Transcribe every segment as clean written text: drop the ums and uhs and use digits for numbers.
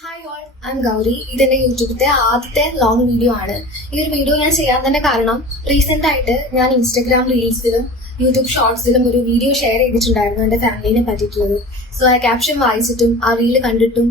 Hi all, I M Gauri. ഇതെന്റെ യൂട്യൂബിലത്തെ ആദ്യത്തെ long video ആണ്. ഈ ഒരു വീഡിയോ ഞാൻ ചെയ്യാൻ തന്നെ കാരണം റീസെന്റ് ആയിട്ട് ഞാൻ ഇൻസ്റ്റാഗ്രാം റീൽസിലും യൂട്യൂബ് ഷോർട്സിലും ഒരു വീഡിയോ ഷെയർ ചെയ്തിട്ടുണ്ടായിരുന്നു എന്റെ ഫാമിലിനെ പറ്റിയിട്ടുള്ളത്. സോ ആ ക്യാപ്ഷൻ വായിച്ചിട്ടും ആ റീല് കണ്ടിട്ടും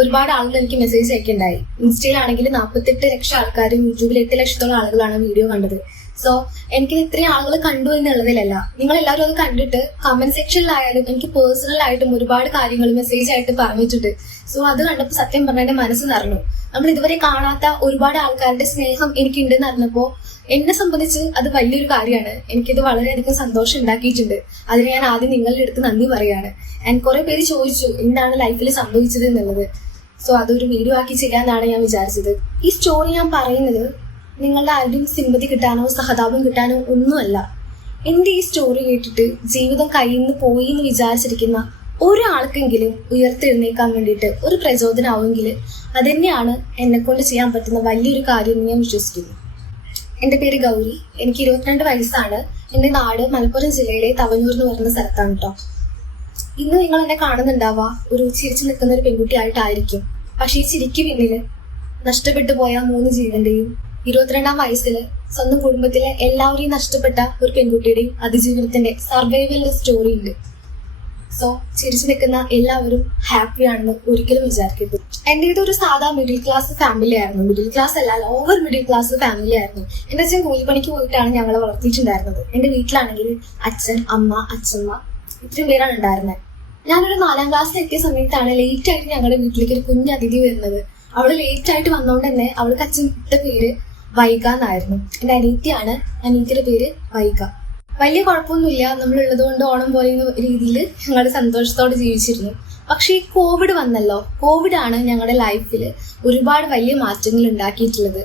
ഒരുപാട് ആളുകൾ എനിക്ക് മെസ്സേജ് അയക്കുണ്ടായി. ഇൻസ്റ്റയിലാണെങ്കിൽ 48 ലക്ഷം ആൾക്കാരും യൂട്യൂബിൽ 8 ലക്ഷത്തോളം ആളുകളാണ് വീഡിയോ കണ്ടത്. സോ എനിക്ക് ഇത്രയും ആളുകൾ കണ്ടു എന്നുള്ളതിലല്ല, നിങ്ങൾ എല്ലാവരും അത് കണ്ടിട്ട് കമന്റ് സെക്ഷനിലായാലും എനിക്ക് പേഴ്സണൽ ആയിട്ടും ഒരുപാട് കാര്യങ്ങൾ മെസ്സേജ് ആയിട്ട് പറഞ്ഞിട്ടുണ്ട്. സോ അത് കണ്ടപ്പോൾ സത്യം പറഞ്ഞാൽ എന്റെ മനസ്സ് നിറഞ്ഞു. നമ്മൾ ഇതുവരെ കാണാത്ത ഒരുപാട് ആൾക്കാരുടെ സ്നേഹം എനിക്കുണ്ടെന്ന് അറിഞ്ഞപ്പോ എന്നെ സംബന്ധിച്ച് അത് വലിയൊരു കാര്യമാണ്. എനിക്കിത് വളരെയധികം സന്തോഷം ഉണ്ടാക്കിയിട്ടുണ്ട്. അതിന് ഞാൻ ആദ്യം നിങ്ങളുടെ അടുത്ത് നന്ദി പറയാണ്. ആൻഡ് കുറെ പേര് ചോദിച്ചു എന്താണ് ലൈഫിൽ സംഭവിച്ചത് എന്നുള്ളത്. സോ അതൊരു വീഡിയോ ആക്കി ചെയ്യാന്നാണ് ഞാൻ വിചാരിച്ചത്. ഈ സ്റ്റോറി ഞാൻ പറയുന്നത് നിങ്ങളുടെ ആരുടെയും സിമ്പതി കിട്ടാനോ സഹതാപം കിട്ടാനോ ഒന്നുമല്ല. എന്റെ ഈ സ്റ്റോറി കേട്ടിട്ട് ജീവിതം കയ്യിൽ നിന്ന് പോയി എന്ന് വിചാരിച്ചിരിക്കുന്ന ഒരാൾക്കെങ്കിലും ഉയർത്തെഴുന്നേക്കാൻ വേണ്ടിയിട്ട് ഒരു പ്രചോദനമാവുമെങ്കിൽ അതുതന്നെയാണ് എന്നെ കൊണ്ട് ചെയ്യാൻ പറ്റുന്ന വലിയൊരു കാര്യം എന്ന് ഞാൻ വിശ്വസിക്കുന്നു. എന്റെ പേര് ഗൗരി, എനിക്ക് 22 വയസ്സാണ്. എന്റെ നാട് മലപ്പുറം ജില്ലയിലെ തവനൂർ എന്ന് പറയുന്ന സ്ഥലത്താണ് കേട്ടോ. ഇന്ന് നിങ്ങൾ എന്നെ കാണുന്നുണ്ടാവുക ഒരു ചിരിച്ചു നിൽക്കുന്ന ഒരു പെൺകുട്ടിയായിട്ടായിരിക്കും. പക്ഷെ ഈ ചിരിക്ക് പിന്നില് നഷ്ടപ്പെട്ടു പോയ 3 ജീവന്റെയും 22-ാം വയസ്സിൽ സ്വന്തം കുടുംബത്തിലെ എല്ലാവരെയും നഷ്ടപ്പെട്ട ഒരു പെൺകുട്ടിയുടെയും അതിജീവനത്തിന്റെ സർവൈവലിന്റെ സ്റ്റോറി ഉണ്ട്. സോ ചിരിച്ചു നിൽക്കുന്ന എല്ലാവരും ഹാപ്പി ആണെന്ന് ഒരിക്കലും വിചാരിക്കരുത്. എന്റെ ഇതൊരു സാധാ മിഡിൽ ക്ലാസ് ഫാമിലി ആയിരുന്നു. മിഡിൽ ക്ലാസ് അല്ല, ലോവർ മിഡിൽ ക്ലാസ് ഫാമിലി ആയിരുന്നു. എന്റെ അച്ഛൻ കൂലിപ്പണിക്ക് പോയിട്ടാണ് ഞങ്ങളെ വളർത്തിയിട്ടുണ്ടായിരുന്നത്. എന്റെ വീട്ടിലാണെങ്കിൽ അച്ഛൻ, അമ്മ, അച്ഛമ്മ ഇത്രയും പേരാണ് ഉണ്ടായിരുന്നത്. ഞാനൊരു 4ാം ക്ലാസ്സിൽ എത്തിയ സമയത്താണ് ലേറ്റ് ആയിട്ട് ഞങ്ങളുടെ വീട്ടിലേക്ക് ഒരു കുഞ്ഞ് അതിഥി വരുന്നത്. അവള് ലേറ്റ് ആയിട്ട് വന്നോണ്ട് തന്നെ അവൾക്ക് അച്ഛൻ ഇട്ട പേര് വൈഗ എന്നായിരുന്നു. എന്റെ അനീത്തിയാണ്, അനീത്തിയുടെ പേര് വൈഗ. വലിയ കുഴപ്പമൊന്നുമില്ല, നമ്മളുള്ളത് കൊണ്ട് ഓണം പോലെ രീതിയിൽ ഞങ്ങൾ സന്തോഷത്തോടെ ജീവിച്ചിരുന്നു. പക്ഷെ ഈ കോവിഡ് വന്നല്ലോ. കോവിഡാണ് ഞങ്ങളുടെ ലൈഫിൽ ഒരുപാട് വലിയ മാറ്റങ്ങൾ ഉണ്ടാക്കിയിട്ടുള്ളത്.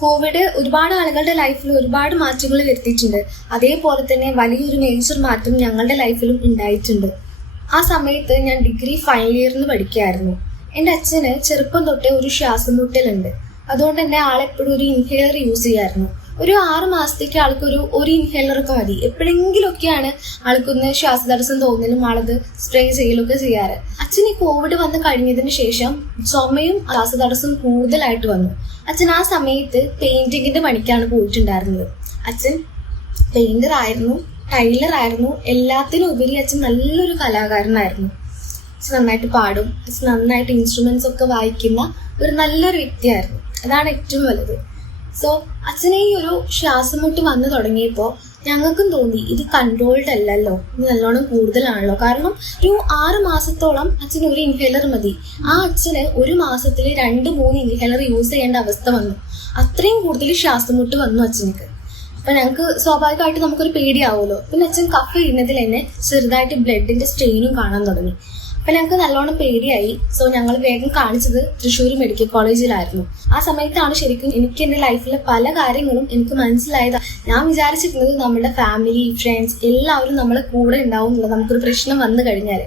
കോവിഡ് ഒരുപാട് ആളുകളുടെ ലൈഫിൽ ഒരുപാട് മാറ്റങ്ങൾ വരുത്തിയിട്ടുണ്ട്. അതേപോലെ തന്നെ വലിയൊരു മേജർ മാറ്റം ഞങ്ങളുടെ ലൈഫിലും ഉണ്ടായിട്ടുണ്ട്. ആ സമയത്ത് ഞാൻ ഡിഗ്രി ഫൈനൽ ഇയറിന് പഠിക്കുകയായിരുന്നു. എന്റെ അച്ഛന് ചെറുപ്പം തൊട്ടേ ഒരു ശ്വാസമുട്ടലുണ്ട്. അതുകൊണ്ട് തന്നെ ആളെപ്പോഴും ഒരു ഇൻഹേലർ യൂസ് ചെയ്യായിരുന്നു. ഒരു 6 മാസത്തേക്ക് ആൾക്കൊരു ഇൻഹേലറൊക്കെ മതി. എപ്പോഴെങ്കിലൊക്കെയാണ് ആൾക്കൊന്ന് ശ്വാസതടസ്സം തോന്നലും ആളത് സ്പ്രേ ചെയ്യലൊക്കെ ചെയ്യാറ്. അച്ഛൻ ഈ കോവിഡ് വന്ന് കഴിഞ്ഞതിന് ശേഷം ചുമയും ശ്വാസതടസ്സം കൂടുതലായിട്ട് വന്നു. അച്ഛൻ ആ സമയത്ത് പെയിന്റിങ്ങിന്റെ പണിക്കാണ് പോയിട്ടുണ്ടായിരുന്നത്. അച്ഛൻ പെയിന്റർ ആയിരുന്നു, ടൈലർ ആയിരുന്നു, എല്ലാത്തിനും ഉപരി അച്ഛൻ നല്ലൊരു കലാകാരനായിരുന്നു. അച്ഛൻ നന്നായിട്ട് പാടും, അച്ഛൻ നന്നായിട്ട് ഇൻസ്ട്രുമെന്റ്സ് ഒക്കെ വായിക്കുന്ന ഒരു നല്ലൊരു വ്യക്തിയായിരുന്നു. അതാണ് ഏറ്റവും വലുത്. സോ അച്ഛനെ ഈ ഒരു ശ്വാസമുട്ട് വന്നു തുടങ്ങിയപ്പോൾ ഞങ്ങൾക്കും തോന്നി ഇത് കൺട്രോൾഡ് അല്ലല്ലോ, ഇത് നല്ലോണം കൂടുതലാണല്ലോ. കാരണം ഒരു 6 മാസത്തോളം അച്ഛന് ഒരു ഇൻഹേലർ മതി. ആ അച്ഛന് ഒരു മാസത്തിൽ 2-3 ഇൻഹേലർ യൂസ് ചെയ്യേണ്ട അവസ്ഥ വന്നു. അത്രയും കൂടുതൽ ശ്വാസമുട്ട് വന്നു അച്ഛനക്ക്. അപ്പൊ ഞങ്ങൾക്ക് സ്വാഭാവികമായിട്ട് നമുക്കൊരു പേടിയാവുമല്ലോ. പിന്നെ അച്ഛൻ കഫ് ചെയ്യുന്നതിൽ തന്നെ ചെറുതായിട്ട് ബ്ലഡിന്റെ സ്ട്രെയിനും കാണാൻ തുടങ്ങി. അപ്പൊ ഞങ്ങൾക്ക് നല്ലോണം പേടിയായി. സോ ഞങ്ങൾ വേഗം കാണിച്ചത് തൃശ്ശൂർ മെഡിക്കൽ കോളേജിലായിരുന്നു. ആ സമയത്താണ് ശരിക്കും എനിക്ക് എന്റെ ലൈഫിലെ പല കാര്യങ്ങളും എനിക്ക് മനസ്സിലായത്. ഞാൻ വിചാരിച്ചിരുന്നത് നമ്മുടെ ഫാമിലി, ഫ്രണ്ട്സ് എല്ലാവരും നമ്മളെ കൂടെ ഉണ്ടാവും എന്നുള്ളത്. നമുക്കൊരു പ്രശ്നം വന്നു കഴിഞ്ഞാൽ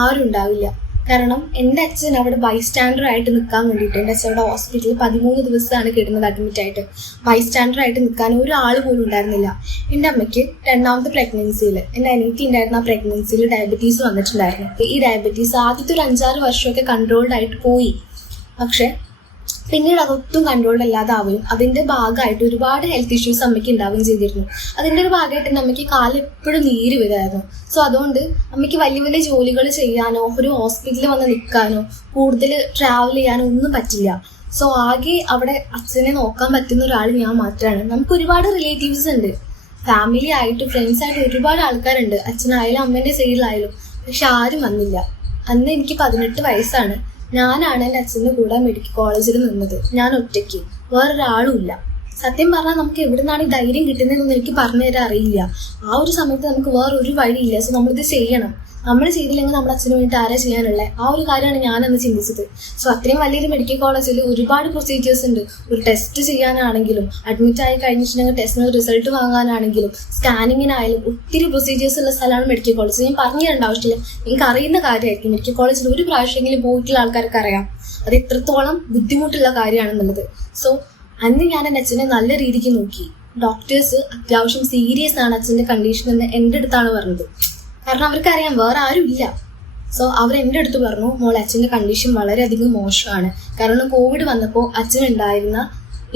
ആരും ഉണ്ടാവില്ല. കാരണം എന്റെ അച്ഛൻ അവിടെ ബൈസ്റ്റാൻഡർ ആയിട്ട് നിൽക്കാൻ വേണ്ടിയിട്ട്, എന്റെ അച്ഛൻ അവിടെ ഹോസ്പിറ്റലിൽ 13 ദിവസമാണ് കിടന്നത് അഡ്മിറ്റ് ആയിട്ട്. ബൈസ്റ്റാൻഡർ ആയിട്ട് നിൽക്കാൻ ഒരാൾ പോലും ഉണ്ടായിരുന്നില്ല. എന്റെ അമ്മയ്ക്ക് 2ാമത്തെ പ്രഗ്നൻസിയിൽ, എന്റെ അനിയത്തി ഉണ്ടായിരുന്ന ആ പ്രഗ്നൻസിയിൽ ഡയബറ്റീസ് വന്നിട്ടുണ്ടായിരുന്നു. ഈ ഡയബറ്റീസ് ആദ്യത്തെ ഒരു 5-6 വർഷമൊക്കെ കൺട്രോൾഡ് ആയിട്ട് പോയി. പക്ഷെ പിന്നീട് അതൊട്ടും കൺട്രോൾഡ് അല്ലാതാവുകയും അതിന്റെ ഭാഗമായിട്ട് ഒരുപാട് ഹെൽത്ത് ഇഷ്യൂസ് അമ്മയ്ക്ക് ഉണ്ടാവുകയും ചെയ്തിരുന്നു. അതിന്റെ ഒരു ഭാഗമായിട്ട് തന്നെ അമ്മയ്ക്ക് കാലം എപ്പോഴും നീര് വരുമായിരുന്നു. സോ അതുകൊണ്ട് അമ്മയ്ക്ക് വലിയ വലിയ ജോലികൾ ചെയ്യാനോ ഒരു ഹോസ്പിറ്റലിൽ വന്ന് നിൽക്കാനോ കൂടുതൽ ട്രാവൽ ചെയ്യാനോ ഒന്നും പറ്റില്ല. സോ ആകെ അവിടെ അച്ഛനെ നോക്കാൻ പറ്റുന്ന ഒരാൾ ഞാൻ മാത്രമാണ്. നമുക്ക് ഒരുപാട് റിലേറ്റീവ്സ് ഉണ്ട്, ഫാമിലി ആയിട്ട് ഫ്രണ്ട്സ് ആയിട്ട് ഒരുപാട് ആൾക്കാരുണ്ട്, അച്ഛനായാലും അമ്മേന്റെ സൈഡിലായാലും. പക്ഷെ ആരും വന്നില്ല. അന്ന് എനിക്ക് 18 വയസ്സാണ്. ഞാനാണ് എൻ്റെ അച്ഛൻ്റെ കൂടെ മെഡിക്കൽ കോളേജിൽ നിന്നത്. ഞാൻ ഒറ്റയ്ക്ക്, വേറൊരാളും ഇല്ല. സത്യം പറഞ്ഞാൽ നമുക്ക് എവിടെ നിന്നാണ് ഈ ധൈര്യം കിട്ടുന്നതെന്നൊന്നും എനിക്ക് പറഞ്ഞു തരാൻ അറിയില്ല. ആ ഒരു സമയത്ത് നമുക്ക് വേറൊരു വഴിയില്ല. സോ നമ്മളിത് ചെയ്യണം. നമ്മൾ ചെയ്തില്ലെങ്കിൽ നമ്മുടെ അച്ഛന് വേണ്ടിയിട്ട് ആരാ ചെയ്യാനുള്ളത്? ആ ഒരു കാര്യമാണ് ഞാനന്ന് ചിന്തിച്ചത്. സോ അത്രയും വലിയൊരു മെഡിക്കൽ കോളേജിൽ ഒരുപാട് പ്രൊസീജിയേഴ്സ് ഉണ്ട്. ഒരു ടെസ്റ്റ് ചെയ്യാനാണെങ്കിലും, അഡ്മിറ്റ് ആയി കഴിഞ്ഞിട്ടുണ്ടെങ്കിൽ ടെസ്റ്റിന് റിസൾട്ട് വാങ്ങാനാണെങ്കിലും, സ്കാനിങ്ങിനായാലും ഒത്തിരി പ്രൊസീജിയേഴ്സ് ഉള്ള സ്ഥലമാണ് മെഡിക്കൽ കോളേജ്. ഞാൻ പറഞ്ഞു തരേണ്ട ആവശ്യമില്ല, നിങ്ങൾക്ക് അറിയുന്ന കാര്യമായിരിക്കും. മെഡിക്കൽ കോളേജിൽ ഒരു പ്രാവശ്യമെങ്കിലും പോയിട്ടുള്ള ആൾക്കാർക്ക് അറിയാം അത് എത്രത്തോളം ബുദ്ധിമുട്ടുള്ള കാര്യമാണെന്നുള്ളത്. സോ അന്ന് ഞാൻ എൻ്റെ അച്ഛനെ നല്ല രീതിക്ക് നോക്കി. ഡോക്ടേഴ്സ് അത്യാവശ്യം സീരിയസ് ആണ് അച്ഛൻ്റെ കണ്ടീഷൻ എന്ന് എൻ്റെ അടുത്താണ് പറഞ്ഞത്. കാരണം അവർക്കറിയാം വേറെ ആരും ഇല്ല. സോ അവർ എൻ്റെ അടുത്ത് പറഞ്ഞു, മോളെ അച്ഛൻ്റെ കണ്ടീഷൻ വളരെയധികം മോശമാണ്. കാരണം കോവിഡ് വന്നപ്പോൾ അച്ഛനുണ്ടായിരുന്ന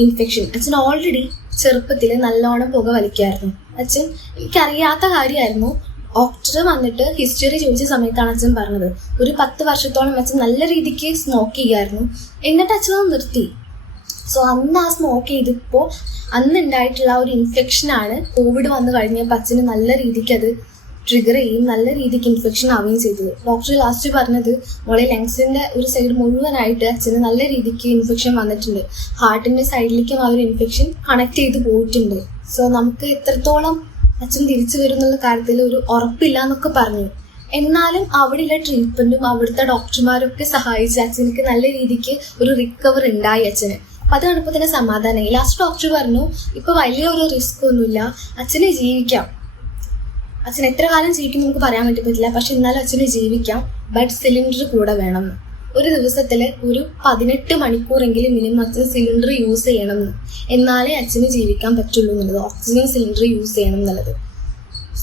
ഇൻഫെക്ഷൻ, അച്ഛൻ ഓൾറെഡി ചെറുപ്പത്തിൽ നല്ലോണം പുക വലിക്കായിരുന്നു. അച്ഛൻ എനിക്കറിയാത്ത കാര്യമായിരുന്നു. ഡോക്ടർ വന്നിട്ട് ഹിസ്റ്ററി ചോദിച്ച സമയത്താണ് അച്ഛൻ പറഞ്ഞത്, ഒരു 10 വർഷത്തോളം അച്ഛൻ നല്ല രീതിക്ക് സ്മോക്ക് ചെയ്യായിരുന്നു. എന്നിട്ട് അച്ഛൻ നിർത്തി. സോ അന്ന് ആ സ്മോക്ക് ചെയ്തപ്പോൾ അന്ന് ഉണ്ടായിട്ടുള്ള ഒരു ഇൻഫെക്ഷനാണ് കോവിഡ് വന്നു കഴിഞ്ഞപ്പോൾ അച്ഛന് നല്ല രീതിക്ക് അത് ട്രിഗർ ചെയ്യും, നല്ല രീതിക്ക് ഇൻഫെക്ഷൻ ആവുകയും ചെയ്തത്. ഡോക്ടർ ലാസ്റ്റ് പറഞ്ഞത്, മോളെ ലങ്സിന്റെ ഒരു സൈഡ് മുഴുവനായിട്ട് അച്ഛന് നല്ല രീതിക്ക് ഇൻഫെക്ഷൻ വന്നിട്ടുണ്ട്, ഹാർട്ടിന്റെ സൈഡിലേക്കും ആ ഒരു ഇൻഫെക്ഷൻ കണക്ട് ചെയ്ത് പോയിട്ടുണ്ട്. സോ നമുക്ക് എത്രത്തോളം അച്ഛൻ തിരിച്ചു വരും എന്നുള്ള കാര്യത്തിൽ ഒരു ഉറപ്പില്ല എന്നൊക്കെ പറഞ്ഞു. എന്നാലും അവിടെയുള്ള ട്രീറ്റ്മെന്റും അവിടുത്തെ ഡോക്ടർമാരൊക്കെ സഹായിച്ച് അച്ഛനക്ക് നല്ല രീതിക്ക് ഒരു റിക്കവർ ഉണ്ടായി അച്ഛന്. അപ്പൊ അത് കണ്ടപ്പോൾ തന്നെ സമാധാനമായി. ലാസ്റ്റ് ഡോക്ടർ പറഞ്ഞു, ഇപ്പൊ വലിയൊരു റിസ്ക് ഒന്നുമില്ല, അച്ഛനെ ജീവിക്കാം. അച്ഛൻ എത്ര കാലം ജീവിക്കും നമുക്ക് പറയാൻ വേണ്ടി പറ്റില്ല, പക്ഷെ എന്നാലും അച്ഛനെ ജീവിക്കാം. ബട്ട് സിലിണ്ടർ കൂടെ വേണം. ഒരു ദിവസത്തിൽ ഒരു 18 മണിക്കൂറെങ്കിലും മിനിമം അച്ഛൻ സിലിണ്ടർ യൂസ് ചെയ്യണം എന്ന്, എന്നാലേ അച്ഛന് ജീവിക്കാൻ പറ്റുള്ളൂ എന്നുള്ളത്. ഓക്സിജൻ സിലിണ്ടർ യൂസ് ചെയ്യണം എന്നുള്ളത്.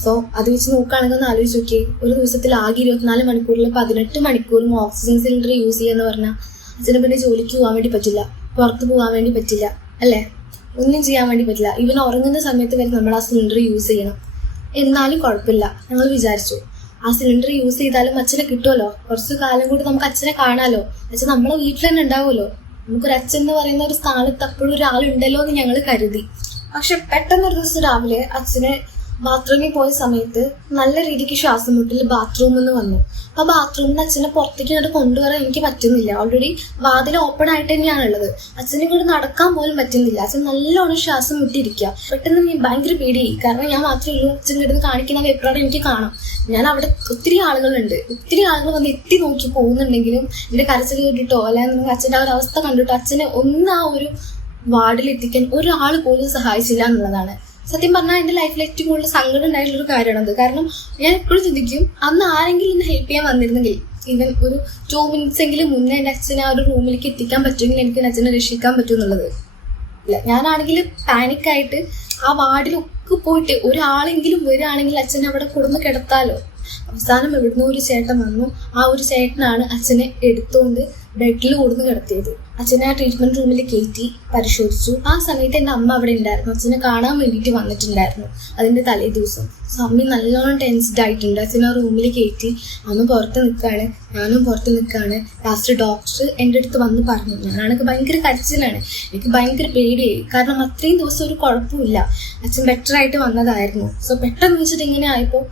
സോ അത് വെച്ച് നോക്കുകയാണെങ്കിൽ ഒന്ന് ആലോചിച്ച് നോക്കിയേ, ഒരു ദിവസത്തിൽ ആകെ 24 മണിക്കൂറിൽ 18 മണിക്കൂറും ഓക്സിജൻ സിലിണ്ടർ യൂസ് ചെയ്യാന്ന് പറഞ്ഞാൽ അച്ഛന് പിന്നെ ജോലിക്ക് പോകാൻ വേണ്ടി പറ്റില്ല, പുറത്ത് പോകാൻ വേണ്ടി പറ്റില്ല, അല്ലേ? ഒന്നും ചെയ്യാൻ വേണ്ടി പറ്റില്ല. ഇവൻ ഉറങ്ങുന്ന സമയത്ത് വരെ നമ്മൾ ആ സിലിണ്ടർ യൂസ് ചെയ്യണം. എന്നാലും കുഴപ്പമില്ല, ഞങ്ങൾ വിചാരിച്ചു ആ സിലിണ്ടർ യൂസ് ചെയ്താലും അച്ഛനെ കിട്ടുമല്ലോ, കുറച്ചു കാലം കൂടി നമുക്ക് അച്ഛനെ കാണാമല്ലോ, അച്ഛൻ നമ്മളെ വീട്ടിൽ തന്നെ ഉണ്ടാവുമല്ലോ, നമുക്കൊരു അച്ഛൻ എന്ന് പറയുന്ന ഒരു സ്ഥാനത്ത് അപ്പോഴും ഒരാളുണ്ടല്ലോ എന്ന് ഞങ്ങൾ കരുതി. പക്ഷെ പെട്ടെന്നൊരു ദിവസം രാവിലെ അച്ഛനെ ബാത്റൂമിൽ പോയ സമയത്ത് നല്ല രീതിക്ക് ശ്വാസം മുട്ടൽ ബാത്റൂമിൽ നിന്ന് വന്നു. ആ ബാത്റൂമിൽ നിന്ന് അച്ഛനെ പുറത്തേക്ക് ഇങ്ങോട്ട് കൊണ്ടുവരാൻ എനിക്ക് പറ്റുന്നില്ല. ഓൾറെഡി വാതിൽ ഓപ്പൺ ആയിട്ട് തന്നെയാണുള്ളത്. അച്ഛനെ ഇങ്ങോട്ട് നടക്കാൻ പോലും പറ്റുന്നില്ല. അച്ഛൻ നല്ലോണം ശ്വാസം മുട്ടിയിരിക്കുക. പെട്ടെന്ന് ഞാൻ ഭയങ്കര പേടിയായി. കാരണം ഞാൻ മാത്രമേ ഉള്ളൂ അച്ഛൻ കിടന്ന് കാണിക്കുന്ന വെപ്രാളം എനിക്ക് കാണാം. ഞാൻ അവിടെ ഒത്തിരി ആളുകളുണ്ട്, ഒത്തിരി ആളുകൾ വന്ന് എത്തി നോക്കി പോകുന്നുണ്ടെങ്കിലും എൻ്റെ കരച്ചിൽ കേട്ടിട്ടോ അല്ലെങ്കിൽ അച്ഛൻ്റെ ആ ഒരു അവസ്ഥ കണ്ടിട്ടോ അച്ഛനെ ഒന്ന് ആ ഒരു വാർഡിലെത്തിക്കാൻ ഒരാൾ പോലും സഹായിച്ചില്ല എന്നുള്ളതാണ്. സത്യം പറഞ്ഞാൽ എൻ്റെ ലൈഫിൽ ഏറ്റവും കൂടുതൽ സങ്കടം ഉണ്ടായിട്ടുള്ളൊരു കാര്യമാണത്. കാരണം ഞാൻ എപ്പോഴും ചിന്തിക്കും, അന്ന് ആരെങ്കിലും ഒന്ന് ഹെൽപ്പ് ചെയ്യാൻ വന്നിരുന്നെങ്കിൽ, ഈവൻ ഒരു 2 മിനിറ്റ്സ് എങ്കിലും മുന്നേ എൻ്റെ അച്ഛനെ ആ ഒരു റൂമിലേക്ക് എത്തിക്കാൻ പറ്റുമെങ്കിൽ എനിക്ക് എൻ്റെ അച്ഛനെ രക്ഷിക്കാൻ പറ്റും എന്നുള്ളത്. ഇല്ല, ഞാനാണെങ്കിൽ പാനിക്കായിട്ട് ആ വാർഡിലൊക്കെ പോയിട്ട് ഒരാളെങ്കിലും വരികയാണെങ്കിൽ അച്ഛനെ അവിടെ കൊടുന്ന് കിടത്താലോ. അവസാനം എവിടുന്ന് ഒരു ചേട്ടൻ വന്നു. ആ ഒരു ചേട്ടനാണ് അച്ഛനെ എടുത്തുകൊണ്ട് ബെഡിൽ കൊടുന്ന് കിടത്തിയത്. അച്ഛനെ ആ ട്രീറ്റ്മെന്റ് റൂമിൽ കയറ്റി പരിശോധിച്ചു. ആ സമയത്ത് എൻ്റെ അമ്മ അവിടെ ഉണ്ടായിരുന്നു, അച്ഛനെ കാണാൻ വേണ്ടിയിട്ട് വന്നിട്ടുണ്ടായിരുന്നു അതിൻ്റെ തലേ ദിവസം. സോ അമ്മ നല്ലോണം ടെൻസ്ഡ് ആയിട്ടുണ്ട്. അച്ഛനെ ആ റൂമിൽ കയറ്റി അമ്മ പുറത്ത് നിൽക്കുകയാണ്, ഞാനും പുറത്ത് നിൽക്കുകയാണ്. ലാസ്റ്റ് ഡോക്ടർ എൻ്റെ അടുത്ത് വന്ന് പറഞ്ഞു. ഞാനാണെങ്കിൽ ഭയങ്കര കരച്ചിലാണ്, എനിക്ക് ഭയങ്കര പേടിയായി. കാരണം അത്രയും ദിവസം ഒരു കുഴപ്പമില്ല, അച്ഛൻ ബെറ്റർ ആയിട്ട് വന്നതായിരുന്നു. സോ പെട്ടെന്ന് വെച്ചിട്ട് ഇങ്ങനെ ആയപ്പോൾ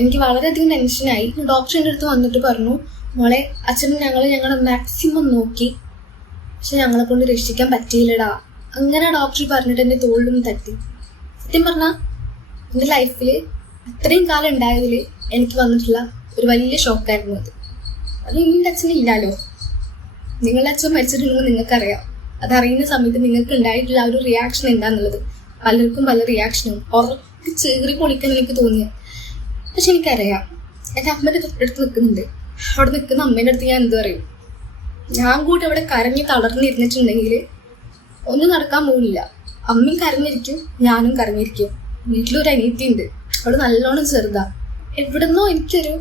എനിക്ക് വളരെയധികം ടെൻഷനായി. ഡോക്ടർ എൻ്റെ അടുത്ത് വന്നിട്ട് പറഞ്ഞു, മോളെ അച്ഛനും ഞങ്ങൾ മാക്സിമം നോക്കി, പക്ഷെ ഞങ്ങളെ കൊണ്ട് രക്ഷിക്കാൻ പറ്റിയില്ലടാ. അങ്ങനെ ഡോക്ടർ പറഞ്ഞിട്ട് എൻ്റെ തോളിലും തട്ടി. സത്യം പറഞ്ഞാൽ എൻ്റെ ലൈഫിൽ അത്രയും കാലം ഉണ്ടായതിൽ എനിക്ക് വന്നിട്ടുള്ള ഒരു വലിയ ഷോക്കായിരുന്നു അത്. അത് എൻ്റെ അച്ഛനില്ലല്ലോ. നിങ്ങളുടെ അച്ഛൻ മരിച്ചിട്ടുണ്ടെങ്കിൽ നിങ്ങൾക്കറിയാം. അതറിയുന്ന സമയത്ത് നിങ്ങൾക്ക് ഉണ്ടായിട്ടുള്ള ആ ഒരു റിയാക്ഷൻ എന്താന്നുള്ളത്. പലർക്കും പല റിയാക്ഷനും ഉറക്കെ ചേറി പൊളിക്കാൻ എനിക്ക് തോന്നിയ. പക്ഷെ എനിക്കറിയാം, എൻ്റെ അമ്മേൻ്റെ തൊട്ടടുത്ത് നിൽക്കുന്നുണ്ട്. അവിടെ നിൽക്കുന്ന അമ്മേൻ്റെ അടുത്ത് ഞാൻ എന്ത് പറയും? ഞാൻ കൂടി അവിടെ കരഞ്ഞ് തളർന്നിരുന്നിട്ടുണ്ടെങ്കിൽ ഒന്നും നടക്കാൻ പോകില്ല. അമ്മയും കരഞ്ഞിരിക്കും, ഞാനും കരഞ്ഞിരിക്കും. വീട്ടിലൊരു അനിയത്തി ഉണ്ട്, അവൾ നല്ലോണം ചെറുതാ. എവിടുന്നോ എനിക്കൊരു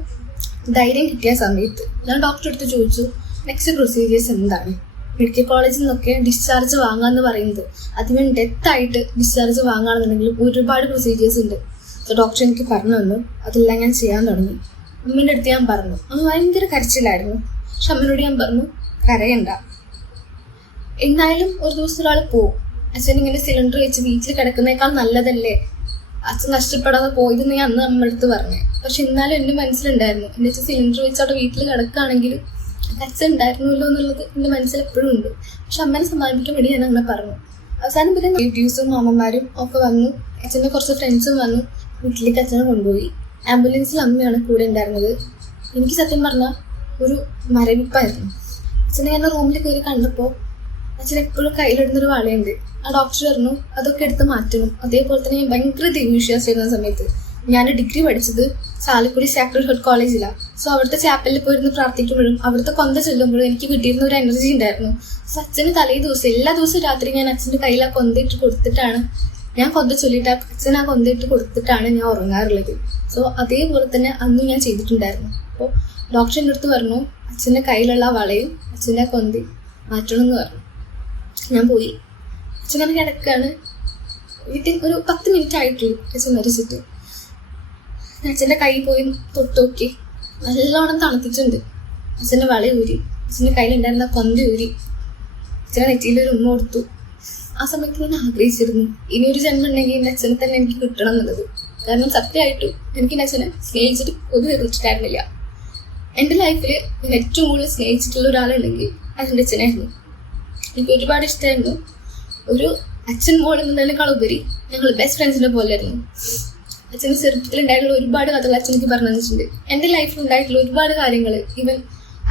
ധൈര്യം കിട്ടിയ സമയത്ത് ഞാൻ ഡോക്ടറെ അടുത്ത് ചോദിച്ചു, നെക്സ്റ്റ് പ്രൊസീജിയേഴ്സ് എന്താണ്? മെഡിക്കൽ കോളേജിൽ നിന്നൊക്കെ ഡിസ്ചാർജ് വാങ്ങാന്ന് പറയുന്നത്, അതിന് ഡെത്തായിട്ട് ഡിസ്ചാർജ് വാങ്ങുകയാണെന്നുണ്ടെങ്കിൽ ഒരുപാട് പ്രൊസീജിയേഴ്സ് ഉണ്ട്. സോ ഡോക്ടർ എനിക്ക് പറഞ്ഞു തന്നു, അതെല്ലാം ഞാൻ ചെയ്യാൻ തുടങ്ങി. അമ്മേൻ്റെ അടുത്ത് ഞാൻ പറഞ്ഞു. അമ്മ ഭയങ്കര കരച്ചിലായിരുന്നു. പക്ഷെ അമ്മയോട് ഞാൻ പറഞ്ഞു, കരയണ്ട, എന്നാലും ഒരു ദിവസം ഒരാൾ പോവും. അച്ഛൻ ഇങ്ങനെ സിലിണ്ടർ വെച്ച് വീട്ടിൽ കിടക്കുന്നേക്കാൾ നല്ലതല്ലേ അച്ഛൻ കഷ്ടപ്പെടാതെ പോയതെന്ന് ഞാൻ അന്ന് നമ്മുടെ അടുത്ത് പറഞ്ഞു. പക്ഷെ എന്നാലും എൻ്റെ മനസ്സിലുണ്ടായിരുന്നു, എൻ്റെ അച്ഛൻ സിലിണ്ടർ വെച്ച് അവിടെ വീട്ടിൽ കിടക്കുകയാണെങ്കിൽ അച്ഛൻ ഉണ്ടായിരുന്നല്ലോ എന്നുള്ളത് എൻ്റെ മനസ്സിൽ എപ്പോഴും ഉണ്ട്. പക്ഷെ അമ്മേനെ സമാധാനിക്കാൻ വേണ്ടി ഞാൻ അങ്ങനെ പറഞ്ഞു. അവസാനം പിന്നെ റിലേറ്റീവ്സും അമ്മമാരും ഒക്കെ വന്നു, അച്ഛൻ്റെ കുറച്ച് ഫ്രണ്ട്സും വന്നു. വീട്ടിലേക്ക് അച്ഛനെ കൊണ്ടുപോയി. ആംബുലൻസിൽ അമ്മയാണ് കൂടെ ഉണ്ടായിരുന്നത്. എനിക്ക് സത്യം പറഞ്ഞാൽ ഒരു മരവിപ്പായിരുന്നു. അച്ഛനെ ഞാൻ റൂമിൽ കയറി കണ്ടപ്പോൾ അച്ഛൻ എപ്പോഴും കയ്യിലിടുന്നൊരു വളയുണ്ട്. ആ ഡോക്ടർ പറഞ്ഞു അതൊക്കെ എടുത്ത് മാറ്റണം. അതേപോലെ തന്നെ ഞാൻ ഭയങ്കര ദൈവവിശ്വാസമായിരുന്ന സമയത്ത് ഞാൻ ഡിഗ്രി പഠിച്ചത് ചാലക്കുടി സാക്രഡ് ഹാർട്ട് കോളേജിലാണ്. സോ അവിടുത്തെ ചാപ്പലിൽ പോയിരുന്ന് പ്രാർത്ഥിക്കുമ്പോഴും അവിടുത്തെ കൊന്ത ചൊല്ലുമ്പോഴും എനിക്ക് കിട്ടിയിരുന്ന ഒരു എനർജി ഉണ്ടായിരുന്നു. സോ അച്ഛന് തലേ ദിവസം എല്ലാ ദിവസവും രാത്രി ഞാൻ അച്ഛൻ്റെ കയ്യിൽ ആ കൊന്തയിട്ട് കൊടുത്തിട്ടാണ്, ഞാൻ കൊന്ത ചൊല്ലിയിട്ട് അച്ഛൻ ആ കൊന്തയിട്ട് കൊടുത്തിട്ടാണ് ഞാൻ ഉറങ്ങാറുള്ളത്. സോ അതേപോലെ തന്നെ അന്നും ഞാൻ ചെയ്തിട്ടുണ്ടായിരുന്നു. അപ്പോൾ ഡോക്ടറിൻ്റെ അടുത്ത് പറഞ്ഞു അച്ഛൻ്റെ കയ്യിലുള്ള വളയും അച്ഛൻ്റെ കൊന്തി മാറ്റണം എന്ന് പറഞ്ഞു. ഞാൻ പോയി. അച്ഛനെ കിടക്കുകയാണ്. വീട്ടിൽ ഒരു 10 മിനിറ്റ് ആയിട്ടുള്ളൂ അച്ഛൻ മരിച്ചിട്ട്. അച്ഛൻ്റെ കൈ പോയി തൊട്ട് നോക്കി, നല്ലോണം തണുത്തിട്ടുണ്ട്. അച്ഛൻ്റെ വള ഊരി, അച്ഛൻ്റെ കയ്യിലുണ്ടായിരുന്ന കൊന്തി ഊരി, അച്ഛനെ നെറ്റിയിലൊരു ഉമ്മ കൊടുത്തു. ആ സമയത്ത് ഞാൻ ആഗ്രഹിച്ചിരുന്നു ഇനിയൊരു ജന്മം ഉണ്ടെങ്കിൽ എൻ്റെ അച്ഛനെ തന്നെ എനിക്ക് കിട്ടണം എന്നുള്ളത്. കാരണം സത്യമായിട്ടും എനിക്ക് എൻ്റെ അച്ഛനെ സ്നേഹിച്ചിട്ട് ഒരു തീർച്ചിട്ടായിരുന്നില്ല. എൻ്റെ ലൈഫിൽ ഞാൻ ഏറ്റവും കൂടുതൽ സ്നേഹിച്ചിട്ടുള്ള ഒരാളുണ്ടെങ്കിൽ അതെൻ്റെ അച്ഛനായിരുന്നു. എനിക്ക് ഒരുപാട് ഇഷ്ടമായിരുന്നു. ഒരു അച്ഛൻ മോൾ എന്നതിനേക്കാൾ ഉപരി ഞങ്ങൾ ബെസ്റ്റ് ഫ്രണ്ട്സിനെ പോലെയായിരുന്നു. അച്ഛൻ്റെ ചെറുപ്പത്തിലുണ്ടായിട്ടുള്ള ഒരുപാട് കഥകൾ അച്ഛൻ എനിക്ക് പറഞ്ഞു തന്നിട്ടുണ്ട്. എൻ്റെ ലൈഫിൽ ഉണ്ടായിട്ടുള്ള ഒരുപാട് കാര്യങ്ങൾ, ഈവൻ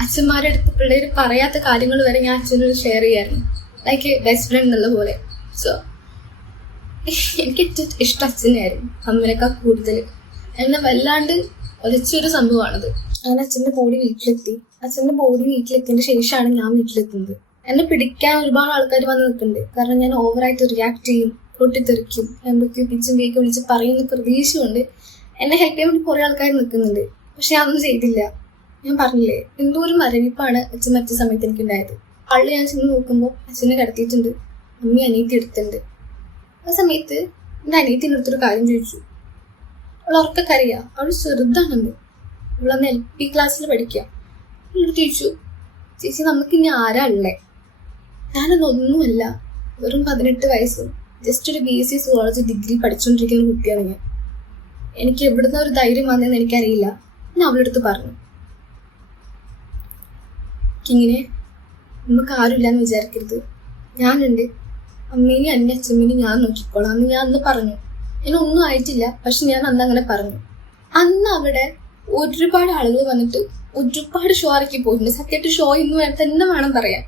അച്ഛന്മാരുടെ അടുത്ത് പിള്ളേർ പറയാത്ത കാര്യങ്ങൾ വരെ ഞാൻ അച്ഛനോട് ഷെയർ ചെയ്യായിരുന്നു, ലൈക്ക് ബെസ്റ്റ് ഫ്രണ്ട് എന്നുള്ള പോലെ. സോ എനിക്ക് ഏറ്റവും ഇഷ്ടം അച്ഛനായിരുന്നു അമ്മേനേക്കാൾ കൂടുതൽ. എന്നെ വല്ലാണ്ട് ഒലിച്ചൊരു സംഭവമാണത്. അങ്ങനെ അച്ഛൻ്റെ ബോഡി വീട്ടിലെത്തി. അച്ഛൻ്റെ ബോഡി വീട്ടിലെത്തിയതിന് ശേഷമാണ് ഞാൻ വീട്ടിലെത്തുന്നത്. എന്നെ പിടിക്കാൻ ഒരുപാട് ആൾക്കാർ വന്ന് നിൽക്കുന്നുണ്ട്. കാരണം ഞാൻ ഓവറായിട്ട് റിയാക്ട് ചെയ്യും, പൊട്ടിത്തെറിക്കും, എന്തൊക്കെയോ പിച്ചും വേഗം വിളിച്ച് പറയുന്ന പ്രതീക്ഷ കൊണ്ട് എന്നെ ഹെൽപ്പ് ചെയ്യാൻ വേണ്ടി കുറേ ആൾക്കാർ നിൽക്കുന്നുണ്ട്. പക്ഷെ അതൊന്നും ചെയ്തില്ല. ഞാൻ പറഞ്ഞില്ലേ, എന്തോ ഒരു മരവിപ്പാണ് അച്ഛൻ മറ്റു സമയത്ത് എനിക്കുണ്ടായത്. പള്ളി ഞാൻ ചെന്ന് നോക്കുമ്പോൾ അച്ഛനെ കിടത്തിയിട്ടുണ്ട്, അമ്മി അനിയത്തി എടുത്തിട്ടുണ്ട്. ആ സമയത്ത് എൻ്റെ അനിയത്തിൻ്റെ അടുത്തൊരു കാര്യം ചോദിച്ചു. അവൾ ഉറക്കക്കറിയാ, അവൾ ചെറുതാണെന്ന്, അവളന്ന് LP ക്ലാസ്സിൽ പഠിക്കുക. അവളോട് ചോദിച്ചു, ചേച്ചി നമുക്ക് ഇനി ആരാ ഉള്ളേ? ഞാനതൊന്നുമല്ല, വെറും 18 വയസ്സും ജസ്റ്റ് ഒരു BSc സുവോളജി ഡിഗ്രി പഠിച്ചുകൊണ്ടിരിക്കുന്ന കുട്ടിയാണ് ഞാൻ. എനിക്ക് എവിടുന്ന ഒരു ധൈര്യം വന്നതെന്ന് എനിക്കറിയില്ല. ഞാൻ അവളുടെ അടുത്ത് പറഞ്ഞു, എനിക്കിങ്ങനെ നമുക്ക് ആരുമില്ലാന്ന് വിചാരിക്കരുത്, ഞാനുണ്ട്, അമ്മേനെയും എൻ്റെ അച്ഛമ്മേനെയും ഞാൻ നോക്കിക്കോളാം എന്ന് ഞാൻ അന്ന് പറഞ്ഞു. എന്നൊന്നും ആയിട്ടില്ല, പക്ഷെ ഞാൻ അന്ന് അങ്ങനെ പറഞ്ഞു. അന്ന് അവിടെ ഒരുപാട് ആളുകൾ വന്നിട്ട് ഒരുപാട് ഷോ ഇറക്കി പോയിട്ടുണ്ട്. സത്യമായിട്ട് ഷോ ഇന്ന് തന്നെ വേണം പറയാൻ.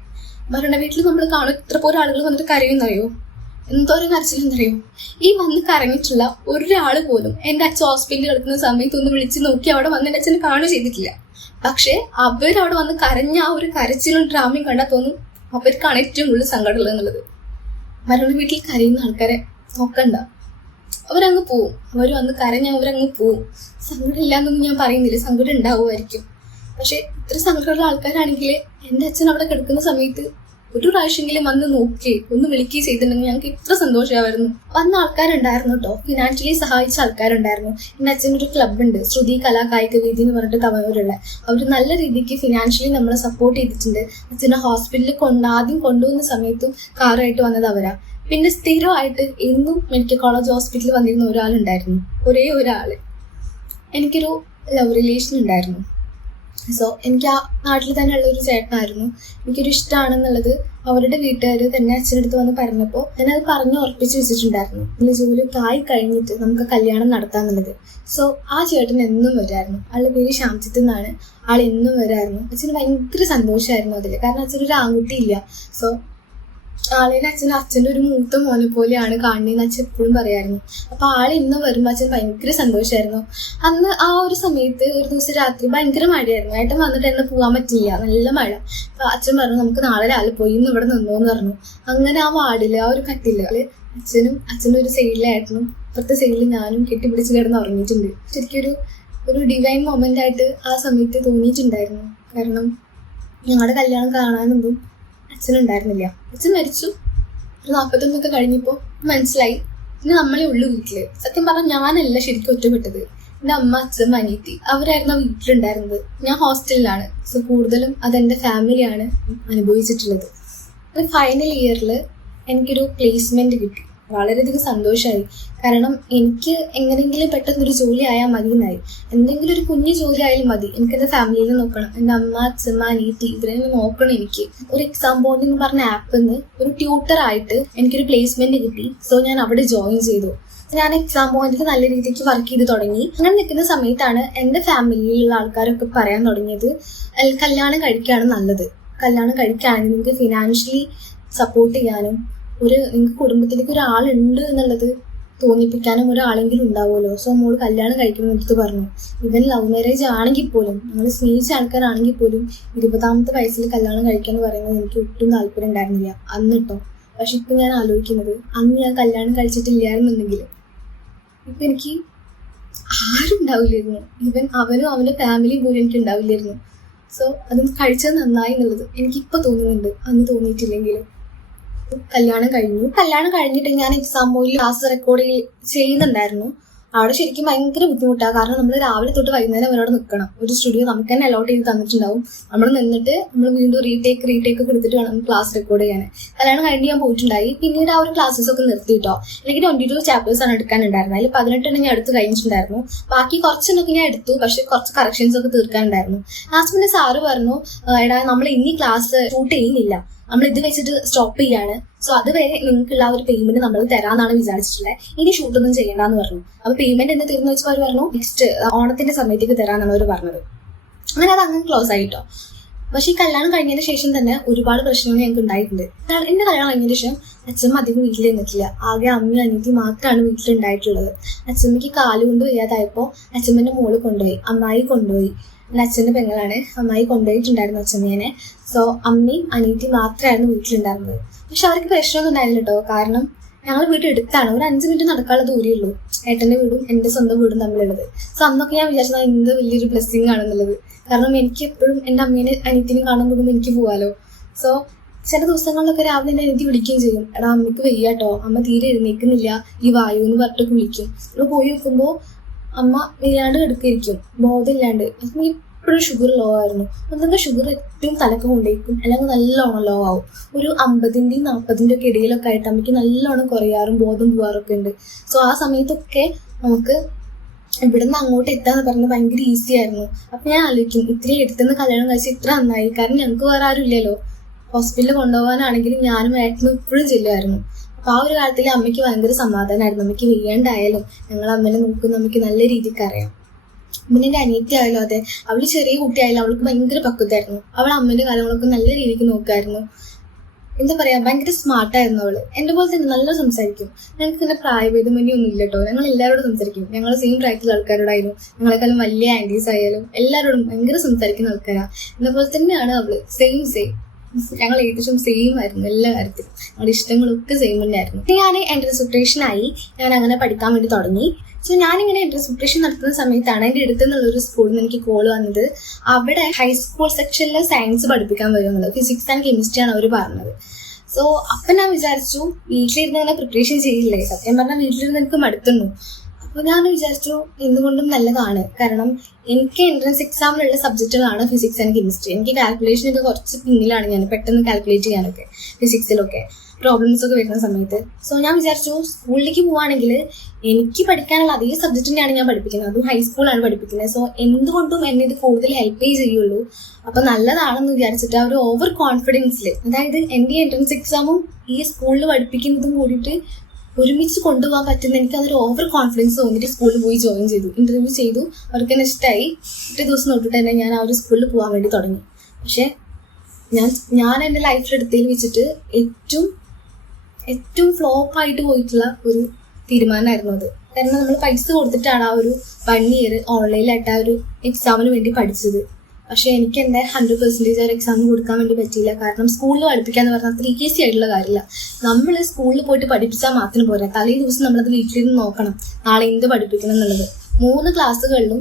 ഭരണ വീട്ടിൽ നമ്മൾ കാണും ഇത്ര പോലെ ആളുകൾ വന്നിട്ട് കരയുന്നറിയോ, എന്തോരം കരച്ചിലെന്നറിയോ. ഈ വന്ന് കരഞ്ഞിട്ടുള്ള ഒരാൾ പോലും എൻ്റെ അച്ഛൻ ഹോസ്പിറ്റലിൽ കിടക്കുന്ന സമയത്ത് ഒന്ന് വിളിച്ച് നോക്കി അവിടെ വന്ന് എൻ്റെ അച്ഛനെ കാണുക ചെയ്തിട്ടില്ല. പക്ഷെ അവരവിടെ വന്ന് കരഞ്ഞ ആ ഒരു കരച്ചിലും ഡ്രാമയും കണ്ടാൽ തോന്നും അവർക്കാണ് ഏറ്റവും കൂടുതൽ സങ്കടമുള്ളത് എന്നുള്ളത്. ഭരണ വീട്ടിൽ കരയുന്ന ആൾക്കാരെ നോക്കണ്ട, അവരങ്ങ് പോവും. അവർ വന്ന് കരഞ്ഞ അവരങ്ങ് പോവും. സങ്കടം ഇല്ലാന്നൊന്നും ഞാൻ പറയുന്നില്ല, സങ്കടം ഉണ്ടാവുമായിരിക്കും. പക്ഷെ ഇത്ര സങ്കടമുള്ള ആൾക്കാരാണെങ്കിൽ എൻ്റെ അച്ഛൻ അവിടെ കിടക്കുന്ന സമയത്ത് ഒരു പ്രാവശ്യമെങ്കിലും വന്ന് നോക്കി ഒന്ന് വിളിക്കുകയും ചെയ്തിട്ടുണ്ടെങ്കിൽ ഞങ്ങൾക്ക് ഇത്ര സന്തോഷമായിരുന്നു. വന്ന ആൾക്കാരുണ്ടായിരുന്നു കേട്ടോ, ഫിനാൻഷ്യലി സഹായിച്ച ആൾക്കാരുണ്ടായിരുന്നു. എൻ്റെ അച്ഛനൊരു ക്ലബ്ബുണ്ട്, ശ്രുതി കലാ കായിക വേദി എന്ന് പറഞ്ഞിട്ട് തവനൂരുള്ള. അവർ നല്ല രീതിക്ക് ഫിനാൻഷ്യലി നമ്മളെ സപ്പോർട്ട് ചെയ്തിട്ടുണ്ട്. അച്ഛനെ ഹോസ്പിറ്റലിൽ ആദ്യം കൊണ്ടുവന്ന സമയത്തും കാറായിട്ട് വന്നത് അവരാ. പിന്നെ സ്ഥിരമായിട്ട് എന്നും മെഡിക്കൽ കോളേജ് ഹോസ്പിറ്റലിൽ വന്നിരുന്ന ഒരാളുണ്ടായിരുന്നു, ഒരേ ഒരാൾ. എനിക്കൊരു ലവ് റിലേഷൻ ഉണ്ടായിരുന്നു. സോ എനിക്ക് ആ നാട്ടിൽ തന്നെ ഉള്ളൊരു ചേട്ടനായിരുന്നു. എനിക്കൊരു ഇഷ്ടമാണെന്നുള്ളത് അവരുടെ വീട്ടുകാർ തന്നെ അച്ഛനടുത്ത് വന്ന് പറഞ്ഞപ്പോൾ ഞാനത് പറഞ്ഞ് ഉറപ്പിച്ച് വെച്ചിട്ടുണ്ടായിരുന്നു. ഇതിൽ ജോലിയൊക്കെ ആയി കഴിഞ്ഞിട്ട് നമുക്ക് കല്യാണം നടത്താമെന്നുള്ളത്. സോ ആ ചേട്ടൻ എന്നും വരായിരുന്നു. ആളുടെ പേര് ശ്യാംജിത്ത് എന്നാണ്. ആൾ എന്നും വരായിരുന്നു. അച്ഛന് ഭയങ്കര സന്തോഷമായിരുന്നു അതിൽ. കാരണം അച്ഛനൊരു ആൺകുട്ടിയില്ല. സോ ആളിനെ അച്ഛൻ്റെ ഒരു മൂത്ത മോനെ പോലെയാണ് കാണുന്നതെന്ന് അച്ഛൻ എപ്പോഴും പറയായിരുന്നു. അപ്പൊ ഇന്ന് വരുമ്പോൾ അച്ഛൻ ഭയങ്കര സന്തോഷമായിരുന്നു. അന്ന് ആ ഒരു സമയത്ത് ഒരു ദിവസം രാത്രി ഭയങ്കര മഴയായിരുന്നു. ഏട്ടൻ വന്നിട്ട് എന്നെ പോകാൻ പറ്റില്ല, നല്ല മഴ. അപ്പൊ അച്ഛൻ പറഞ്ഞു നമുക്ക് നാളെ രാവിലെ പോയി ഇന്ന് ഇവിടെ നിന്നോന്ന് പറഞ്ഞു. അങ്ങനെ ആ വാർഡില് ആ ഒരു കട്ടില് അച്ഛൻ്റെ ഒരു സൈഡിലായിരുന്നു, ഇപ്പുറത്തെ സൈഡിൽ ഞാനും കെട്ടിപ്പിടിച്ച് കിടന്ന് ഉറങ്ങിയിട്ടുണ്ട്. ശരിക്കും ഒരു ഡിവൈൻ മൊമെന്റ് ആയിട്ട് ആ സമയത്ത് തോന്നിയിട്ടുണ്ടായിരുന്നു. കാരണം ഞങ്ങളുടെ കല്യാണം കാണാനൊന്നും അച്ഛനുണ്ടായിരുന്നില്ല. അച്ഛൻ മരിച്ചു ഒരു 41 കഴിഞ്ഞപ്പോൾ മനസ്സിലായി പിന്നെ നമ്മളെ ഉള്ളു വീട്ടില്. സത്യം പറഞ്ഞാൽ ഞാനല്ല ശരിക്കും ഒറ്റപ്പെട്ടത്. എൻ്റെ അമ്മ, അച്ഛൻ, അനിയത്തി അവരായിരുന്നു ആ വീട്ടിലുണ്ടായിരുന്നത്. ഞാൻ ഹോസ്റ്റലിലാണ്. സോ കൂടുതലും അതെൻ്റെ ഫാമിലിയാണ് അനുഭവിച്ചിട്ടുള്ളത്. ഫൈനൽ ഇയറിൽ എനിക്കൊരു പ്ലേസ്മെന്റ് കിട്ടി. വളരെയധികം സന്തോഷമായി. കാരണം എനിക്ക് എങ്ങനെയെങ്കിലും പെട്ടെന്നൊരു ജോലി ആയാൽ മതി എന്നായി. എന്തെങ്കിലും ഒരു കുഞ്ഞു ജോലി ആയാലും മതി. എനിക്കെൻ്റെ ഫാമിലിയിൽ നോക്കണം, എൻ്റെ അമ്മ, അച്ഛമ്മ, അനിയത്തി ഇവരെ നോക്കണം. എനിക്ക് ഒരു എക്സാം ബോർഡ് എന്ന് പറഞ്ഞ ആപ്പിൽ നിന്ന് ഒരു ട്യൂട്ടറായിട്ട് എനിക്കൊരു പ്ലേസ്മെന്റ് കിട്ടി. സോ ഞാൻ അവിടെ ജോയിൻ ചെയ്തു. ഞാൻ എക്സാം പോയിന്റിൽ നല്ല രീതിക്ക് വർക്ക് ചെയ്ത് തുടങ്ങി. അങ്ങനെ നിൽക്കുന്ന സമയത്താണ് എൻ്റെ ഫാമിലിയിലുള്ള ആൾക്കാരൊക്കെ പറയാൻ തുടങ്ങിയത് കല്യാണം കഴിക്കുകയാണ് നല്ലത്. കല്യാണം കഴിക്കുകയാണെങ്കിൽ നിങ്ങൾക്ക് ഫിനാൻഷ്യലി സപ്പോർട്ട് ചെയ്യാനും നിങ്ങൾക്ക് കുടുംബത്തിലേക്ക് ഒരാളുണ്ട് എന്നുള്ളത് തോന്നിപ്പിക്കാനും ഒരാളെങ്കിലും ഉണ്ടാവുമല്ലോ. സോ മോള് കല്യാണം കഴിക്കണം എടുത്ത് പറഞ്ഞു. ഇവൻ ലവ് മാരേജ് ആണെങ്കിൽ പോലും, ഞങ്ങൾ സ്നേഹിച്ച ആൾക്കാരാണെങ്കിൽ പോലും 20ാമത്തെ വയസ്സിൽ കല്യാണം കഴിക്കാന്ന് പറയുന്നത് എനിക്ക് ഒട്ടും താല്പര്യം ഉണ്ടായിരുന്നില്ല അന്ന് കേട്ടോ. പക്ഷെ ഇപ്പം ഞാൻ ആലോചിക്കുന്നത് അന്ന് ഞാൻ കല്യാണം കഴിച്ചിട്ടില്ലായിരുന്നുണ്ടെങ്കിൽ ഇപ്പം എനിക്ക് ആരും ഉണ്ടാവില്ലായിരുന്നു. ഈവൻ അവനും അവൻ്റെ ഫാമിലിയും പോലും എനിക്ക് ഉണ്ടാവില്ലായിരുന്നു. സോ അത് കഴിച്ചത് നന്നായി എന്നുള്ളത് എനിക്കിപ്പോൾ തോന്നുന്നുണ്ട്, അന്ന് തോന്നിയിട്ടില്ലെങ്കിലും. കല്യാണം കഴിഞ്ഞിട്ട് ഞാൻ എക്സാം പോയി ക്ലാസ് റെക്കോർഡ് ചെയ്യുന്നുണ്ടായിരുന്നു. അവിടെ ശരിക്കും ഭയങ്കര ബുദ്ധിമുട്ടാണ്. കാരണം നമ്മൾ രാവിലെ തൊട്ട് വൈകുന്നേരം വരെ അവിടെ നിൽക്കണം. ഒരു സ്റ്റുഡിയോ നമുക്ക് തന്നെ അലോട്ട് ചെയ്ത് തന്നിട്ടുണ്ടാവും. നമ്മൾ നിന്നിട്ട് നമ്മൾ വീണ്ടും റീടേക്ക് ഒക്കെ എടുത്തിട്ട് വേണം ക്ലാസ് റെക്കോർഡ് ചെയ്യാൻ. കല്യാണം കഴിഞ്ഞ് ഞാൻ പോയിട്ടുണ്ടായി. പിന്നീട് ആ ഒരു ക്ലാസ്സസ് ഒക്കെ നിർത്തിയിട്ടോ. എനിക്ക് 22 ചാപ്റ്റേഴ്സാണ് എടുക്കാനുണ്ടായിരുന്നത്. അതിൽ 18 ഞാൻ എടുത്ത് കഴിഞ്ഞിട്ടുണ്ടായിരുന്നു. ബാക്കി കുറച്ചെണ്ണൊക്കെ ഞാൻ എടുത്തു, പക്ഷെ കുറച്ച് കറക്ഷൻസ് ഒക്കെ തീർക്കാനുണ്ടായിരുന്നു. ലാസ്റ്റ് പിന്നെ സാറ് പറഞ്ഞു, എടാ നമ്മൾ ഇനി ക്ലാസ് ഷൂട്ട് ചെയ്യുന്നില്ല, നമ്മൾ ഇത് വെച്ചിട്ട് സ്റ്റോപ്പ് ചെയ്യാണ്. സോ അതുവരെ നിങ്ങൾക്കുള്ള ഒരു പേയ്മെന്റ് നമ്മൾ തരാമെന്നാണ് വിചാരിച്ചിട്ടുള്ളത്. ഇനി ഷൂട്ടൊന്നും ചെയ്യണ്ടെന്ന് പറഞ്ഞു. അപ്പൊ പേയ്മെന്റ് എന്ന് തീർന്നു വെച്ചപ്പോൾ അവർ പറഞ്ഞു നെക്സ്റ്റ് ഓണത്തിന്റെ സമയത്തേക്ക് തരാമെന്നാണ് അവർ പറഞ്ഞത്. അങ്ങനെ അത് അങ്ങനെ ക്ലോസ് ആയിട്ടോ. പക്ഷെ ഈ കല്യാണം കഴിഞ്ഞതിന് ശേഷം തന്നെ ഒരുപാട് പ്രശ്നങ്ങൾ ഞങ്ങൾക്ക് ഉണ്ടായിട്ടുണ്ട്. എന്റെ കല്യാണം കഴിഞ്ഞതിന് ശേഷം അച്ഛമ്മ അധികം വീട്ടിൽ നിന്നിട്ടില്ല. ആകെ അമ്മയും അനിയത്തി മാത്രമാണ് വീട്ടിലുണ്ടായിട്ടുള്ളത്. അച്ഛമ്മയ്ക്ക് കാലുകൊണ്ട് വയ്യാതായപ്പോൾ അച്ഛമ്മന്റെ മോള് കൊണ്ടുപോയി, അമ്മായി കൊണ്ടുപോയി. എൻ്റെ അച്ഛൻ്റെ പെങ്ങളാണ്. അമ്മായി കൊണ്ടുപോയിട്ടുണ്ടായിരുന്നു അച്ഛമ്മേനെ. സോ അമ്മയും അനിയത്തി മാത്രമായിരുന്നു വീട്ടിലുണ്ടായിരുന്നത്. പക്ഷെ അവർക്ക് പ്രശ്നമൊന്നും ഉണ്ടായില്ല കേട്ടോ. കാരണം ഞങ്ങൾ വീട് എടുത്താണ്, ഒരു 5 മിനിറ്റ് നടക്കാനുള്ള ദൂരേ ഉള്ളൂ ഏട്ടൻ്റെ വീടും എൻ്റെ സ്വന്തം വീടും തമ്മിലുള്ളത്. സോ അന്നൊക്കെ ഞാൻ വിചാരിച്ചത് എന്ത് വലിയൊരു ബ്ലെസ്സിങ് ആണെന്നുള്ളത്. കാരണം എനിക്ക് എപ്പോഴും എൻ്റെ അമ്മേനെ അനിയത്തിനും കാണാൻ പോകുമ്പോൾ എനിക്ക് പോകാമല്ലോ. സോ ചില ദിവസങ്ങളിലൊക്കെ രാവിലെ എൻ്റെ അനിയത്തി വിളിക്കുകയും ചെയ്യും, എടാ അമ്മയ്ക്ക് വയ്യാട്ടോ, അമ്മ തീരെ എഴുന്നേക്കുന്നില്ല, ഈ വായു എന്ന് പറഞ്ഞിട്ടൊക്കെ വിളിക്കും. നമ്മൾ പോയി നോക്കുമ്പോൾ അമ്മ വയ്യാണ്ട് കിടക്കിയിരിക്കും, ബോധമില്ലാണ്ട്. അമ്മ എപ്പോഴും ഷുഗർ ലോ ആയിരുന്നു. ഒന്നെങ്കിൽ ഷുഗർ ഏറ്റവും തലക്ക് കൊണ്ടേക്കും, അല്ലെങ്കിൽ നല്ലോണം ലോ ആവും. ഒരു 50-ന്റെയും 40-ന്റെ ഒക്കെ ഇടയിലൊക്കെ ആയിട്ട് അമ്മയ്ക്ക് നല്ലോണം കുറയാറും ബോധം പോകാറൊക്കെ ഉണ്ട്. സോ ആ സമയത്തൊക്കെ നമുക്ക് ഇവിടുന്ന് അങ്ങോട്ട് എത്താന്ന് പറഞ്ഞാൽ ഭയങ്കര ഈസി ആയിരുന്നു. അപ്പൊ ഞാൻ ആലോചിക്കും, ഇത്രയും എടുത്തുനിന്ന് കല്യാണം കഴിച്ച് ഇത്ര നന്നായി. കാരണം ഞങ്ങൾക്ക് വേറെ ആരും ഇല്ലല്ലോ. ഹോസ്പിറ്റലിൽ കൊണ്ടുപോകാനാണെങ്കിലും ഞാനും ഏട്ടനും ഇപ്പോഴും ചെല്ലുമായിരുന്നു. അപ്പൊ ആ ഒരു കാര്യത്തിൽ അമ്മയ്ക്ക് ഭയങ്കര സമാധാനമായിരുന്നു. അമ്മയ്ക്ക് വെയ്യാണ്ടായാലും ഞങ്ങൾ അമ്മനെ നോക്കുന്ന അമ്മയ്ക്ക് നല്ല രീതിക്ക് അറിയാം. പിന്നെ എൻ്റെ അനിയത്തി ആയാലും അതെ, അവള് ചെറിയ കുട്ടിയായാലും അവൾക്ക് ഭയങ്കര പക്വതായിരുന്നു. അവൾ അമ്മേന്റെ കാര്യങ്ങളൊക്കെ നല്ല രീതിക്ക് നോക്കായിരുന്നു. എന്താ പറയാ, ഭയങ്കര സ്മാർട്ടായിരുന്നു അവള്. എന്റെ പോലെ തന്നെ നല്ല സംസാരിക്കും. ഞങ്ങൾക്ക് ഇങ്ങനെ പ്രായഭേദമന്യം ഒന്നും ഇല്ല കേട്ടോ. ഞങ്ങൾ എല്ലാവരോടും സംസാരിക്കും. ഞങ്ങൾ സെയിം പ്രായത്തിലുള്ള ആൾക്കാരോടായാലും ഞങ്ങളെക്കാളും വലിയ ആന്റീസ് ആയാലും എല്ലാവരോടും ഭയങ്കര സംസാരിക്കുന്ന ആൾക്കാരാണ്. എന്നെ പോലെ തന്നെയാണ് അവള്. സെയിം ഞങ്ങൾ ഏകദേശം സെയിം ആയിരുന്നു എല്ലാ കാര്യത്തിലും. ഞങ്ങളുടെ ഇഷ്ടങ്ങളൊക്കെ സെയിം തന്നെയായിരുന്നു. ഞാൻ എൻട്രൻസ് പ്രിപ്പറേഷൻ ആയി. ഞാൻ അങ്ങനെ പഠിക്കാൻ വേണ്ടി തുടങ്ങി. സോ ഞാനിങ്ങനെ എൻട്രൻസ് പ്രിപ്പറേഷൻ നടത്തുന്ന സമയത്താണ് എൻ്റെ അടുത്തുനിന്നുള്ളൊരു സ്കൂളിൽ നിന്ന് എനിക്ക് കോൾ വന്നത്. അവിടെ ഹൈസ്കൂൾ സെക്ഷനിൽ സയൻസ് പഠിപ്പിക്കാൻ വരുമെന്നുള്ളത്, ഫിസിക്സ് ആൻഡ് കെമിസ്ട്രി ആണ് അവർ പറഞ്ഞത്. സോ അപ്പം ഞാൻ വിചാരിച്ചു, വീട്ടിലിരുന്ന് ഇങ്ങനെ പ്രിപ്പറേഷൻ ചെയ്യില്ലേ, സത്യം പറഞ്ഞാൽ വീട്ടിലിരുന്ന് എനിക്ക് മടുത്തുന്നു. അപ്പോൾ ഞാൻ വിചാരിച്ചു എന്തുകൊണ്ടും നല്ലതാണ്. കാരണം എനിക്ക് എൻട്രൻസ് എക്സാമിലുള്ള സബ്ജക്റ്റുകളാണ് ഫിസിക്സ് ആൻഡ് കെമിസ്ട്രി. എനിക്ക് കാൽക്കുലേഷനൊക്കെ കുറച്ച് പിന്നിലാണ്, ഞാൻ പെട്ടെന്ന് കാൽക്കുലേറ്റ് ചെയ്യാനൊക്കെ ഫിസിക്സിലൊക്കെ പ്രോബ്ലംസ് ഒക്കെ വരുന്ന സമയത്ത്. സോ ഞാൻ വിചാരിച്ചു സ്കൂളിലേക്ക് പോവുകയാണെങ്കിൽ എനിക്ക് പഠിക്കാനുള്ള അതേ സബ്ജക്റ്റ് തന്നെയാണ് ഞാൻ പഠിപ്പിക്കുന്നത്, അതും ഹൈസ്കൂളാണ് പഠിപ്പിക്കുന്നത്. സോ എന്തുകൊണ്ടും എന്നെ ഇത് കൂടുതൽ ഹെൽപ്പ് ചെയ്യുള്ളൂ. അപ്പം നല്ലതാണെന്ന് വിചാരിച്ചിട്ട് ആ ഒരു ഓവർ കോൺഫിഡൻസിൽ, അതായത് എൻ്റെ എൻട്രൻസ് എക്സാമും ഈ സ്കൂളിൽ പഠിപ്പിക്കുന്നതും കൂടിയിട്ട് ഒരുമിച്ച് കൊണ്ടുപോകാൻ പറ്റുന്ന എനിക്ക് അതൊരു ഓവർ കോൺഫിഡൻസ് തോന്നിയിട്ട് സ്കൂളിൽ പോയി ജോയിൻ ചെയ്തു, ഇന്റർവ്യൂ ചെയ്തു. അവർക്ക് തന്നെ ഇഷ്ടമായി. ഒറ്റ ദിവസം തൊട്ടിട്ട് തന്നെ ഞാൻ ആ ഒരു സ്കൂളിൽ പോകാൻ വേണ്ടി തുടങ്ങി. പക്ഷെ ഞാൻ എൻ്റെ ലൈഫിലെടുത്തതിൽ വെച്ചിട്ട് ഏറ്റവും ഫ്ലോപ്പായിട്ട് പോയിട്ടുള്ള ഒരു തീരുമാനമായിരുന്നു അത്. കാരണം നമ്മൾ പൈസ കൊടുത്തിട്ടാണ് ആ ഒരു 1 ഇയർ ഓൺലൈനിലായിട്ട് ആ ഒരു എക്സാമിന് വേണ്ടി പഠിച്ചത്. പക്ഷെ എനിക്ക് എൻ്റെ 100% ആ ഒരു എക്സാമിന് കൊടുക്കാൻ വേണ്ടി പറ്റിയില്ല. കാരണം സ്കൂളിൽ പഠിപ്പിക്കാന്ന് പറഞ്ഞാൽ അത്ര ഈസി ആയിട്ടുള്ള കാര്യമില്ല. നമ്മൾ സ്കൂളിൽ പോയിട്ട് പഠിപ്പിച്ചാൽ മാത്രം പോരാ, തലേ ദിവസം നമ്മളത് വീട്ടിലിരുന്ന് നോക്കണം നാളെ എന്ത് പഠിപ്പിക്കണം എന്നുള്ളത്. 3 ക്ലാസ്സുകളിലും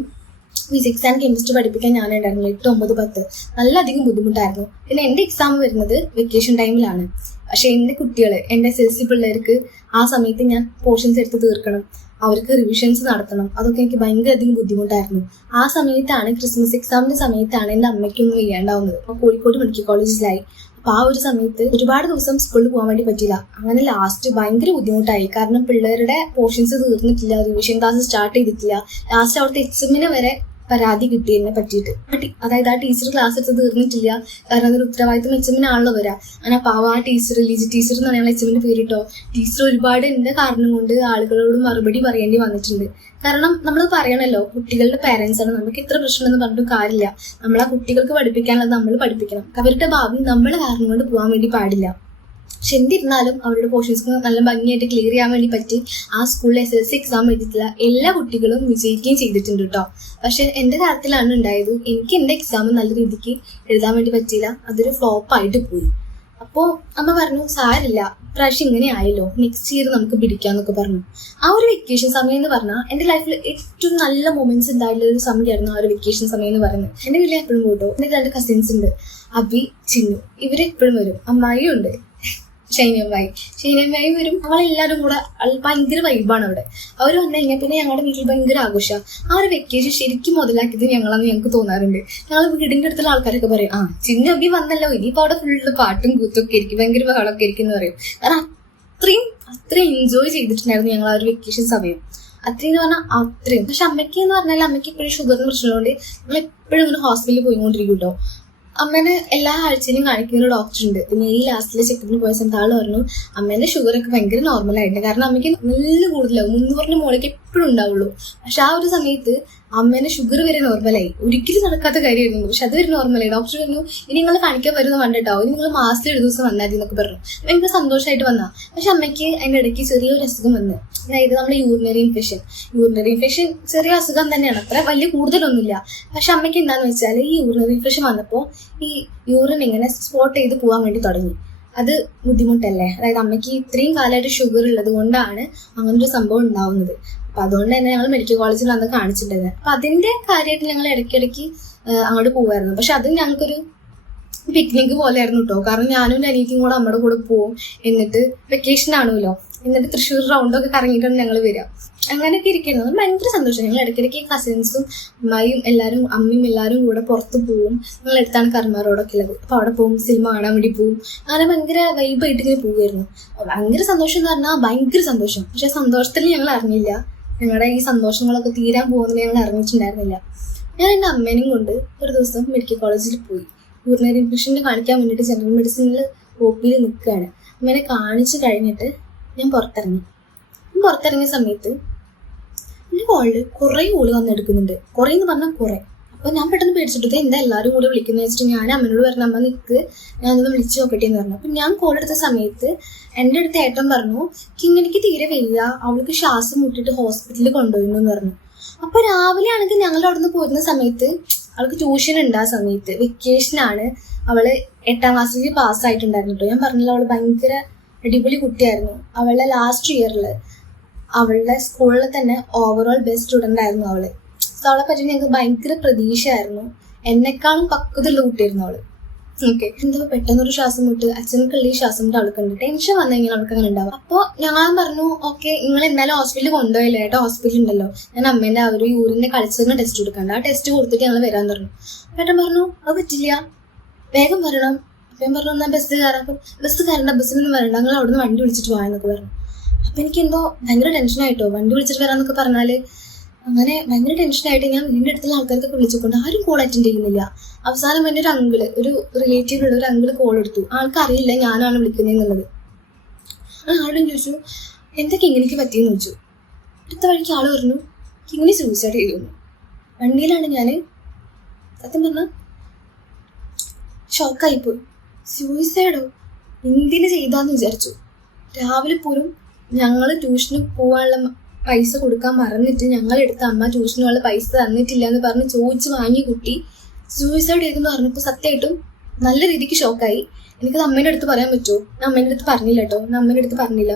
ഫിസിക്സ് ആൻഡ് കെമിസ്ട്രി പഠിപ്പിക്കാൻ ഞാനുണ്ടായിരുന്നു. 8, 9, 10 നല്ല അധികം ബുദ്ധിമുട്ടായിരുന്നു. പിന്നെ എൻ്റെ എക്സാം വരുന്നത് വെക്കേഷൻ ടൈമിലാണ്. പക്ഷെ എൻ്റെ കുട്ടികൾ, എൻ്റെ SLC പിള്ളേർക്ക് ആ സമയത്ത് ഞാൻ പോർഷൻസ് എടുത്ത് തീർക്കണം, അവർക്ക് റിവിഷൻസ് നടത്തണം. അതൊക്കെ എനിക്ക് ഭയങ്കര അധികം ബുദ്ധിമുട്ടായിരുന്നു. ആ സമയത്താണ്, ക്രിസ്മസ് എക്സാമിന്റെ സമയത്താണ് എൻ്റെ അമ്മയ്ക്കൊന്നും വയ്യാണ്ടാവുന്നത്. അപ്പോൾ കോഴിക്കോട് മെഡിക്കൽ കോളേജിലായി. അപ്പോൾ ആ ഒരു സമയത്ത് ഒരുപാട് ദിവസം സ്കൂളിൽ പോകാൻ വേണ്ടി പറ്റില്ല. അങ്ങനെ ലാസ്റ്റ് ഭയങ്കര ബുദ്ധിമുട്ടായി. കാരണം പിള്ളേരുടെ പോർഷൻസ് തീർന്നിട്ടില്ല, റിവിഷൻ ക്ലാസ് സ്റ്റാർട്ട് ചെയ്തിട്ടില്ല. ലാസ്റ്റ് അവിടുത്തെ എക്സാമിന് വരെ പരാതി കിട്ടി എന്നെ പറ്റിയിട്ട്. അതായത് ആ ടീച്ചർ ക്ലാസ് എടുത്ത് തീർന്നിട്ടില്ല. കാരണം അതൊരു ഉത്തരവാദിത്തം എച്ചമ്മിനാണല്ലോ വരാ. അങ്ങനെ പാവ ആ ടീച്ചർ, ലിജി ടീച്ചർ എന്ന് പറയുന്ന എച്ചമ്മിന്റെ പേരിട്ടോ. ടീച്ചർ ഒരുപാട് എന്റെ കാരണം കൊണ്ട് ആളുകളോട് മറുപടി പറയേണ്ടി വന്നിട്ടുണ്ട്. കാരണം നമ്മൾ പറയണല്ലോ, കുട്ടികളുടെ പാരന്റ്സ് ആണ്, നമുക്ക് ഇത്ര പ്രശ്നമെന്ന് പറഞ്ഞിട്ട് കാര്യമില്ല. നമ്മൾ ആ കുട്ടികൾക്ക് പഠിപ്പിക്കാനുള്ളത് നമ്മൾ പഠിപ്പിക്കണം. അവരുടെ ഭാവി നമ്മളെ കാരണം കൊണ്ട് പോകാൻ വേണ്ടി പാടില്ല. പക്ഷെ എന്നിരുന്നാലും അവരുടെ പോർഷൻസ് നല്ല ഭംഗിയായിട്ട് ക്ലിയർ ചെയ്യാൻ വേണ്ടി പറ്റി. ആ സ്കൂളിൽ SLC എക്സാം എഴുതിയിട്ടുള്ള എല്ലാ കുട്ടികളും വിജയിക്കുകയും ചെയ്തിട്ടുണ്ട് കേട്ടോ. പക്ഷെ എൻ്റെ കാര്യത്തിലാണ് ഉണ്ടായത്, എനിക്ക് എൻ്റെ എക്സാം നല്ല രീതിക്ക് എഴുതാൻ വേണ്ടി പറ്റിയില്ല. അതൊരു ഫ്ലോപ്പായിട്ട് പോയി. അപ്പോൾ അമ്മ പറഞ്ഞു സാരില്ല, പ്രാവശ്യം ഇങ്ങനെ ആയല്ലോ, നെക്സ്റ്റ് ഇയർ നമുക്ക് പിടിക്കാന്നൊക്കെ പറഞ്ഞു. ആ ഒരു വെക്കേഷൻ സമയം എന്ന് പറഞ്ഞാൽ എൻ്റെ ലൈഫിൽ ഏറ്റവും നല്ല മൊമെന്റ്സ് ഉണ്ടായിട്ടുള്ള ഒരു സമയമായിരുന്നു ആ ഒരു വെക്കേഷൻ സമയം എന്ന് പറയുന്നത്. എൻ്റെ വീട്ടിൽ എപ്പോഴും പോട്ടോ. എൻ്റെ 2 കസിൻസ് ഉണ്ട്, അബി, ചിന്നു. ഇവരെപ്പോഴും വരും. അമ്മായിയും ഉണ്ട്, ഷൈനിയമ്മായി വരും. ഞങ്ങളെല്ലാവരും കൂടെ ഭയങ്കര വൈബാണ് അവിടെ. അവർ വന്നു കഴിഞ്ഞാൽ പിന്നെ ഞങ്ങളുടെ വീട്ടിൽ ഭയങ്കര ആഘോഷമാണ്. ആ ഒരു വെക്കേഷൻ ശരിക്കും മുതലാക്കിയത് ഞങ്ങളാന്ന് ഞങ്ങൾക്ക് തോന്നാറുണ്ട്. ഞങ്ങൾ വീടിന്റെ അടുത്തുള്ള ആൾക്കാരൊക്കെ പറയും, ചിന്നു അബി വന്നല്ലോ, ഇനിയിപ്പോൾ അവിടെ ഫുള്ള് പാട്ടും കൂത്തൊക്കെ ആയിരിക്കും, ഭയങ്കര ബഹളമൊക്കെ ആയിരിക്കും എന്ന് പറയും. കാരണം അത്രയും എൻജോയ് ചെയ്തിട്ടുണ്ടായിരുന്നു ഞങ്ങൾ ആ ഒരു വെക്കേഷൻ സമയം. അത്രയും എന്ന് പറഞ്ഞാൽ അത്രയും. പക്ഷെ അമ്മയ്ക്ക് എന്ന് പറഞ്ഞാൽ അമ്മയ്ക്ക് ഇപ്പോഴും ഷുഗറിന് പ്രശ്നമുള്ളതുകൊണ്ട് ഞങ്ങൾ എപ്പോഴും ഇങ്ങനെ ഹോസ്പിറ്റലിൽ പോയിക്കൊണ്ടിരിക്കും കേട്ടോ. അമ്മേനെ എല്ലാ ആഴ്ചയിലും കാണിക്കുന്ന ഒരു ഡോക്ടർ ഉണ്ട്. പിന്നെ ഈ ലാസ്റ്റിലെ ചെക്കപ്പിന് പോയ സമയത്ത് ആള് പറഞ്ഞു അമ്മേന്റെ ഷുഗർ ഒക്കെ ഭയങ്കര നോർമലായിട്ടുണ്ട്. കാരണം അമ്മയ്ക്ക് നല്ല കൂടുതലാവും, 300 മുകളിലേക്ക് എപ്പോഴും ഉണ്ടാവുള്ളൂ. പക്ഷെ ആ ഒരു സമയത്ത് അമ്മേന്റെ ഷുഗർ വരെ നോർമലായി. ഒരിക്കലും നടക്കാത്ത കാര്യമായിരുന്നു, പക്ഷെ അത് വരെ നോർമലായി. ഡോക്ടർ പറഞ്ഞു ഇനി നിങ്ങൾ കാണിക്കാൻ വരുന്ന കണ്ടിട്ടോ, ഇനി നിങ്ങൾ മാസത്തിൽ 1 ദിവസം വന്നാൽ മതി എന്നൊക്കെ പറഞ്ഞു. ഭയങ്കര സന്തോഷമായിട്ട് വന്നാ. പക്ഷെ അമ്മയ്ക്ക് അതിന്റെ ഇടയ്ക്ക് ചെറിയൊരു അസുഖം വന്ന്, അതായത് നമ്മുടെ യൂറിനറി ഇൻഫെക്ഷൻ ചെറിയ അസുഖം തന്നെയാണ്, അത്ര വലിയ കൂടുതലൊന്നുമില്ല. പക്ഷെ അമ്മയ്ക്ക് എന്താന്ന് വെച്ചാൽ ഈ യൂറിനറി ഇൻഫെക്ഷൻ വന്നപ്പോൾ ഈ യൂറിൻ ഇങ്ങനെ സ്പോട്ട് ചെയ്ത് പോകാൻ വേണ്ടി തുടങ്ങി. അത് ബുദ്ധിമുട്ടല്ലേ? അതായത് അമ്മയ്ക്ക് ഇത്രയും കാലമായിട്ട് ഷുഗർ ഉള്ളത് കൊണ്ടാണ് അങ്ങനൊരു സംഭവം ഉണ്ടാവുന്നത്. അപ്പൊ അതുകൊണ്ട് തന്നെ ഞങ്ങൾ മെഡിക്കൽ കോളേജിൽ അന്ന് കാണിച്ചിട്ടുണ്ടായിരുന്നു. അപ്പൊ അതിന്റെ കാര്യമായിട്ട് ഞങ്ങൾ ഇടയ്ക്കിടയ്ക്ക് അങ്ങോട്ട് പോകുമായിരുന്നു. പക്ഷെ അതും ഞങ്ങൾക്കൊരു പിക്നിക് പോലെയായിരുന്നു കേട്ടോ. കാരണം ഞാനും എൻ്റെ അനിയത്തിയും കൂടെ അമ്മയുടെ കൂടെ പോവും. എന്നിട്ട് വെക്കേഷൻ ആണല്ലോ, എന്നിട്ട് തൃശ്ശൂർ റൗണ്ടൊക്കെ കറങ്ങിയിട്ടാണ് ഞങ്ങൾ വരിക. അങ്ങനെയൊക്കെ ഇരിക്കുന്നത് ഭയങ്കര സന്തോഷം. ഞങ്ങൾ ഇടയ്ക്കിടയ്ക്ക് കസിൻസും അമ്മയും അമ്മയും എല്ലാവരും കൂടെ പുറത്ത് പോവും. ഞങ്ങൾ അടുത്താണ് കർമ്മ റോഡൊക്കെ ഉള്ളത്. അപ്പൊ അവിടെ പോകും, സിനിമ കാണാൻ വേണ്ടി പോവും. അങ്ങനെ ഭയങ്കര വൈബായിട്ട് ഇങ്ങനെ പോവുമായിരുന്നു. ഭയങ്കര സന്തോഷം എന്ന് പറഞ്ഞാൽ ഭയങ്കര സന്തോഷം. പക്ഷെ സന്തോഷത്തിൽ ഞങ്ങൾ അറിഞ്ഞില്ല, ഞങ്ങളുടെ ഈ സന്തോഷങ്ങളൊക്കെ തീരാൻ പോകുന്നത് ഞങ്ങൾ അറിഞ്ഞിട്ടുണ്ടായിരുന്നില്ല. ഞാൻ എൻ്റെ അമ്മേനെയും കൊണ്ട് ഒരു ദിവസം മെഡിക്കൽ കോളേജിൽ പോയി. യൂറിനറി ഇൻഫെക്ഷന് കാണിക്കാൻ വേണ്ടിയിട്ട് ജനറൽ മെഡിസിനിൽ OP-യിൽ നിൽക്കുകയാണ്. അമ്മേനെ കാണിച്ചു കഴിഞ്ഞിട്ട് ഞാൻ പുറത്തിറങ്ങിയ സമയത്ത് എൻ്റെ കോളിൽ കുറേ കോള് വന്നെടുക്കുന്നുണ്ട്. കുറേ എന്ന് പറഞ്ഞാൽ കുറേ. അപ്പോൾ ഞാൻ പെട്ടെന്ന് പേടിച്ചിട്ട് എന്താ എല്ലാവരും കൂടെ വിളിക്കുന്നത് വെച്ചിട്ട് ഞാൻ അമ്മനോട് പറഞ്ഞു, അമ്മ നിൽക്ക്, ഞാനൊന്ന് വിളിച്ചു നോക്കട്ടെ എന്ന് പറഞ്ഞു. അപ്പം ഞാൻ കോൾ എടുത്ത സമയത്ത് എൻ്റെ അടുത്ത് ഏട്ടൻ പറഞ്ഞു കിങ്ങിണിക്ക് തീരെ വയ്യ, അവൾക്ക് ശ്വാസം മുട്ടിട്ട് ഹോസ്പിറ്റലിൽ കൊണ്ടുപോയിരുന്നു എന്ന് പറഞ്ഞു. അപ്പോൾ രാവിലെ ആണെങ്കിൽ ഞങ്ങൾ അവിടെ നിന്ന് പോരുന്ന സമയത്ത് അവൾക്ക് ട്യൂഷൻ ഉണ്ട്. ആ സമയത്ത് വെക്കേഷനാണ്. അവള് 8ാം ക്ലാസ്സിൽ പാസ്സായിട്ടുണ്ടായിരുന്നു കേട്ടോ. ഞാൻ പറഞ്ഞല്ലോ അവള് ഭയങ്കര അടിപൊളി കുട്ടിയായിരുന്നു. അവളുടെ ലാസ്റ്റ് ഇയറിൽ അവളുടെ സ്കൂളിൽ തന്നെ ഓവറോൾ ബെസ്റ്റ് സ്റ്റുഡൻ്റ് ആയിരുന്നു അവള്. സോ അവളെ പറ്റി ഞങ്ങൾക്ക് ഭയങ്കര പ്രതീക്ഷയായിരുന്നു. എന്നെക്കാളും പക്വതയുള്ള കുട്ടിയായിരുന്നു അവള്. ഓക്കെ, എന്തോ പെട്ടെന്നൊരു ശ്വാസം മുട്ട്, അച്ഛനക്കുള്ള ശ്വാസം മുട്ട് അവൾക്കുണ്ട്. ടെൻഷൻ വന്നു കഴിഞ്ഞാൽ അവൾക്ക് അങ്ങനെ ഉണ്ടാവും. അപ്പോൾ ഞാൻ പറഞ്ഞു ഓക്കെ, നിങ്ങൾ എന്നാലും ഹോസ്പിറ്റലിൽ കൊണ്ടുപോയില്ലേ, ഏട്ടാ ഹോസ്പിറ്റൽ ഉണ്ടല്ലോ, ഞാൻ അമ്മേന്റെ ആ ഒരു യൂറിന്റെ കൾച്ചറിന് ടെസ്റ്റ് കൊടുക്കണ്ട, ആ ടെസ്റ്റ് കൊടുത്തിട്ട് ഞങ്ങൾ വരാൻ പറഞ്ഞു. ഏട്ടൻ പറഞ്ഞു അത് പറ്റില്ല, വേഗം വരണം. അപ്പം ഞാൻ പറഞ്ഞു എന്നാൽ ബസ് കയറാം. അപ്പം ബസ് കയറണ്ട, ബസ്സിനൊന്നും വരണ്ട, ഞങ്ങൾ അവിടെ നിന്ന് വണ്ടി വിളിച്ചിട്ട് പോകാന്നൊക്കെ പറഞ്ഞു. അപ്പം എനിക്ക് എന്തോ ഭയങ്കര ടെൻഷനായിട്ടോ. വണ്ടി വിളിച്ചിട്ട് വരാന്നൊക്കെ പറഞ്ഞാൽ അങ്ങനെ ഭയങ്കര ടെൻഷനായിട്ട് ഞാൻ വീടിൻ്റെ അടുത്തുള്ള ആൾക്കാർക്കൊക്കെ വിളിച്ചുകൊണ്ട് ആരും കോൾ അറ്റൻഡ് ചെയ്യുന്നില്ല. അവസാനം എൻ്റെ ഒരു റിലേറ്റീവ് ഉള്ള ഒരു അങ്കിള് കോൾ എടുത്തു. ആൾക്കറിയില്ല ഞാനാണ് വിളിക്കുന്നതെന്നുള്ളത്. ആളും ചോദിച്ചു എന്താ കിങ്ങിനിക്ക് പറ്റിയെന്ന് ചോദിച്ചു. അടുത്ത വഴിക്ക് ആള് പറഞ്ഞു കിങ്ങിനി സൂയിസൈഡ് ചെയ്തു. വണ്ടിയിലാണ് ഞാൻ. സത്യം പറഞ്ഞാൽ ഷോക്കായിപ്പോയി. സൂയിസൈഡോ? എന്തിനു ചെയ്താന്ന് വിചാരിച്ചു. രാവിലെ പോലും ഞങ്ങൾ ട്യൂഷന് പോകാനുള്ള പൈസ കൊടുക്കാൻ മറന്നിട്ട് ഞങ്ങളെടുത്ത അമ്മ ട്യൂഷനുള്ള പൈസ തന്നിട്ടില്ല എന്ന് പറഞ്ഞ് ചോദിച്ച് വാങ്ങിയ കുട്ടി സൂയിസൈഡ് ചെയ്തെന്ന് പറഞ്ഞപ്പോൾ സത്യമായിട്ടും നല്ല രീതിക്ക് ഷോക്കായി. എനിക്കത് അമ്മേൻ്റെ അടുത്ത് പറയാൻ പറ്റുമോ? ഞാൻ അമ്മേൻ്റെ അടുത്ത് പറഞ്ഞില്ല കേട്ടോ. ഞാൻ അമ്മേൻ്റെ അടുത്ത് പറഞ്ഞില്ല.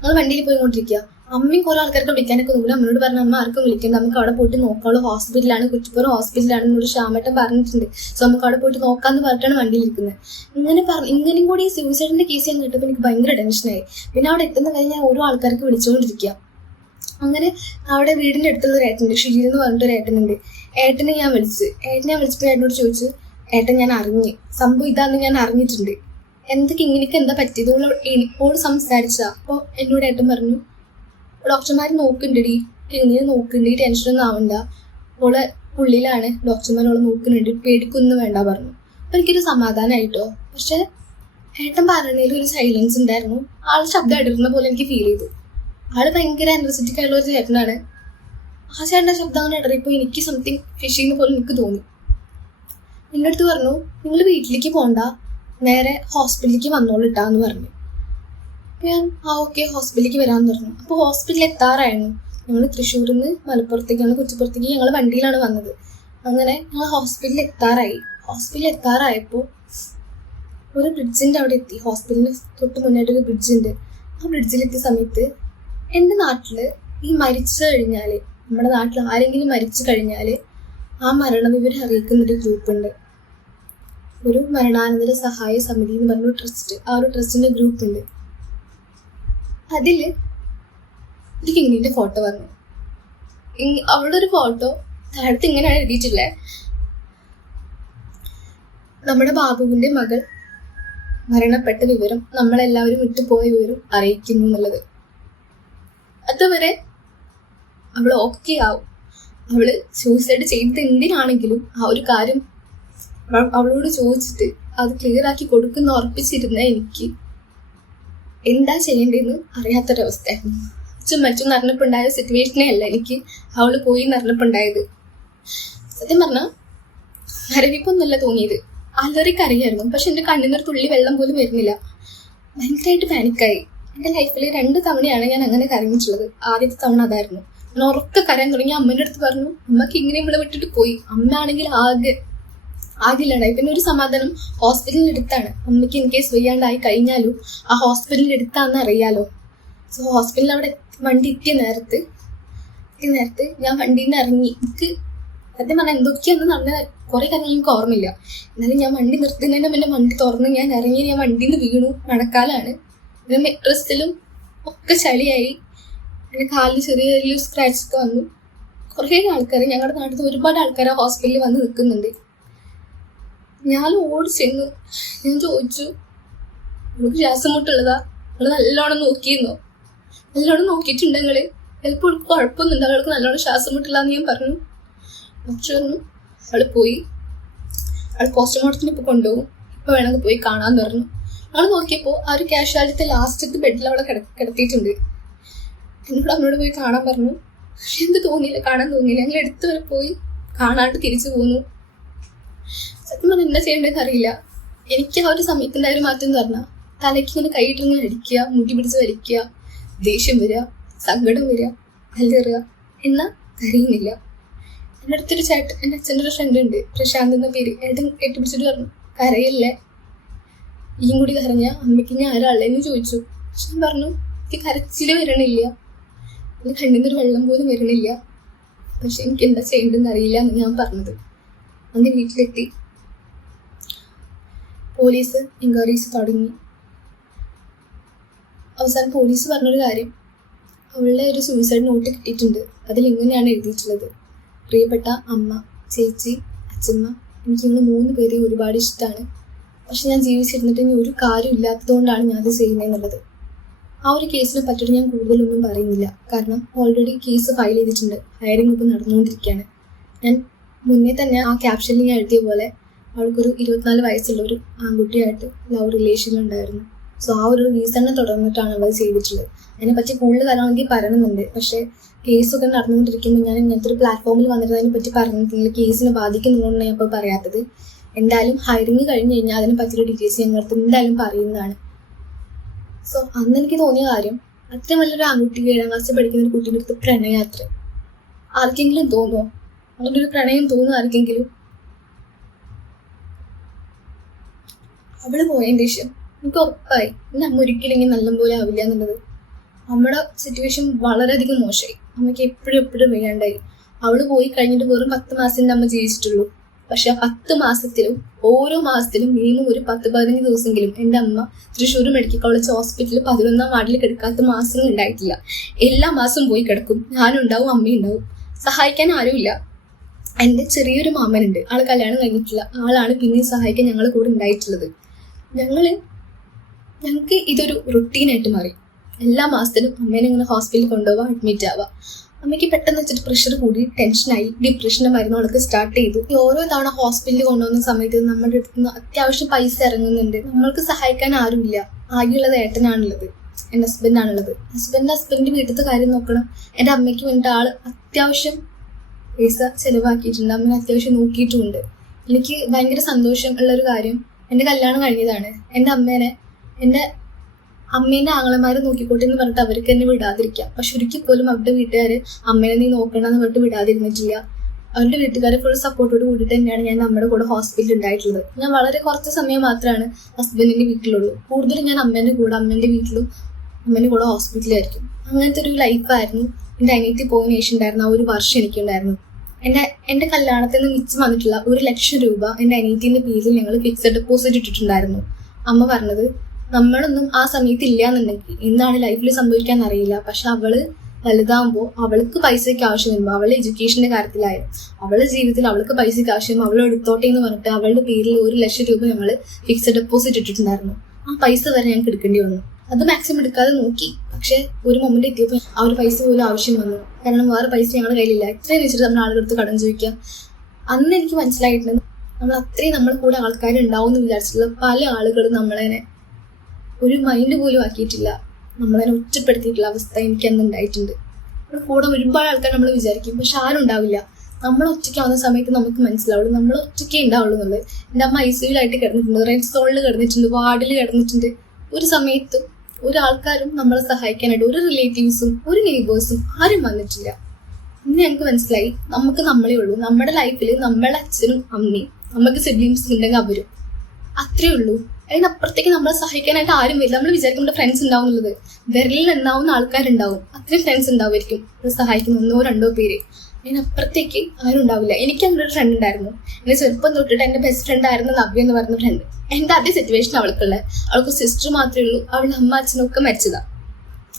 ഞങ്ങൾ വണ്ടിയിൽ പോയിക്കൊണ്ടിരിക്കുക. അമ്മയും കുറെ ആൾക്കാർക്ക് വിളിക്കാനൊക്കെ നോക്കി. അമ്മയോട് പറഞ്ഞ അമ്മ ആർക്കും വിളിക്കണ്ട, നമുക്ക് അവിടെ പോയിട്ട് നോക്കാളൂ, ഹോസ്പിറ്റലാണ്, കുറ്റിപ്പുറം ഹോസ്പിറ്റലാണ് എന്നൊരു ശ്യാമേട്ടൻ പറഞ്ഞിട്ടുണ്ട്. സോ നമുക്ക് അവിടെ പോയിട്ട് നോക്കാന്ന് പറഞ്ഞിട്ടാണ് വണ്ടിയിലിരിക്കുന്നത്. ഇങ്ങനെയും കൂടി ഈ സൂയിസൈഡിന്റെ കേസ് ഞാൻ കേട്ടപ്പോൾ എനിക്ക് ഭയങ്കര ടെൻഷനായി. പിന്നെ അവിടെ എത്തുന്ന കഴിഞ്ഞ് ഞാൻ ഓരോ ആൾക്കാർക്ക് വിളിച്ചുകൊണ്ടിരിക്കുക. അങ്ങനെ അവിടെ വീടിന്റെ അടുത്തുള്ള ഒരു ഏട്ടനുണ്ട്, ഷീൽ എന്ന് പറഞ്ഞിട്ടൊരു ഏട്ടനുണ്ട്. ഏട്ടനെ ഞാൻ വിളിച്ചപ്പോൾ ഏട്ടനോട് ചോദിച്ചു, ഏട്ടൻ ഞാൻ അറിഞ്ഞ് സംഭവം ഇതാന്ന് ഞാൻ അറിഞ്ഞിട്ടുണ്ട്, എന്തൊക്കെ ഇങ്ങനെയൊക്കെ എന്താ പറ്റിയത് ഓള് സംസാരിച്ച. അപ്പോൾ എന്നോട് ഏട്ടൻ പറഞ്ഞു ഡോക്ടർമാർ നോക്കുന്നുണ്ടടി, ഇങ്ങനെ നോക്കുന്നുണ്ട്, ഈ ടെൻഷനൊന്നും ആവണ്ട, ഓളെ ഉള്ളിലാണ്, ഡോക്ടർമാരോളെ നോക്കുന്നുണ്ട്, പേടിക്കൊന്നും വേണ്ട പറഞ്ഞു. അപ്പോൾ എനിക്കൊരു സമാധാനമായിട്ടോ. പക്ഷെ ഏട്ടൻ പറഞ്ഞതിൽ ഒരു സൈലൻസ് ഉണ്ടായിരുന്നു. ആൾ ശബ്ദം ഇടരുന്ന പോലെ എനിക്ക് ഫീൽ ചെയ്തു. ആള് ഭയങ്കര എനർജറ്റിക് ആയിട്ടുള്ള ഒരു ചേട്ടനാണ്. ആ ചേട്ടൻ്റെ ശബ്ദം അങ്ങനെ ഇടറിയപ്പോൾ എനിക്ക് സംതിങ് ഫിഷിന്ന് പോലെ എനിക്ക് തോന്നി. എൻ്റെ അടുത്ത് പറഞ്ഞു നിങ്ങൾ വീട്ടിലേക്ക് പോകണ്ട, നേരെ ഹോസ്പിറ്റലിലേക്ക് വന്നോളിട്ടാന്ന് പറഞ്ഞു. ഞാൻ ഓക്കെ ഹോസ്പിറ്റലിലേക്ക് വരാമെന്ന് പറഞ്ഞു. അപ്പോൾ ഹോസ്പിറ്റലിൽ എത്താറായിരുന്നു. ഞങ്ങൾ തൃശ്ശൂരിൽ നിന്ന് മലപ്പുറത്തേക്ക് കുറ്റിപ്പുറത്തേക്ക് ഞങ്ങൾ വണ്ടിയിലാണ് വന്നത്. അങ്ങനെ ഞങ്ങൾ ഹോസ്പിറ്റലിൽ എത്താറായി. ഹോസ്പിറ്റലിൽ എത്താറായപ്പോൾ ഒരു ബ്രിഡ്ജിൻ്റെ അവിടെ എത്തി. ഹോസ്പിറ്റലിന് തൊട്ട് മുന്നായിട്ടൊരു ബ്രിഡ്ജുണ്ട്. ആ ബ്രിഡ്ജിലെത്തിയ സമയത്ത് എൻ്റെ നാട്ടിൽ ഈ മരിച്ചു കഴിഞ്ഞാൽ, നമ്മുടെ നാട്ടിൽ ആരെങ്കിലും മരിച്ചു കഴിഞ്ഞാൽ ആ മരണവിവരം അറിയിക്കുന്നൊരു ഗ്രൂപ്പുണ്ട്. ഒരു മരണാനന്തര സഹായ സമിതി എന്ന് പറഞ്ഞൊരു ട്രസ്റ്റ്. ആ ഒരു ട്രസ്റ്റിൻ്റെ ഗ്രൂപ്പുണ്ട്. അതിൽ ഒരു കിങ്ങിൻ്റെ ഫോട്ടോ വന്നു. അവളുടെ ഒരു ഫോട്ടോ താഴത്ത് ഇങ്ങനെയാണ് എഴുതിയിട്ടുള്ളത്: നമ്മുടെ ബാബുവിൻ്റെ മകൾ മരണപ്പെട്ട വിവരം നമ്മളെല്ലാവരും വിട്ടുപോയ വിവരം അറിയിക്കുന്നു എന്നുള്ളത്. അതുവരെ അവൾ ഓക്കെ ആവും. അവള് സൂസൈഡ് ചെയ്തത് എന്തിനാണെങ്കിലും ആ ഒരു കാര്യം അവളോട് ചോദിച്ചിട്ട് അത് ക്ലിയർ ആക്കി കൊടുക്കുന്ന ഉറപ്പിച്ചിരുന്ന എനിക്ക് എന്താ ചെയ്യേണ്ടതെന്ന് അറിയാത്തൊരവസ്ഥയായിരുന്നു. മരിച്ചു നടന്നപ്പോണ്ടായ സിറ്റുവേഷനേ അല്ല എനിക്ക് അവള് പോയി നടന്നപ്പോണ്ടായത്. സത്യം പറഞ്ഞാൽ മരവിപ്പൊന്നുമല്ല തോന്നിയത്, അലറിക്കറിയായിരുന്നു. പക്ഷെ എൻ്റെ കണ്ണിൽ നിന്നൊരു തുള്ളി വെള്ളം പോലും വരുന്നില്ല. ഭയങ്കരമായിട്ട് പാനിക്കായി. എൻ്റെ ലൈഫിൽ 2 തവണയാണ് ഞാൻ അങ്ങനെ കരഞ്ഞിട്ടുള്ളത്. ആദ്യത്തെ തവണ അതായിരുന്നു. ഞാൻ ഉറക്കെ കരയാൻ തുടങ്ങി. അമ്മേൻ്റെ അടുത്ത് പറഞ്ഞു, അമ്മക്ക് ഇങ്ങനെ ഇവിടെ വിട്ടിട്ട് പോയി. അമ്മ ആണെങ്കിൽ ആകില്ലാണ്ടായി. പിന്നെ ഒരു സമാധാനം, ഹോസ്പിറ്റലിൽ എടുത്താണ്. അമ്മയ്ക്ക് ഇൻ കേസ് വയ്യാണ്ടായി കഴിഞ്ഞാലും ആ ഹോസ്പിറ്റലിൽ എടുത്താന്ന് അറിയാലോ. സോ ഹോസ്പിറ്റലിൽ അവിടെ വണ്ടി എത്തിയ നേരത്ത് ഞാൻ വണ്ടിയിൽ നിന്ന് ഇറങ്ങി. എനിക്ക് സത്യം പറഞ്ഞാൽ എന്തൊക്കെയാണെന്ന് നടന്ന കുറേ കാര്യങ്ങൾ എനിക്ക് ഓർമ്മയില്ല. എന്നാലും ഞാൻ വണ്ടി നിർത്തുന്നതിന് മുന്നേ വണ്ടി തുറന്ന് ഞാൻ ഇറങ്ങി. ഞാൻ വണ്ടിയിൽ നിന്ന് വീണു. മഴക്കാലമാണ്. ഡ്രസ്സിലും ഒക്കെ ചളിയായി. എൻ്റെ കാലിൽ ചെറിയ സ്ക്രാച്ച് ഒക്കെ വന്നു. കുറേ ആൾക്കാർ, ഞങ്ങളുടെ നാട്ടിൽ നിന്ന് ഒരുപാട് ആൾക്കാർ ആ ഹോസ്പിറ്റലിൽ വന്ന് നിൽക്കുന്നുണ്ട്. ഞാൻ ഓടി ചെന്നു. ഞാൻ ചോദിച്ചു, നിങ്ങൾക്ക് ശ്വാസം മുട്ടുള്ളതാ? നിങ്ങൾ നല്ലോണം നോക്കിയിരുന്നോ? നല്ലോണം നോക്കിയിട്ടുണ്ട് നിങ്ങൾ? ചിലപ്പോൾ അവൾക്ക് കുഴപ്പമൊന്നുണ്ട്, അവൾക്ക് നല്ലോണം ശ്വാസം മുട്ടില്ലാന്ന് ഞാൻ പറഞ്ഞു. ഡോക്ടർ പറഞ്ഞു അവൾ പോയി, അവൾ പോസ്റ്റ്മോർട്ടത്തിന് ഇപ്പോൾ കൊണ്ടുപോകും, ഇപ്പോൾ വേണമെങ്കിൽ പോയി കാണാമെന്ന് പറഞ്ഞു. അവൾ നോക്കിയപ്പോൾ ആ ഒരു കാഷ്വാലിറ്റി ലാസ്റ്റത്തെ ബെഡിൽ അവളെ കിടത്തിയിട്ടുണ്ട്. എന്നോട് അവനോട് പോയി കാണാൻ പറഞ്ഞു. എന്ത് തോന്നിയില്ല, കാണാൻ തോന്നിയില്ല. ഞങ്ങൾ എടുത്തു വരെ പോയി കാണാണ്ട് തിരിച്ചു പോന്നു. സത്യം പറഞ്ഞാൽ എന്താ ചെയ്യേണ്ടതെന്ന് അറിയില്ല. എനിക്ക് ആ ഒരു സമയത്തിൻ്റെ ഒരു മാറ്റം എന്ന് പറഞ്ഞാൽ തലയ്ക്ക് ഇങ്ങനെ കൈയിട്ടിങ്ങനെ അടിക്കുക, മുടി പിടിച്ച് വലിക്കുക, ദേഷ്യം വരിക, സങ്കടം വരിക, അല്ലെറുക, എന്നാൽ കരയുന്നില്ല. എൻ്റെ അടുത്തൊരു ചേട്ടൻ, എൻ്റെ അച്ഛൻ്റെ ഒരു ഫ്രണ്ട് ഉണ്ട്, പ്രശാന്ത് എന്ന പേര്. ഏട്ടൻ കെട്ടിപ്പിടിച്ചിട്ട് പറഞ്ഞു, കരയല്ലേ, ഈയും കൂടി കരഞ്ഞ അമ്മയ്ക്ക് ഞാൻ ആരാളെന്ന് ചോദിച്ചു. പക്ഷെ ഞാൻ പറഞ്ഞു, എനിക്ക് കരച്ചിൽ വരണില്ല, എൻ്റെ കണ്ണിൽ നിന്നൊരു വെള്ളം പോലും വരണില്ല, പക്ഷെ എനിക്ക് എന്താ ചെയ്യേണ്ടതെന്ന് അറിയില്ല എന്ന് ഞാൻ പറഞ്ഞത്. അന്ന് വീട്ടിലെത്തി. പോലീസ് എൻക്വയറീസ് തുടങ്ങി. അവസാനം പോലീസ് പറഞ്ഞൊരു കാര്യം, അവളുടെ ഒരു സൂയിസൈഡ് നോട്ട് കിട്ടിയിട്ടുണ്ട്. അതിലിങ്ങനെയാണ് എഴുതിയിട്ടുള്ളത്: പ്രിയപ്പെട്ട അമ്മ, ചേച്ചി, അച്ഛമ്മ, എനിക്ക് നിങ്ങൾ 3 പേരെയും ഒരുപാട് ഇഷ്ടമാണ്. പക്ഷെ ഞാൻ ജീവിച്ചിരുന്നിട്ട് ഇനി ഒരു കാര്യം ഇല്ലാത്തതുകൊണ്ടാണ് ഞാനത് ചെയ്യുന്നതെന്നുള്ളത്. ആ ഒരു കേസിനെ പറ്റിയിട്ട് ഞാൻ കൂടുതലൊന്നും പറയുന്നില്ല. കാരണം ഓൾറെഡി കേസ് ഫയൽ ചെയ്തിട്ടുണ്ട്. ഹയറിംഗ് ഇപ്പോൾ നടന്നുകൊണ്ടിരിക്കുകയാണ്. ഞാൻ മുന്നേ തന്നെ ആ ക്യാപ്ഷനിൽ ഞാൻ എഴുതിയ പോലെ അവൾക്കൊരു 24 വയസ്സുള്ളൊരു ആൺകുട്ടിയായിട്ട് ലവ് റിലേഷനുണ്ടായിരുന്നു. സോ ആ ഒരു റീസണിനെ തുടർന്നിട്ടാണ് അവൾ ചെയ്തിട്ടുള്ളത്. അതിനെപ്പറ്റി കൂടുതൽ കാര്യമാണെങ്കിൽ പറയണമെന്നുണ്ട്. പക്ഷേ കേസൊക്കെ നടന്നുകൊണ്ടിരിക്കുമ്പോൾ ഞാൻ ഇങ്ങനത്തെ ഒരു പ്ലാറ്റ്ഫോമിൽ വന്നിട്ട് അതിനെപ്പറ്റി പറഞ്ഞിട്ടില്ല. കേസിനെ ബാധിക്കുന്നുണ്ടെന്ന് ഞാൻ ഇപ്പോൾ പറയാത്തത്. എന്തായാലും ഹയറിംഗ് കഴിഞ്ഞ് കഴിഞ്ഞാൽ അതിനെ പറ്റിയൊരു ഡീറ്റെയിൽസ് ഞങ്ങൾക്ക് എന്തായാലും പറയുന്നതാണ്. സോ അന്ന് എനിക്ക് തോന്നിയ കാര്യം, അത്രയും വലിയൊരു ആൺകുട്ടി 7ാം ക്ലാസ്സിൽ പഠിക്കുന്ന ഒരു കുട്ടീൻ്റെ അടുത്ത് പ്രണയാത്ര ആർക്കെങ്കിലും തോന്നുമോ? അങ്ങനെ ഒരു പ്രണയം തോന്നുന്നു ആർക്കെങ്കിലും? അവള് പോയതിൻ്റെ ശേഷം എനിക്ക് ഉറപ്പായി എൻ്റെ അമ്മ ഒരിക്കലും ഇങ്ങനെ നല്ലപോലെ ആവില്ല എന്നുള്ളത്. നമ്മുടെ സിറ്റുവേഷൻ വളരെയധികം മോശമായി. അമ്മയ്ക്ക് എപ്പോഴും വയ്യാണ്ടായി. അവള് പോയി കഴിഞ്ഞിട്ട് വെറും 10 മാസം അമ്മ ജീവിച്ചിട്ടുള്ളൂ. പക്ഷെ ആ 10 മാസത്തിലും ഓരോ മാസത്തിലും മിനിമം ഒരു 10-15 ദിവസമെങ്കിലും എൻ്റെ അമ്മ തൃശ്ശൂർ മെഡിക്കൽ കോളേജ് ഹോസ്പിറ്റലിൽ 11ാം വാർഡിൽ കിടക്കാത്ത മാസങ്ങൾ ഉണ്ടായിട്ടില്ല. എല്ലാ മാസവും പോയി കിടക്കും. ഞാനും ഉണ്ടാവും, അമ്മയും ഉണ്ടാവും. സഹായിക്കാൻ ആരുമില്ല. എൻ്റെ ചെറിയൊരു മാമനുണ്ട്, ആൾ കല്യാണം കഴിഞ്ഞിട്ടില്ല. ആളാണ് പിന്നെയും സഹായിക്കാൻ ഞങ്ങൾ കൂടെ ഉണ്ടായിട്ടുള്ളത്. ഞങ്ങൾക്ക് ഇതൊരു റുട്ടീനായിട്ട് മാറി. എല്ലാ മാസത്തിലും അമ്മേനെ ഇങ്ങനെ ഹോസ്പിറ്റലിൽ കൊണ്ടുപോവുക, അഡ്മിറ്റ് ആവുക. അമ്മയ്ക്ക് പെട്ടെന്ന് വെച്ചിട്ട് പ്രഷർ കൂടി, ടെൻഷനായി, ഡിപ്രഷൻ്റെ മരുന്നുകളൊക്കെ സ്റ്റാർട്ട് ചെയ്തു. ഓരോ തവണ ഹോസ്പിറ്റലിൽ കൊണ്ടുപോകുന്ന സമയത്ത് നമ്മുടെ അടുത്ത് നിന്ന് അത്യാവശ്യം പൈസ ഇറങ്ങുന്നുണ്ട്. നമ്മൾക്ക് സഹായിക്കാൻ ആരുമില്ല. ആകെയുള്ളത് ഏട്ടനാണുള്ളത്, എൻ്റെ ഹസ്ബൻഡാണുള്ളത്. ഹസ്ബൻഡിൻ്റെ വീട്ടിലത്തെ കാര്യം നോക്കണം. എൻ്റെ അമ്മയ്ക്ക് വേണ്ടിയിട്ട് ആൾ അത്യാവശ്യം പൈസ ചിലവാക്കിയിട്ടുണ്ട്. അമ്മനെ അത്യാവശ്യം നോക്കിയിട്ടുമുണ്ട്. എനിക്ക് ഭയങ്കര സന്തോഷം ഉള്ളൊരു കാര്യം, എൻ്റെ കല്യാണം കഴിഞ്ഞതാണ്. എൻ്റെ അമ്മേൻ്റെ ആങ്ങളമാരെ നോക്കിക്കോട്ടെ എന്ന് പറഞ്ഞിട്ട് അവർക്ക് എന്നെ വിടാതിരിക്കാം. പക്ഷെ ഒരിക്കൽ പോലും അവരുടെ വീട്ടുകാർ അമ്മേനെ നീ നോക്കണമെന്ന് പറഞ്ഞിട്ട് വിടാതിരുന്നിട്ടില്ല. അവരുടെ വീട്ടുകാരെ ഫുൾ സപ്പോർട്ടോട് കൂടിയിട്ട് തന്നെയാണ് ഞാൻ നമ്മുടെ കൂടെ ഹോസ്പിറ്റലിൽ ഉണ്ടായിട്ടുള്ളത്. ഞാൻ വളരെ കുറച്ച് സമയം മാത്രമാണ് ഹസ്ബൻഡിന്റെ വീട്ടിലുള്ളൂ. കൂടുതലും ഞാൻ അമ്മേന്റെ വീട്ടിലും അമ്മേന്റെ കൂടെ ഹോസ്പിറ്റലായിരിക്കും. അങ്ങനത്തെ ഒരു ലൈഫായിരുന്നു എൻ്റെ അനിയത്തി പോയതിനു ശേഷം ഉണ്ടായിരുന്ന ആ ഒരു വർഷം എനിക്കുണ്ടായിരുന്നു. എൻ്റെ കല്യാണത്തിൽ നിന്ന് മിച്ചം വന്നിട്ടുള്ള 1,00,000 രൂപ എൻ്റെ അനിയത്തിന്റെ പേരിൽ ഞങ്ങൾ ഫിക്സഡ് ഡെപ്പോസിറ്റ് ഇട്ടിട്ടുണ്ടായിരുന്നു. അമ്മ പറഞ്ഞത് നമ്മളൊന്നും ആ സമയത്ത് ഇല്ല എന്നുണ്ടെങ്കിൽ എന്താണ് ലൈഫിൽ സംഭവിക്കാൻ അറിയില്ല. പക്ഷെ അവള് വലുതാകുമ്പോൾ അവൾക്ക് പൈസയ്ക്ക് ആവശ്യം വരുമ്പോൾ അവളുടെ എഡ്യൂക്കേഷന്റെ കാര്യത്തിലായാലും അവളുടെ ജീവിതത്തിൽ അവൾക്ക് പൈസയ്ക്ക് ആവശ്യം അവൾ എടുത്തോട്ടെ എന്ന് പറഞ്ഞിട്ട് അവളുടെ പേരിൽ 1,00,000 രൂപ ഞങ്ങൾ ഫിക്സഡ് ഡെപ്പോസിറ്റ് ഇട്ടിട്ടുണ്ടായിരുന്നു. ആ പൈസ വരെ ഞങ്ങൾക്ക് എടുക്കേണ്ടി വന്നു. അത് മാക്സിമം എടുക്കാതെ നോക്കി. പക്ഷെ ഒരു മൊമെന്റ് എത്തിയപ്പോൾ ആ ഒരു പൈസ പോലും ആവശ്യം വന്നു. കാരണം വേറെ പൈസ ഞങ്ങളുടെ കയ്യിലില്ല. ഇത്രയും വെച്ചിട്ട് നമ്മൾ ആളുകളടുത്ത് കടം ചോദിക്കാം. അന്ന് എനിക്ക് മനസ്സിലായിട്ടുണ്ട് നമ്മൾ അത്രയും നമ്മളെ കൂടെ ആൾക്കാരുണ്ടാവും എന്ന് വിചാരിച്ചിട്ടുള്ള പല ആളുകളും നമ്മളതിനെ ഒരു മൈൻഡ് പോലും ആക്കിയിട്ടില്ല. നമ്മളതിനെ ഒറ്റപ്പെടുത്തിയിട്ടുള്ള അവസ്ഥ എനിക്ക് അന്ന് ഉണ്ടായിട്ടുണ്ട്. നമ്മുടെ കൂടെ ഒരുപാട് ആൾക്കാർ നമ്മൾ വിചാരിക്കും, പക്ഷെ ആരും ഉണ്ടാവില്ല. നമ്മൾ ഒറ്റയ്ക്കാവുന്ന സമയത്ത് നമുക്ക് മനസ്സിലാവുള്ളൂ നമ്മൾ ഒറ്റയ്ക്കേ ഉണ്ടാവുള്ളൂ എന്നുള്ളത്. എൻ്റെ അമ്മ ഐസിയുലായിട്ട് കിടന്നിട്ടുണ്ട്, റെഡ് സോണിൽ കിടന്നിട്ടുണ്ട്, വാർഡിൽ കിടന്നിട്ടുണ്ട്. ഒരു സമയത്ത് ഒരാൾക്കാരും നമ്മളെ സഹായിക്കാനായിട്ട് ഒരു റിലേറ്റീവ്സും ഒരു നെയ്ബേഴ്സും ആരും വന്നിട്ടില്ല. ഇന്ന് ഞങ്ങൾക്ക് മനസ്സിലായി നമുക്ക് നമ്മളേ ഉള്ളൂ. നമ്മുടെ ലൈഫിൽ നമ്മുടെ അച്ഛനും അമ്മയും നമുക്ക് സിബ്ലിംഗ്സ് ഉണ്ടെങ്കിൽ അവരും അത്രേ ഉള്ളൂ. അതിനപ്പുറത്തേക്ക് നമ്മളെ സഹായിക്കാനായിട്ട് ആരും വരില്ല. നമ്മൾ വിചാരിക്കും നമ്മുടെ ഫ്രണ്ട്സ് ഉണ്ടാവും എന്നുള്ളത്. വിരലിൽ ഉണ്ടാവുന്ന ആൾക്കാരുണ്ടാവും, അത്രയും ഫ്രണ്ട്സ് ഉണ്ടാവുമായിരിക്കും സഹായിക്കുന്ന 1-2 പേര്. അതിനപ്പുറത്തേക്ക് ആരും ഉണ്ടാവില്ല. എനിക്ക് അങ്ങനെ ഒരു ഫ്രണ്ട് ഉണ്ടായിരുന്നു. എന്നെ ചെറുപ്പം തൊട്ടിട്ട് എൻ്റെ ബെസ്റ്റ് ഫ്രണ്ട് ആയിരുന്നു നവ്യ എന്ന് പറയുന്ന ഫ്രണ്ട്. എൻ്റെ അതേ സിറ്റുവേഷൻ അവൾക്കുള്ള. അവൾക്ക് സിസ്റ്റർ മാത്രമേ ഉള്ളൂ. അവളുടെ അമ്മ അച്ഛനൊക്കെ മരിച്ചതാണ്.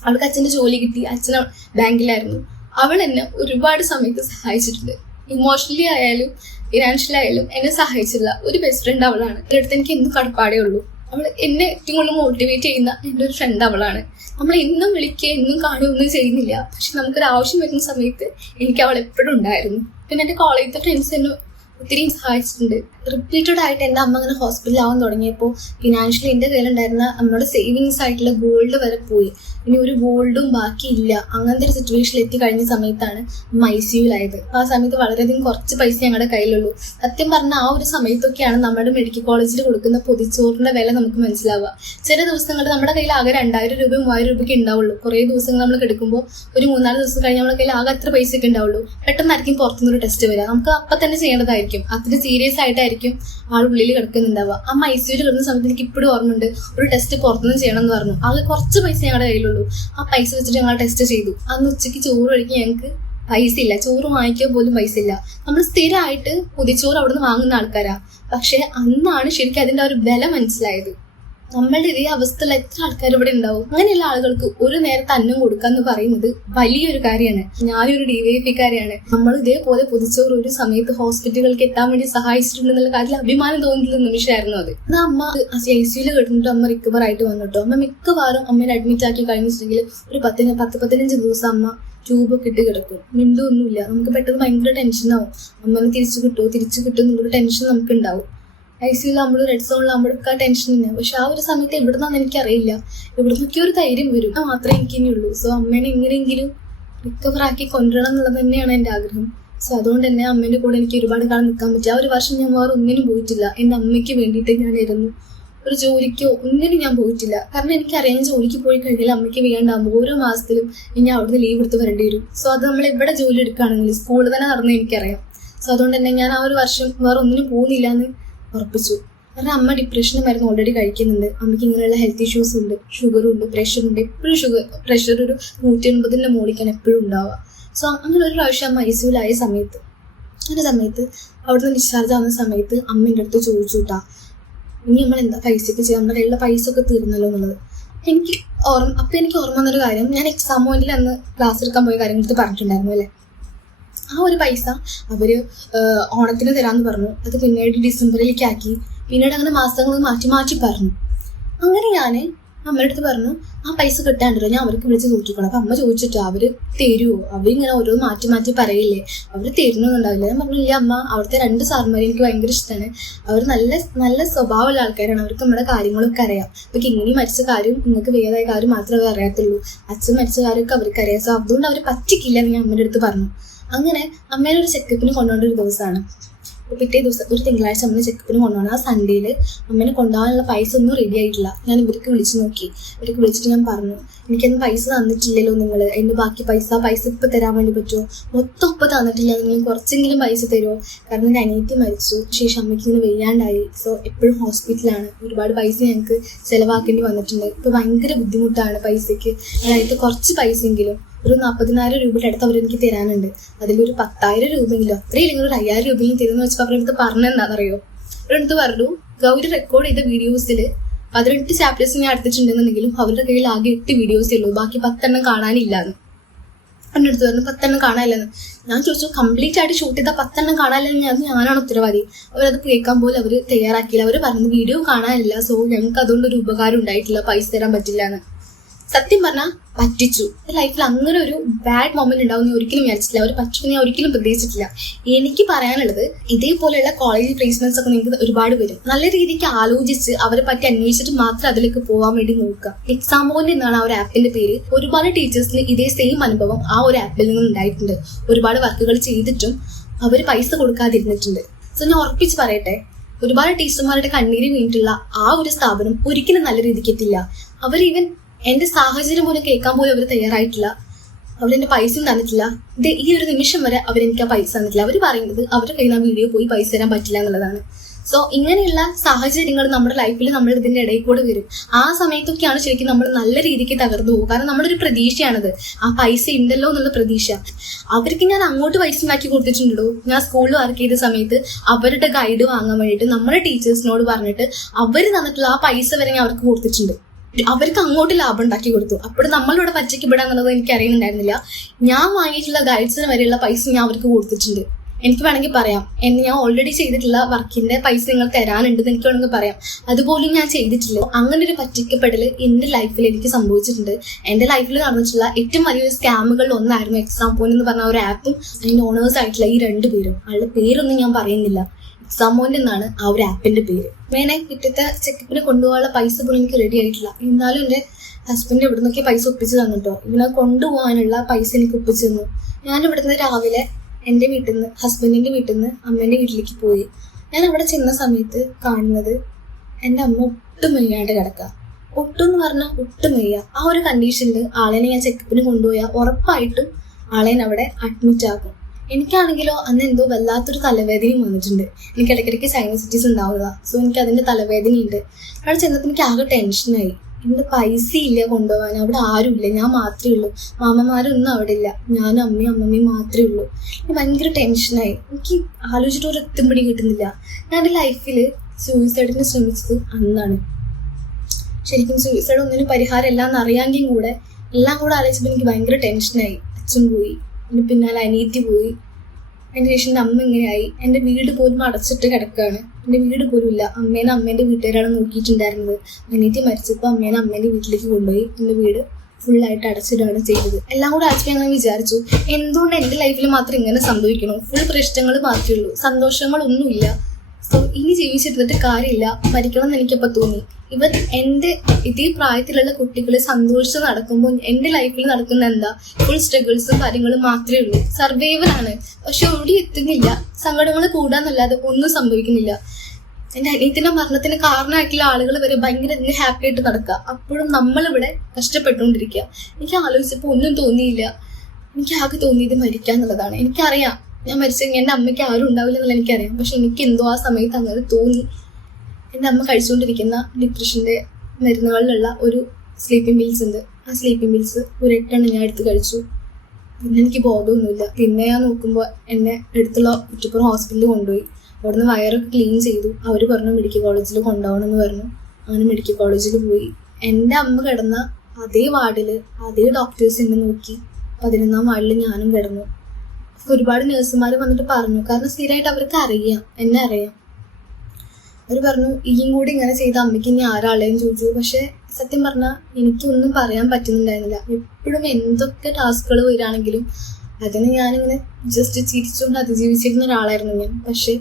അവൾക്ക് അച്ഛൻ്റെ ജോലി കിട്ടി, അച്ഛൻ ബാങ്കിലായിരുന്നു. അവൾ എന്നെ ഒരുപാട് സമയത്ത് സഹായിച്ചിട്ടുണ്ട്. ഇമോഷണലി ആയാലും ഫിനാൻഷ്യലി ആയാലും എന്നെ സഹായിച്ചില്ല ഒരു ബെസ്റ്റ് ഫ്രണ്ട് അവളാണ്. എൻ്റെ അടുത്ത് എനിക്ക് എന്നും കടപ്പാടേ ഉള്ളൂ. അവൾ എന്നെ ഏറ്റവും കൂടുതൽ മോട്ടിവേറ്റ് ചെയ്യുന്ന എൻ്റെ ഒരു ഫ്രണ്ട് അവളാണ്. നമ്മൾ എന്നും വിളിക്കുക എന്നും കാണുകയൊന്നും ചെയ്യുന്നില്ല, പക്ഷെ നമുക്കൊരു ആവശ്യം വരുന്ന സമയത്ത് എനിക്ക് അവൾ എപ്പോഴും ഉണ്ടായിരുന്നു. പിന്നെ എൻ്റെ കോളേജിലത്തെ ഫ്രണ്ട്സ് എന്നെ ഒത്തിരി സഹായിച്ചിട്ടുണ്ട്. റിപ്പീറ്റഡ് ആയിട്ട് എൻ്റെ അമ്മ അങ്ങനെ ഹോസ്പിറ്റലാവാൻ തുടങ്ങിയപ്പോൾ ഫിനാൻഷ്യലി എൻ്റെ കയ്യിലുണ്ടായിരുന്ന നമ്മുടെ സേവിങ്സ് ആയിട്ടുള്ള ഗോൾഡ് വരെ പോയി. ഇനി ഒരു ഗോൾഡും ബാക്കിയില്ല. അങ്ങനത്തെ ഒരു സിറ്റുവേഷനിൽ എത്തി കഴിഞ്ഞ സമയത്താണ് അമ്മ ICUലായത്. ആ സമയത്ത് വളരെയധികം കുറച്ച് പൈസ ഞങ്ങളുടെ കയ്യിലുള്ളൂ. സത്യം പറഞ്ഞാൽ ആ ഒരു സമയത്തൊക്കെയാണ് നമ്മുടെ മെഡിക്കൽ കോളേജിൽ കൊടുക്കുന്ന പൊതിച്ചോറിന്റെ വില നമുക്ക് മനസ്സിലാവുക. ചില ദിവസങ്ങളിൽ നമ്മുടെ കയ്യിൽ ആകെ 2,000 രൂപയും 3,000 രൂപയ്ക്ക് ഉണ്ടാവുള്ളൂ. കുറേ ദിവസങ്ങൾ നമ്മൾ കിടക്കുമ്പോൾ ഒരു 3-4 ദിവസം കഴിഞ്ഞ് നമ്മുടെ കയ്യിൽ ആകെ അത്ര പൈസയൊക്കെ ഉണ്ടാവുള്ളൂ. പെട്ടെന്നായിരിക്കും പുറത്തുനിന്നൊരു ടെസ്റ്റ് വരിക. നമുക്ക് അപ്പം തന്നെ ചെയ്യേണ്ടതായിരിക്കും. അത്ര സീരിയസ് ആയിട്ടായിരിക്കും ആളുള്ളിൽ കിടക്കുന്നുണ്ടാവുക. അമ്മ ICUയിൽ കിടന്ന സമയത്ത് എനിക്ക് ഇപ്പോഴും ഓർമ്മയുണ്ട്, ഒരു ടെസ്റ്റ് പുറത്തുനിന്ന് ചെയ്യണം എന്ന് പറഞ്ഞു. ആകെ കുറച്ച് പൈസ ഞങ്ങളുടെ കയ്യിലുള്ളൂ. ആ പൈസ വെച്ചിട്ട് ഞങ്ങൾ ടെസ്റ്റ് ചെയ്തു. അന്ന് ഉച്ചയ്ക്ക് ചോറ് കഴിക്കാൻ ഞങ്ങൾക്ക് പൈസ ഇല്ല. ചോറ് വാങ്ങിക്കാൻ പോലും പൈസ ഇല്ല. നമ്മൾ സ്ഥിരമായിട്ട് പൊതിച്ചോറ് അവിടുന്ന് വാങ്ങുന്ന ആൾക്കാരാ. പക്ഷെ അന്നാണ് ശരിക്കും അതിന്റെ ഒരു വില മനസ്സിലായത്. നമ്മളുടെ ഇതേ അവസ്ഥയിൽ എത്ര ആൾക്കാർ ഇവിടെ ഉണ്ടാവും. അങ്ങനെയുള്ള ആളുകൾക്ക് ഒരു നേരത്തെ അന്നം കൊടുക്കുക എന്ന് പറയുന്നത് വലിയൊരു കാര്യമാണ്. ഞാനൊരു DYFIക്കാരിയാണ്. നമ്മൾ ഇതേപോലെ പൊതിച്ചോറ് ഒരു സമയത്ത് ഹോസ്പിറ്റലുകൾക്ക് എത്താൻ വേണ്ടി സഹായിച്ചിട്ടുണ്ടെന്നുള്ള കാര്യത്തിൽ അഭിമാനം തോന്നിയിട്ടുള്ള നിമിഷമായിരുന്നു അത്. എന്നാൽ അമ്മ ICUയിൽ കിടന്നിട്ട് അമ്മ റിക്കവർ ആയിട്ട് വന്നിട്ടോ. അമ്മ മിക്കവാറും അമ്മേനെ അഡ്മിറ്റ് ആക്കി കഴിഞ്ഞിട്ടുണ്ടെങ്കിൽ ഒരു 10-15 ദിവസം അമ്മ ട്യൂബൊക്കെ ഇട്ട് കിടക്കും. മിണ്ടൊന്നുമില്ല. നമുക്ക് പെട്ടെന്ന് ഭയങ്കര ടെൻഷനാവും. അമ്മനെ തിരിച്ചു കിട്ടുമോ എന്നുള്ളൊരു ടെൻഷൻ നമുക്ക് ഉണ്ടാവും. ICUയിൽ നമ്മൾ റെഡ് സോണിലാകുമ്പോഴൊക്കെ ആ ടെൻഷൻ തന്നെ. പക്ഷെ ആ ഒരു സമയത്ത് എവിടുന്നാന്ന് എനിക്കറിയില്ല. എവിടുന്നൊക്കെ ഒരു ധൈര്യം വരും. മാത്രമേ എനിക്ക് ഇനിയുള്ളൂ. സോ അമ്മേനെ എങ്ങനെയെങ്കിലും റിക്കവർ ആക്കി കൊണ്ടുവരണം എന്നുള്ളത് തന്നെയാണ് എൻ്റെ ആഗ്രഹം. സോ അതുകൊണ്ട് തന്നെ അമ്മേൻ്റെ കൂടെ എനിക്ക് ഒരുപാട് കാലം നിൽക്കാൻ പറ്റി. ആ ഒരു വർഷം ഞാൻ വേറെ ഒന്നിനും പോയിട്ടില്ല. എൻ്റെ അമ്മയ്ക്ക് വേണ്ടിയിട്ട് ഞാനിരുന്നു. ഒരു ജോലിക്കോ ഒന്നിനും ഞാൻ പോയിട്ടില്ല. കാരണം എനിക്കറിയാം ജോലിക്ക് പോയി കഴിഞ്ഞാൽ അമ്മയ്ക്ക് വേണ്ടാകുമ്പോൾ ഓരോ മാസത്തിലും ഇനി അവിടുന്ന് ലീവ് എടുത്ത് വരേണ്ടി വരും. സോ അത് നമ്മൾ എവിടെ ജോലി എടുക്കുകയാണെങ്കിൽ സ്കൂളിൽ തന്നെ നടന്ന് എനിക്കറിയാം. സോ അതുകൊണ്ട് തന്നെ ഞാൻ ആ ഒരു വർഷം വേറെ ഒന്നിനും പോകുന്നില്ല എന്ന് ഉറപ്പിച്ചു. കാരണം അമ്മ ഡിപ്രഷന് മരുന്ന് ഓൾറെഡി കഴിക്കുന്നുണ്ട്. അമ്മയ്ക്ക് ഇങ്ങനെയുള്ള ഹെൽത്ത് ഇഷ്യൂസ് ഉണ്ട്, ഷുഗറും ഉണ്ട്, പ്രഷറുണ്ട്. എപ്പോഴും പ്രഷർ ഒരു 180ന്റെ മുകളിലേക്കാണ് എപ്പോഴും ഉണ്ടാവുക. സോ അങ്ങനെ ഒരു പ്രാവശ്യം അമ്മ ICUലായ സമയത്ത് അവിടുന്ന് ഡിസ്ചാർജ് ആവുന്ന സമയത്ത് അമ്മ എൻ്റെ അടുത്ത് ചോദിച്ചു കേട്ടാ, ഇനി നമ്മൾ എന്താ പൈസയ്ക്ക് ചെയ്യാം, നമ്മുടെ കയ്യിലുള്ള പൈസ ഒക്കെ തീർന്നല്ലോ എന്നുള്ളത്. എനിക്ക് ഓർമ്മ വന്നൊരു കാര്യം, ഞാൻ എക്സാം പോയിന്റിൽ അന്ന് ക്ലാസ് എടുക്കാൻ പോയ കാര്യങ്ങളെടുത്ത് പറഞ്ഞിട്ടുണ്ടായിരുന്നു അല്ലേ. ആ ഒരു പൈസ അവര് ഓണത്തിന് തരാമെന്ന് പറഞ്ഞു. അത് പിന്നീട് ഡിസംബറിലേക്ക് ആക്കി. പിന്നീട് അങ്ങനെ മാസങ്ങൾ മാറ്റി പറഞ്ഞു. അങ്ങനെ ഞാൻ അമ്മയുടെ അടുത്ത് പറഞ്ഞു, ആ പൈസ കിട്ടാണ്ടല്ലോ, ഞാൻ അവർക്ക് വിളിച്ച് നോക്കിക്കണം. അപ്പൊ അമ്മ ചോദിച്ചിട്ടോ അവര് തരുമോ, അവരിങ്ങനെ ഓരോ മാറ്റി പറയില്ലേ, അവര് തരുന്നൊന്നുണ്ടാവില്ല. ഞാൻ പറഞ്ഞില്ല അമ്മ, അവിടുത്തെ 2 സാർമാരെ എനിക്ക് ഭയങ്കര ഇഷ്ടമാണ്. അവർ നല്ല സ്വഭാവമുള്ള ആൾക്കാരാണ്. അവർക്ക് നമ്മുടെ കാര്യങ്ങളൊക്കെ അറിയാം. ഇപ്പൊ കിങ്ങിണി മരിച്ച കാര്യം നിങ്ങൾക്ക് വേദായ കാര്യം മാത്രമേ അറിയാത്തുള്ളൂ. അച്ഛൻ മരിച്ച കാര്യമൊക്കെ അവർക്ക് അറിയാം. സോ അതുകൊണ്ട് അവർ പറ്റിക്കില്ല എന്ന് ഞാൻ അമ്മയുടെ അടുത്ത് പറഞ്ഞു. അങ്ങനെ അമ്മേനെ ഒരു ചെക്കപ്പിന് കൊണ്ടുപോകേണ്ട ഒരു ദിവസമാണ്. അപ്പോൾ പിറ്റേ ദിവസം ഒരു തിങ്കളാഴ്ച അമ്മ ചെക്കപ്പിന് കൊണ്ടുപോകണം. ആ സൺഡേയിൽ അമ്മേനെ കൊണ്ടുപോകാനുള്ള പൈസ ഒന്നും റെഡി ആയിട്ടില്ല. ഞാൻ ഇവർക്ക് വിളിച്ച് നോക്കി. ഇവർക്ക് വിളിച്ചിട്ട് ഞാൻ പറഞ്ഞു, എനിക്കൊന്നും പൈസ തന്നിട്ടില്ലല്ലോ നിങ്ങൾ, എൻ്റെ ബാക്കി പൈസ ഇപ്പം തരാൻ വേണ്ടി പറ്റുമോ? മൊത്തം ഇപ്പം തന്നിട്ടില്ല, നിങ്ങൾ കുറച്ചെങ്കിലും പൈസ തരുമോ? കാരണം എൻ്റെ അനിയത്തി മരിച്ചു, ശേഷം അമ്മയ്ക്ക് ഇങ്ങനെ വെയ്യാണ്ടായി. സോ എപ്പോഴും ഹോസ്പിറ്റലാണ്, ഒരുപാട് പൈസ ഞങ്ങൾക്ക് ചിലവാക്കേണ്ടി വന്നിട്ടുണ്ട്. ഇപ്പോൾ ഭയങ്കര ബുദ്ധിമുട്ടാണ് പൈസയ്ക്ക്. അതായത് കുറച്ച് പൈസയെങ്കിലും ഒരു 40,000 രൂപയുടെ അടുത്ത് അവരെനിക്ക് തരാനുണ്ട്. അതിലൊരു 10,000 രൂപയെങ്കിലും, അത്രയില്ലെങ്കിൽ ഒരു 5,000 രൂപയെങ്കിലും തരുമെന്ന് വെച്ചപ്പോൾ അവരുടെ അടുത്ത് പറഞ്ഞെന്താണെന്നറിയോ? അവരുടെ അടുത്ത് പറഞ്ഞു, ഗൗരി റെക്കോർഡ് ചെയ്ത വീഡിയോസിൽ 18 ചാപ്റ്റേഴ്സ് ഞാൻ എടുത്തിട്ടുണ്ടെന്നുണ്ടെങ്കിലും അവരുടെ കയ്യിൽ ആകെ 8 വീഡിയോസേ ഉള്ളൂ, ബാക്കി 10 കാണാനില്ലാന്ന്. എൻ്റെ അടുത്ത് പറഞ്ഞു 10 കാണാനില്ലെന്ന്. ഞാൻ ചോദിച്ചു, കംപ്ലീറ്റ് ആയിട്ട് ഷൂട്ട് ചെയ്താൽ 10 കാണാനില്ലെന്ന് അത് ഞാനാണ് ഉത്തരവാദി? അവരത് കേൾക്കാൻ പോലും അവർ തയ്യാറാക്കിയില്ല. അവർ പറഞ്ഞു വീഡിയോ കാണാനില്ല, സോ ഞങ്ങൾക്ക് അതുകൊണ്ടൊരു ഉപകാരം ഉണ്ടായിട്ടില്ല, പൈസ തരാൻ പറ്റില്ല എന്ന്. സത്യം പറഞ്ഞാൽ പറ്റിച്ചു. ലൈഫിൽ അങ്ങനെ ഒരു ബാഡ് മൊമെന്റ് ഉണ്ടാവും ഞാൻ ഒരിക്കലും വിചാരിച്ചിട്ടില്ല. അവർ പറ്റുമെന്ന് ഞാൻ ഒരിക്കലും പ്രതീക്ഷിച്ചിട്ടില്ല. എനിക്ക് പറയാനുള്ളത്, ഇതേപോലെയുള്ള കോളേജ് പ്ലേസ്മെന്റ്സ് ഒക്കെ നിങ്ങൾക്ക് ഒരുപാട് വരും. നല്ല രീതിക്ക് ആലോചിച്ച് അവരെ പറ്റി അന്വേഷിച്ചിട്ട് മാത്രം അതിലേക്ക് പോകാൻ വേണ്ടി നോക്കുക. എക്സാം പോയിന്റ് എന്നാണ് ആ ഒരു ആപ്പിന്റെ പേര്. ഒരുപാട് ടീച്ചേഴ്സിന് ഇതേ സെയിം അനുഭവം ആ ഒരു ആപ്പിൽ നിന്ന് ഉണ്ടായിട്ടുണ്ട്. ഒരുപാട് വർക്കുകൾ ചെയ്തിട്ടും അവർ പൈസ കൊടുക്കാതിരുന്നിട്ടുണ്ട്. സോ ഞാൻ ഉറപ്പിച്ച് പറയട്ടെ, ഒരുപാട് ടീച്ചർമാരുടെ കണ്ണീര് വീണിട്ടുള്ള ആ ഒരു സ്ഥാപനം ഒരിക്കലും നല്ല രീതിക്ക് എത്തില്ല. അവർ ഈവൻ എന്റെ സാഹചര്യം പോലും കേൾക്കാൻ പോലും അവർ തയ്യാറായിട്ടില്ല. അവരെന്റെ പൈസയും തന്നിട്ടില്ല. ഈ ഒരു നിമിഷം വരെ അവരെനിക്ക് ആ പൈസ തന്നിട്ടില്ല. അവർ പറയുന്നത് അവരുടെ കയ്യിൽ നിന്ന് വീഡിയോ പോയി പൈസ തരാൻ പറ്റില്ല എന്നുള്ളതാണ്. സോ ഇങ്ങനെയുള്ള സാഹചര്യങ്ങൾ നമ്മുടെ ലൈഫിൽ നമ്മൾ ഇതിന്റെ ഇടയിൽ കൂടെ വരും. ആ സമയത്തൊക്കെയാണ് ശരിക്കും നമ്മൾ നല്ല രീതിക്ക് തകർന്നു പോകും. കാരണം നമ്മുടെ ഒരു പ്രതീക്ഷയാണത്, ആ പൈസ ഉണ്ടല്ലോ എന്നുള്ള പ്രതീക്ഷ. അവർക്ക് ഞാൻ അങ്ങോട്ട് പൈസ ഉണ്ടാക്കി കൊടുത്തിട്ടുണ്ടോ? ഞാൻ സ്കൂളിൽ വർക്ക് ചെയ്ത സമയത്ത് അവരുടെ ഗൈഡ് വാങ്ങാൻ വേണ്ടിയിട്ട് നമ്മുടെ ടീച്ചേഴ്സിനോട് പറഞ്ഞിട്ട് അവർ തന്നിട്ടുള്ള ആ പൈസ വരെ ഞാൻ അവർക്ക് കൊടുത്തിട്ടുണ്ട്. അവർക്ക് അങ്ങോട്ട് ലാഭം ഉണ്ടാക്കി കൊടുത്തു. അപ്പോൾ നമ്മളിവിടെ പച്ചയ്ക്കിപ്പെടാന്നുള്ളത് എനിക്ക് അറിയുന്നുണ്ടായിരുന്നില്ല. ഞാൻ വാങ്ങിയിട്ടുള്ള ഗൈഡ്സിന് വരെയുള്ള പൈസ ഞാൻ അവർക്ക് കൊടുത്തിട്ടുണ്ട്. എനിക്ക് വേണമെങ്കിൽ പറയാം, ഞാൻ ഓൾറെഡി ചെയ്തിട്ടുള്ള വർക്കിന്റെ പൈസ നിങ്ങൾ തരാനുണ്ടെന്ന് എനിക്ക് വേണമെങ്കിൽ പറയാം. അതുപോലും ഞാൻ ചെയ്തിട്ടില്ല. അങ്ങനെ ഒരു പറ്റിക്കപ്പെടൽ എന്റെ ലൈഫിൽ എനിക്ക് സംഭവിച്ചിട്ടുണ്ട്. എന്റെ ലൈഫിൽ നടന്നിട്ടുള്ള ഏറ്റവും വലിയൊരു സ്കാമുകളിൽ ഒന്നായിരുന്നു എക്സാം പോയിന്റ് എന്ന് പറഞ്ഞ ഒരു ആപ്പും അതിന്റെ ഓണേഴ്സ് ആയിട്ടുള്ള ഈ 2 പേരും. അവളുടെ പേരൊന്നും ഞാൻ പറയുന്നില്ല. എക്സാം പോയിന്റ് എന്നാണ് ആ ഒരു ആപ്പിന്റെ പേര്. മെയിനായി പിറ്റത്തെ ചെക്കപ്പിന് കൊണ്ടുപോകാനുള്ള പൈസ പോലും എനിക്ക് റെഡി ആയിട്ടില്ല. എന്നാലും എന്റെ ഹസ്ബൻഡ് ഇവിടെ നിന്നൊക്കെ പൈസ ഒപ്പിച്ച് തന്നിട്ടോ. ഇവനെ കൊണ്ടുപോകാനുള്ള പൈസ എനിക്ക് ഒപ്പിച്ചു തന്നു. ഞാൻ ഇവിടുന്ന് രാവിലെ എൻ്റെ വീട്ടിൽ നിന്ന്, ഹസ്ബൻഡിന്റെ വീട്ടിൽ നിന്ന് അമ്മേന്റെ വീട്ടിലേക്ക് പോയി. ഞാൻ അവിടെ ചെന്ന സമയത്ത് കാണുന്നത് എൻ്റെ അമ്മ ഒട്ടും വയ്യാണ്ട് കിടക്കുക. ഒട്ടും എന്ന് പറഞ്ഞാൽ ഒട്ടും വയ്യ. ആ ഒരു കണ്ടീഷനിൽ ആളെനെ ഞാൻ ചെക്കപ്പിന് കൊണ്ടുപോയാൽ ഉറപ്പായിട്ടും ആളെനെ അവിടെ അഡ്മിറ്റ് ആക്കും. എനിക്കാണെങ്കിലോ അന്ന് എന്തോ വല്ലാത്തൊരു തലവേദനയും വന്നിട്ടുണ്ട്. എനിക്ക് ഇടയ്ക്കിടയ്ക്ക് സൈനസൈറ്റിസ് ഉണ്ടാവുക. സോ എനിക്ക് അതിന്റെ തലവേദനയുണ്ട്. അവിടെ ചെന്നപ്പോൾ എനിക്ക് ആകെ ടെൻഷനായി. എൻ്റെ പൈസ ഇല്ല കൊണ്ടുപോകാൻ, അവിടെ ആരുമില്ല, ഞാൻ മാത്രമേ ഉള്ളൂ. മാമന്മാരൊന്നും അവിടെ ഇല്ല, ഞാനും അമ്മയും മാത്രമേ ഉള്ളൂ. എനിക്ക് ഭയങ്കര ടെൻഷനായി. എനിക്ക് ആലോചിച്ചിട്ട് ഒരു എത്തുംപിടി കിട്ടുന്നില്ല. ഞാൻ എൻ്റെ ലൈഫിൽ സൂയിസൈഡിന് ശ്രമിച്ചത് അന്നാണ്. ശരിക്കും സൂയിസൈഡ് ഒന്നിനും പരിഹാരം എല്ലാം എന്നറിയാമെങ്കിലും കൂടെ എല്ലാം കൂടെ ആലോചിച്ചപ്പോൾ എനിക്ക് ഭയങ്കര ടെൻഷനായി. അച്ഛൻ പോയി, എൻ്റെ പിന്നാലെ അനിയത്തി പോയി, എൻ്റെ ശേഷം എൻ്റെ അമ്മ ഇങ്ങനെയായി. എൻ്റെ വീട് പോലും അടച്ചിട്ട് കിടക്കുകയാണ്. എൻ്റെ വീട് പോലും ഇല്ല. അമ്മേൻ്റെ വീട്ടുകാരാണ് നോക്കിയിട്ടുണ്ടായിരുന്നത്. അനിയത്തി മരിച്ചപ്പോൾ അമ്മേൻ്റെ വീട്ടിലേക്ക് കൊണ്ടുപോയി എൻ്റെ വീട് ഫുള്ളായിട്ട് അടച്ചിടുകയാണ് ചെയ്തത്. എല്ലാം കൂടെ അടച്ചു ഞാൻ വിചാരിച്ചു, എന്തുകൊണ്ട് എൻ്റെ ലൈഫിൽ മാത്രം ഇങ്ങനെ സംഭവിക്കണം? ഫുൾ പ്രശ്നങ്ങൾ മാത്രമേ ഉള്ളൂ, സന്തോഷങ്ങളൊന്നുമില്ല. സോ ഇനി ജീവിച്ചിരുന്നിട്ട് കാര്യമില്ല, മരിക്കണം എന്ന് എനിക്കപ്പോൾ തോന്നി. ഇവൻ എൻ്റെ ഇതേ പ്രായത്തിലുള്ള കുട്ടികളെ സന്തോഷിച്ച് നടക്കുമ്പോൾ എൻ്റെ ലൈഫിൽ നടക്കുന്ന എന്താ? ഫുൾ സ്ട്രഗിൾസും കാര്യങ്ങളും മാത്രമേ ഉള്ളൂ. സർവൈവലാണ്, പക്ഷെ ഓടി എത്തുന്നില്ല. സങ്കടങ്ങൾ കൂടാന്നല്ലാതെ ഒന്നും സംഭവിക്കുന്നില്ല. എൻ്റെ അനിയത്തിന്റെ മരണത്തിന് കാരണമായിട്ടുള്ള ആളുകൾ വരെ ഭയങ്കര ഹാപ്പി ആയിട്ട് നടക്കുക. അപ്പോഴും നമ്മളിവിടെ കഷ്ടപ്പെട്ടുകൊണ്ടിരിക്കുക. എനിക്ക് ആലോചിച്ചപ്പോൾ ഒന്നും തോന്നിയില്ല. എനിക്ക് ആകെ തോന്നിയത് മരിക്കാന്നുള്ളതാണ്. എനിക്കറിയാം ഞാൻ മരിച്ചെങ്കിൽ എൻ്റെ അമ്മയ്ക്ക് ആരും ഉണ്ടാവില്ല എന്നുള്ള എനിക്കറിയാം. പക്ഷെ എനിക്ക് എന്തോ ആ സമയത്ത് അങ്ങനെ തോന്നി. എൻ്റെ അമ്മ കഴിച്ചുകൊണ്ടിരിക്കുന്ന ഡിപ്രഷൻ്റെ മരുന്നുകളിലുള്ള ഒരു സ്ലീപ്പിംഗ് പിൽസ് ഉണ്ട്. ആ സ്ലീപ്പിംഗ് പിൽസ് ഒരു 8 എണ്ണം ഞാൻ എടുത്ത് കഴിച്ചു. പിന്നെ എനിക്ക് ബോധമൊന്നുമില്ല. പിന്നെ ഞാൻ നോക്കുമ്പോൾ എന്നെ അടുത്തുള്ള കുറ്റിപ്പുറം ഹോസ്പിറ്റലിൽ കൊണ്ടുപോയി. അവിടുന്ന് വയറൊക്കെ ക്ലീൻ ചെയ്തു. അവർ പറഞ്ഞു മെഡിക്കൽ കോളേജിൽ കൊണ്ടുപോകണമെന്ന് പറഞ്ഞു. അങ്ങനെ മെഡിക്കൽ കോളേജിൽ പോയി. എൻ്റെ അമ്മ കിടന്ന അതേ വാർഡിൽ അതേ ഡോക്ടേഴ്സ് എന്നെ നോക്കി. 11ാം വാർഡിൽ ഞാനും കിടന്നു. ഒരുപാട് നഴ്സുമാർ വന്നിട്ട് പറഞ്ഞു, കാരണം സ്ഥിരമായിട്ട് അവർക്ക് അറിയാം, എന്നെ അറിയാം. അവർ പറഞ്ഞു ഈയും കൂടി ഇങ്ങനെ ചെയ്ത അമ്മയ്ക്ക് ഇനി ആരാളെയും ചോദിച്ചു. പക്ഷെ സത്യം പറഞ്ഞാൽ എനിക്കൊന്നും പറയാൻ പറ്റുന്നുണ്ടായിരുന്നില്ല. എപ്പോഴും എന്തൊക്കെ ടാസ്കുകൾ വരികയാണെങ്കിലും അതിന് ഞാനിങ്ങനെ ജസ്റ്റ് ചിരിച്ചുകൊണ്ട് അതിജീവിച്ചിരുന്ന ഒരാളായിരുന്നു ഞാൻ. പക്ഷെ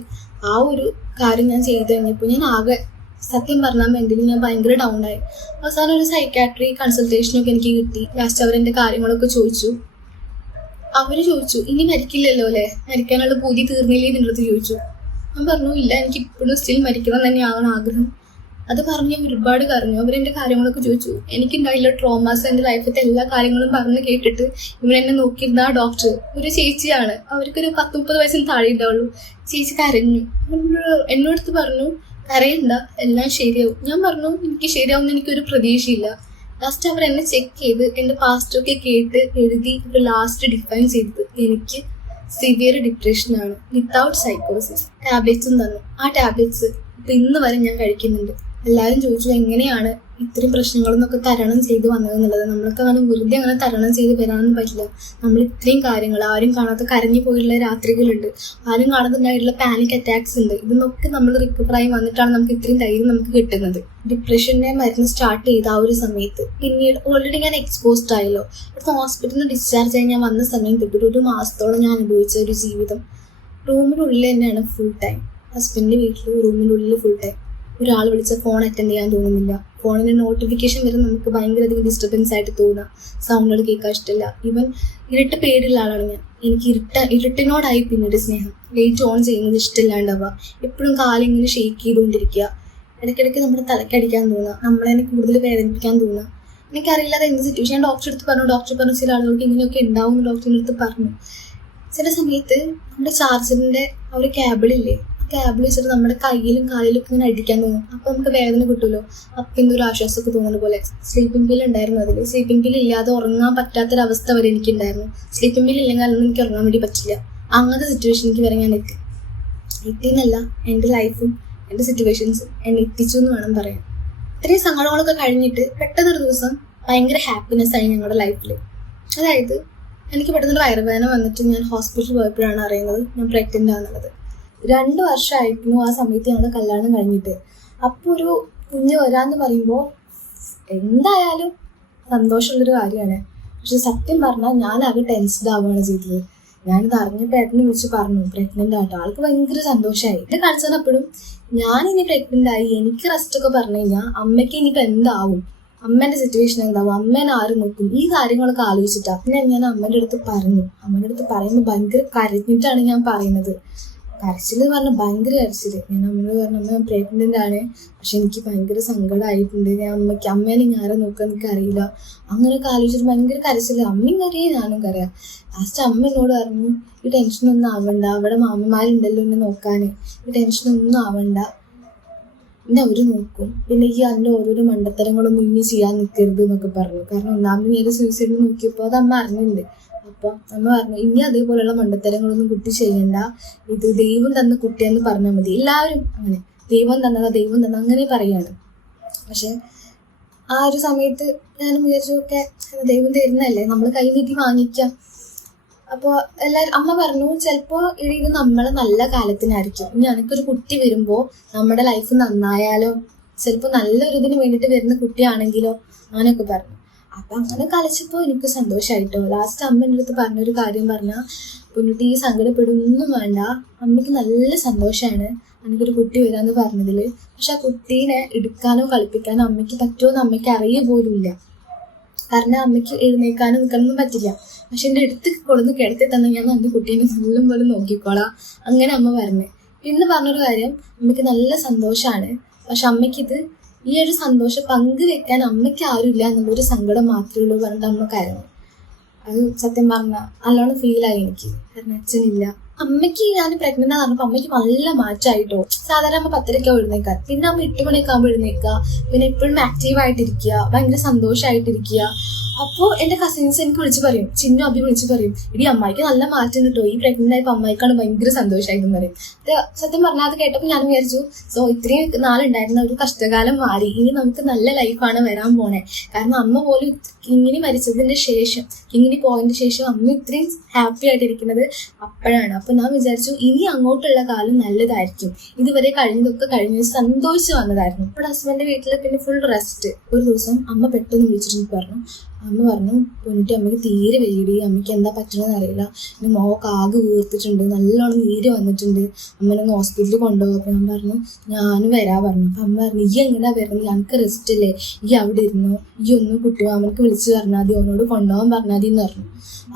ആ ഒരു കാര്യം ഞാൻ ചെയ്തു കഴിഞ്ഞപ്പോൾ ഞാൻ ആകെ സത്യം പറഞ്ഞാൽ മെന്റലി ഞാൻ ഭയങ്കര ഡൗൺ ആയി. അവസാനം ഒരു സൈക്കാട്രി കൺസൾട്ടേഷനൊക്കെ എനിക്ക് കിട്ടി. ലാസ്റ്റ് അവരെൻ്റെ കാര്യങ്ങളൊക്കെ ചോദിച്ചു. അവര് ചോദിച്ചു, ഇനി മരിക്കില്ലല്ലോ അല്ലേ, മരിക്കാനുള്ള പൂതി തീർന്നില്ലേ? നിന്റെ അടുത്ത് ചോദിച്ചു. ഞാൻ പറഞ്ഞു ഇല്ല, എനിക്ക് ഇപ്പോഴും സ്റ്റിൽ മരിക്കണം തന്നെയാണ് ആഗ്രഹം. അത് പറഞ്ഞ് ഞാൻ ഒരുപാട് കരഞ്ഞു. അവരെൻ്റെ കാര്യങ്ങളൊക്കെ ചോദിച്ചു. എനിക്കുണ്ടായില്ല ട്രോമാസ്, എൻ്റെ ലൈഫിലത്തെ എല്ലാ കാര്യങ്ങളും പറഞ്ഞ് കേട്ടിട്ട് ഇവരെന്നെ നോക്കിയിരുന്ന ആ ഡോക്ടർ ഒരു ചേച്ചിയാണ്, അവർക്കൊരു 10-30 വയസ്സിന് താഴെ ഉണ്ടാവുള്ളൂ. ചേച്ചി കരഞ്ഞു. എന്നോടത്ത് പറഞ്ഞു കരയണ്ട, എല്ലാം ശരിയാവും. ഞാൻ പറഞ്ഞു എനിക്ക് ശരിയാവുന്ന എനിക്കൊരു പ്രതീക്ഷയില്ല. ലാസ്റ്റ് അവർ എന്നെ ചെക്ക് ചെയ്ത് എൻ്റെ പാസ്റ്റൊക്കെ കേട്ട് എഴുതി ഒരു ലാസ്റ്റ് ഡിഫൈൻ ചെയ്തത് എനിക്ക് സിവിയർ ഡിപ്രഷനാണ് വിത്തൗട്ട് സൈക്കോസിസ്. ടാബ്ലറ്റ്സും തന്നു. ആ ടാബ്ലറ്റ്സ് ഇപ്പം ഇന്ന് വരെ ഞാൻ കഴിക്കുന്നുണ്ട്. എല്ലാവരും ചോദിച്ചു എങ്ങനെയാണ് ഇത്രയും പ്രശ്നങ്ങളൊന്നൊക്കെ തരണം ചെയ്ത് വന്നതെന്നുള്ളത്. നമ്മൾക്ക് അങ്ങനെ വെറുതെ അങ്ങനെ തരണം ചെയ്ത് വരാനൊന്നും പറ്റില്ല. നമ്മൾ ഇത്രയും കാര്യങ്ങൾ, ആരും കാണാത്ത കരഞ്ഞു പോയിട്ടുള്ള രാത്രികളുണ്ട്, ആരും കാണാത്തുണ്ടായിട്ടുള്ള പാനിക് അറ്റാക്സ് ഉണ്ട്. ഇതൊക്കെ നമ്മൾ റിക്കവറായി വന്നിട്ടാണ് നമുക്ക് ഇത്രയും ധൈര്യം നമുക്ക് കിട്ടുന്നത്. ഡിപ്രഷൻ്റെ മരുന്ന് സ്റ്റാർട്ട് ചെയ്ത ആ ഒരു സമയത്ത് പിന്നീട് ഓൾറെഡി ഞാൻ എക്സ്പോസ്ഡ് ആയല്ലോ. അടുത്ത ഹോസ്പിറ്റലിൽ നിന്ന് ഡിസ്ചാർജ് ആയി ഞാൻ വന്ന സമയം തൊട്ട് ഒരു മാസത്തോളം ഞാൻ അനുഭവിച്ച ഒരു ജീവിതം റൂമിൻ്റെ ഉള്ളിൽ തന്നെയാണ് ഫുൾ ടൈം. ഹസ്ബൻഡിൻ്റെ വീട്ടിൽ റൂമിൻ്റെ ഉള്ളിൽ ഫുൾ ടൈം. ഒരാൾ വിളിച്ച ഫോൺ അറ്റൻഡ് ചെയ്യാൻ തോന്നുന്നില്ല. ഫോണിന് നോട്ടിഫിക്കേഷൻ വരെ നമുക്ക് ഭയങ്കരധികം ഡിസ്റ്റർബൻസ് ആയിട്ട് തോന്നുക. സൗണ്ടുകൾ കേൾക്കാൻ ഇഷ്ടമില്ല. ഈവൻ ഇരുട്ട് പേടിയുള്ള ആളാണ് ഞാൻ. എനിക്ക് ഇരുട്ടിനോടായി പിന്നീട് സ്നേഹം. ലൈറ്റ് ഓൺ ചെയ്യുന്നത് ഇഷ്ടമില്ലാണ്ടാവുക. എപ്പോഴും കാലിങ്ങനെ ഷെയ്ക്ക് ചെയ്തുകൊണ്ടിരിക്കുക. ഇടയ്ക്കിടയ്ക്ക് നമ്മുടെ തലക്കടിക്കാൻ തോന്നുക, നമ്മളെ കൂടുതൽ വേദനിപ്പിക്കാൻ തോന്നുക. എനിക്കറിയില്ലാതെ എന്ത് സിറ്റുവേഷൻ. ഞാൻ ഡോക്ടറെ അടുത്ത് പറഞ്ഞു. ഡോക്ടർ പറഞ്ഞു ചില ആളുകൾക്ക് ഇങ്ങനെയൊക്കെ ഉണ്ടാവും. ഡോക്ടറിൻ്റെ അടുത്ത് പറഞ്ഞു ചില സമയത്ത് നമ്മുടെ ചാർജറിൻ്റെ ആ ഒരു കേബിളില്ലേ, കേബിൾ വെച്ചിട്ട് നമ്മുടെ കയ്യിലും കാലിലും ഇങ്ങനെ അടിക്കാൻ തോന്നും. അപ്പോൾ നമുക്ക് വേദന കിട്ടുമല്ലോ. അപ്പം എന്തൊരു ആശ്വാസമൊക്കെ തോന്നുന്ന പോലെ. സ്ലീപ്പിംഗ് പിൽ ഉണ്ടായിരുന്നു. അതിൽ സ്ലീപ്പിംഗ് പിൽ ഇല്ലാതെ ഉറങ്ങാൻ പറ്റാത്തൊരവസ്ഥ വരെ എനിക്കുണ്ടായിരുന്നു. സ്ലീപ്പിംഗ് പിൽ ഇല്ലെങ്കിൽ അതൊന്നും എനിക്ക് ഉറങ്ങാൻ വേണ്ടി പറ്റില്ല. അങ്ങനത്തെ സിറ്റുവേഷനിലേക്ക് വരെ ഞാൻ എത്തിയെന്നല്ല, എൻ്റെ ലൈഫും എൻ്റെ സിറ്റുവേഷൻസും എന്നെ എത്തിച്ചു എന്ന് വേണം പറയാൻ. ഇത്രയും സങ്കടങ്ങളൊക്കെ കഴിഞ്ഞിട്ട് പെട്ടെന്നൊരു ദിവസം ഭയങ്കര ഹാപ്പിനെസ് ആയി ഞങ്ങളുടെ ലൈഫിൽ. അതായത് എനിക്ക് പെട്ടെന്നൊരു വയറുവേദന വന്നിട്ട് ഞാൻ ഹോസ്പിറ്റലിൽ പോയപ്പോഴാണ് അറിയുന്നത് ഞാൻ പ്രഗ്നൻ്റ് ആണെന്നുള്ളത്. 2 വർഷമായിരുന്നു ആ സമയത്ത് ഞങ്ങൾ കല്യാണം കഴിഞ്ഞിട്ട്. അപ്പോൾ ഒരു കുഞ്ഞ് വരാമെന്ന് പറയുമ്പോൾ എന്തായാലും സന്തോഷമുള്ളൊരു കാര്യമാണ്. പക്ഷെ സത്യം പറഞ്ഞാൽ ഞാനാകെ ടെൻസ്ഡ് ആവുകയാണ് ചെയ്തത്. ഞാനിത് അറിഞ്ഞപ്പോൾ ഏട്ടനെ വിളിച്ച് പറഞ്ഞു പ്രഗ്നൻ്റ് ആട്ടോ. ആൾക്ക് ഭയങ്കര സന്തോഷമായി. എന്നെ കാണിച്ചപ്പോഴും ഞാനിനി പ്രഗ്നൻ്റ് ആയി, എനിക്ക് റെസ്റ്റൊക്കെ പറഞ്ഞു കഴിഞ്ഞാൽ അമ്മയ്ക്ക് ഇനിയിപ്പോൾ എന്താവും, അമ്മേൻ്റെ സിറ്റുവേഷൻ എന്താവും, അമ്മേനെ ആരും നോക്കും, ഈ കാര്യങ്ങളൊക്കെ ആലോചിച്ചിട്ടാണ്. പിന്നെ ഞാൻ അമ്മേൻ്റെ അടുത്ത് പറഞ്ഞു. അമ്മേൻ്റെ അടുത്ത് പറയുമ്പോൾ ഭയങ്കര കരഞ്ഞിട്ടാണ് ഞാൻ പറയുന്നത്. കരച്ചിൽ പറഞ്ഞാൽ ഭയങ്കര കരച്ചിൽ. ഞാൻ അമ്മയോട് പറഞ്ഞു അമ്മ പ്രഗ്നൻ്റ് ആണ്, പക്ഷെ എനിക്ക് ഭയങ്കര സങ്കടമായിട്ടുണ്ട്, ഞാൻ അമ്മേനെ ഞാരെ നോക്കാൻ എനിക്ക് അറിയില്ല, അങ്ങനെയൊക്കെ ആലോചിച്ചിട്ട് ഭയങ്കര കരച്ചിൽ. അമ്മയും കരയും ഞാനും കരയാം. ലാസ്റ്റ് അമ്മ എന്നോട് പറഞ്ഞു ഈ ടെൻഷനൊന്നും ആവണ്ട, അവിടെ മാമന്മാരുണ്ടല്ലോ എന്നെ നോക്കാൻ, ഈ ടെൻഷനൊന്നും ആവണ്ട, എന്നെ അവർ നോക്കും, പിന്നെ ഈ അതിൻ്റെ ഓരോരോ മണ്ടത്തരങ്ങളൊന്നും ഇനി ചെയ്യാൻ നിൽക്കരുത് എന്നൊക്കെ പറഞ്ഞു. കാരണം ഒന്നാമത് ഞാൻ സൂയിസൈഡ് നോക്കിയപ്പോൾ അത് അമ്മ അറിഞ്ഞിട്ടുണ്ട്. അപ്പം അമ്മ പറഞ്ഞു ഇനി അതേപോലെയുള്ള മണ്ടത്തരങ്ങളൊന്നും കുട്ടി ചെയ്യണ്ട, ഇത് ദൈവം തന്ന കുട്ടിയെന്ന് പറഞ്ഞാൽ മതി. എല്ലാവരും അങ്ങനെ ദൈവം തന്നതാ ദൈവം തന്ന അങ്ങനെ പറയാണ്. പക്ഷെ ആ ഒരു സമയത്ത് ഞാൻ വിചാരിച്ചൊക്കെ ദൈവം തരുന്നതല്ലേ, നമ്മൾ കൈ നീട്ടി വാങ്ങിക്കാം. അപ്പോൾ അമ്മ പറഞ്ഞു ചിലപ്പോൾ ഇത് നമ്മളെ നല്ല കാലത്തിനായിരിക്കും, ഇനി എനിക്കൊരു കുട്ടി വരുമ്പോൾ നമ്മുടെ ലൈഫ് നന്നായാലോ, ചിലപ്പോൾ നല്ലൊരു ഇതിന് വേണ്ടിയിട്ട് വരുന്ന കുട്ടിയാണെങ്കിലോ, അങ്ങനെയൊക്കെ പറഞ്ഞു. അപ്പം അങ്ങനെ കളിച്ചപ്പോൾ എനിക്ക് സന്തോഷമായിട്ടോ. ലാസ്റ്റ് അമ്മ എൻ്റെ അടുത്ത് പറഞ്ഞൊരു കാര്യം പറഞ്ഞാൽ പൊന്നുട്ടി സങ്കടപ്പെടുന്നൊന്നും വേണ്ട, അമ്മയ്ക്ക് നല്ല സന്തോഷമാണ് എനിക്കൊരു കുട്ടി വരാമെന്ന് പറഞ്ഞതിൽ. പക്ഷെ ആ കുട്ടീനെ എടുക്കാനോ കളിപ്പിക്കാനോ അമ്മയ്ക്ക് പറ്റുമോ അമ്മയ്ക്ക് അറിയുക പോലും ഇല്ല. കാരണം അമ്മയ്ക്ക് എഴുന്നേക്കാനും നിൽക്കാനൊന്നും പറ്റില്ല. പക്ഷെ എൻ്റെ അടുത്ത് കൊടുന്ന് കിടത്തി തന്നെ ഞാൻ എൻ്റെ കുട്ടീനെ നല്ലും പോലെ നോക്കിക്കോളാം, അങ്ങനെ അമ്മ പറഞ്ഞു. പിന്നെ പറഞ്ഞൊരു കാര്യം, അമ്മയ്ക്ക് നല്ല സന്തോഷമാണ്, പക്ഷെ അമ്മയ്ക്കിത് ഈ ഒരു സന്തോഷം പങ്കുവെക്കാൻ അമ്മയ്ക്ക് ആരുമില്ല എന്നുള്ളൊരു സങ്കടം മാത്രമേ ഉള്ളൂ പറഞ്ഞിട്ട് അമ്മ കരഞ്ഞു. അത് സത്യം പറഞ്ഞാൽ നല്ലോണം ഫീലായി എനിക്ക്. കാരണം അച്ഛനില്ല. അമ്മയ്ക്ക് ഞാൻ പ്രഗ്നൻ്റ് ആണെന്ന് പറഞ്ഞപ്പോൾ അമ്മയ്ക്ക് നല്ല മാറ്റമായിട്ടോ. സാധാരണ അമ്മ 10:30 എഴുന്നേക്കുക, പിന്നെ അമ്മ 8 മണിയൊക്കെ ആകുമ്പോൾ എഴുന്നേക്കുക, പിന്നെ എപ്പോഴും ആക്റ്റീവായിട്ടിരിക്കുക, ഭയങ്കര സന്തോഷമായിട്ടിരിക്കുക. അപ്പോൾ എൻ്റെ കസിൻസ് എനിക്ക് വിളിച്ച് പറയും, ചിന്നു അഭി വിളിച്ച് പറയും ഇടി അമ്മായിക്ക് നല്ല മാറ്റം കിട്ടോ, ഈ പ്രഗ്നൻ്റ് ആയപ്പോൾ അമ്മായിക്കാണ് ഭയങ്കര സന്തോഷമായിട്ടെന്ന് പറയും. സത്യം പറഞ്ഞാൽ അത് കേട്ടപ്പോൾ ഞാൻ വിചാരിച്ചു ഇത്രയും നാളുണ്ടായിരുന്ന ഒരു കഷ്ടകാലം മാറി, ഇനി നമുക്ക് നല്ല ലൈഫാണ് വരാൻ പോണേ. കാരണം അമ്മ പോലും കിങ്ങിണി മരിച്ചതിൻ്റെ ശേഷം, കിങ്ങിണി പോയതിൻ്റെ ശേഷം അമ്മ ഇത്രയും ഹാപ്പി ആയിട്ടിരിക്കുന്നത് അപ്പോഴാണ്. അപ്പോൾ ഞാൻ വിചാരിച്ചു ഇനി അങ്ങോട്ടുള്ള കാലം നല്ലതായിരിക്കും, ഇതുവരെ കഴിഞ്ഞതൊക്കെ കഴിഞ്ഞ് സന്തോഷിച്ച് വന്നതായിരുന്നു. ഇവിടെ ഹസ്ബൻഡിൻ്റെ വീട്ടിൽ പിന്നെ ഫുൾ റെസ്റ്റ്. ഒരു ദിവസം അമ്മ പെട്ടെന്ന് വിളിച്ചിട്ട് പറഞ്ഞു, അമ്മ പറഞ്ഞു പൊന്നിട്ട് അമ്മയ്ക്ക് തീരെ വെയിടി, അമ്മയ്ക്ക് എന്താ പറ്റണമെന്ന് അറിയില്ല, എൻ്റെ മോൾക്ക് ആകെ വീർത്തിട്ടുണ്ട്, നല്ലോണം നീര് വന്നിട്ടുണ്ട്, അമ്മേനൊന്ന് ഹോസ്പിറ്റലിൽ കൊണ്ടുപോകും. അപ്പം ഞാൻ പറഞ്ഞു ഞാനും വരാൻ പറഞ്ഞു. അപ്പം അമ്മ പറഞ്ഞു ഈ എങ്ങനെയാ വരുന്നത്, ഞങ്ങൾക്ക് റെസ്റ്റ് അല്ലേ, ഈ അവിടെ ഇരുന്നോ, ഈ ഒന്നും കുട്ടിമാമനക്ക് വിളിച്ച് പറഞ്ഞാൽ മതി, അവനോട് കൊണ്ടുപോകാൻ പറഞ്ഞാൽ മതി എന്ന് പറഞ്ഞു.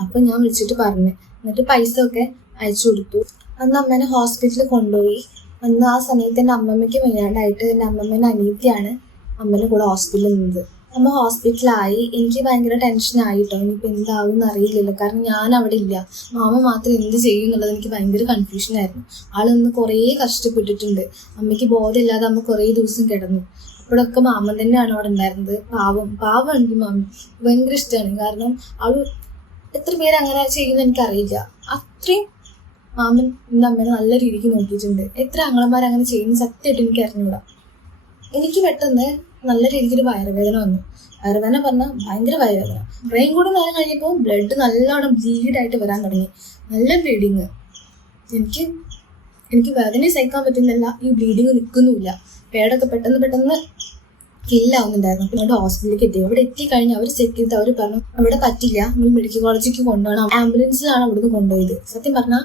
അപ്പം ഞാൻ വിളിച്ചിട്ട് പറഞ്ഞു, എന്നിട്ട് പൈസ ഒക്കെ അയച്ചു കൊടുത്തു. അന്ന് അമ്മേനെ ഹോസ്പിറ്റലിൽ കൊണ്ടുപോയി. അന്ന് ആ സമയത്ത് എൻ്റെ അമ്മമ്മയ്ക്ക് വയ്യാണ്ടായിട്ട് എൻ്റെ അമ്മമ്മേൻ്റെ അനിയത്തിയാണ് അമ്മേൻ്റെ കൂടെ ഹോസ്പിറ്റലിൽ നിന്നത്. അമ്മ ഹോസ്പിറ്റലായി. എനിക്ക് ഭയങ്കര ടെൻഷനായിട്ടോ, ഇനിയിപ്പോൾ എന്താവും എന്നറിയില്ലല്ലോ, കാരണം ഞാൻ അവിടെ ഇല്ല. മാമ മാത്രം എന്ത് ചെയ്യും എന്നുള്ളത് എനിക്ക് ഭയങ്കര കൺഫ്യൂഷനായിരുന്നു. ആളൊന്ന് കുറേ കഷ്ടപ്പെട്ടിട്ടുണ്ട്. അമ്മയ്ക്ക് ബോധമില്ലാതെ അമ്മ കുറേ ദിവസം കിടന്നു. അപ്പോഴൊക്കെ മാമൻ തന്നെയാണ് അവിടെ ഉണ്ടായിരുന്നത്. പാവം എനിക്ക് മാമൻ ഭയങ്കര ഇഷ്ടമാണ്. കാരണം അവൾ എത്ര പേര് അങ്ങനെ ചെയ്യുമെന്ന് എനിക്കറിയില്ല. അത്രയും മാമൻ എൻ്റെ അമ്മേനെ നല്ല രീതിക്ക് നോക്കിയിട്ടുണ്ട്. എത്ര ആങ്ങളമാരങ്ങനെ ചെയ്യുന്ന സത്യമായിട്ട് എനിക്ക് അറിഞ്ഞൂടാ. എനിക്ക് പെട്ടെന്ന് നല്ല രീതിക്കൊരു വയറുവേദന വന്നു. വയറുവേദന പറഞ്ഞാൽ ഭയങ്കര വയറുവേദന. കുറേയും കൂടി നേരം കഴിഞ്ഞപ്പോൾ ബ്ലഡ് നല്ലോണം ബ്ലീഡായിട്ട് വരാൻ തുടങ്ങി. നല്ല ബ്ലീഡിങ്. എനിക്ക് വേദന സഹിക്കാൻ പറ്റുന്നില്ല, ഈ ബ്ലീഡിങ് നിൽക്കുന്നുമില്ല. പേടൊക്കെ പെട്ടെന്ന് കില്ലാവുന്നുണ്ടായിരുന്നു. അപ്പോൾ ഇവിടെ ഹോസ്പിറ്റലിലേക്ക് എത്തി. അവിടെ എത്തിക്കഴിഞ്ഞ് അവർ ചെക്ക് ചെയ്ത് അവർ പറഞ്ഞു അവിടെ പറ്റില്ല, നമ്മൾ മെഡിക്കൽ കോളേജിലേക്ക് കൊണ്ടുപോകണം. ആംബുലൻസിലാണ് അവിടുന്ന് കൊണ്ടുപോയത്. സത്യം പറഞ്ഞാൽ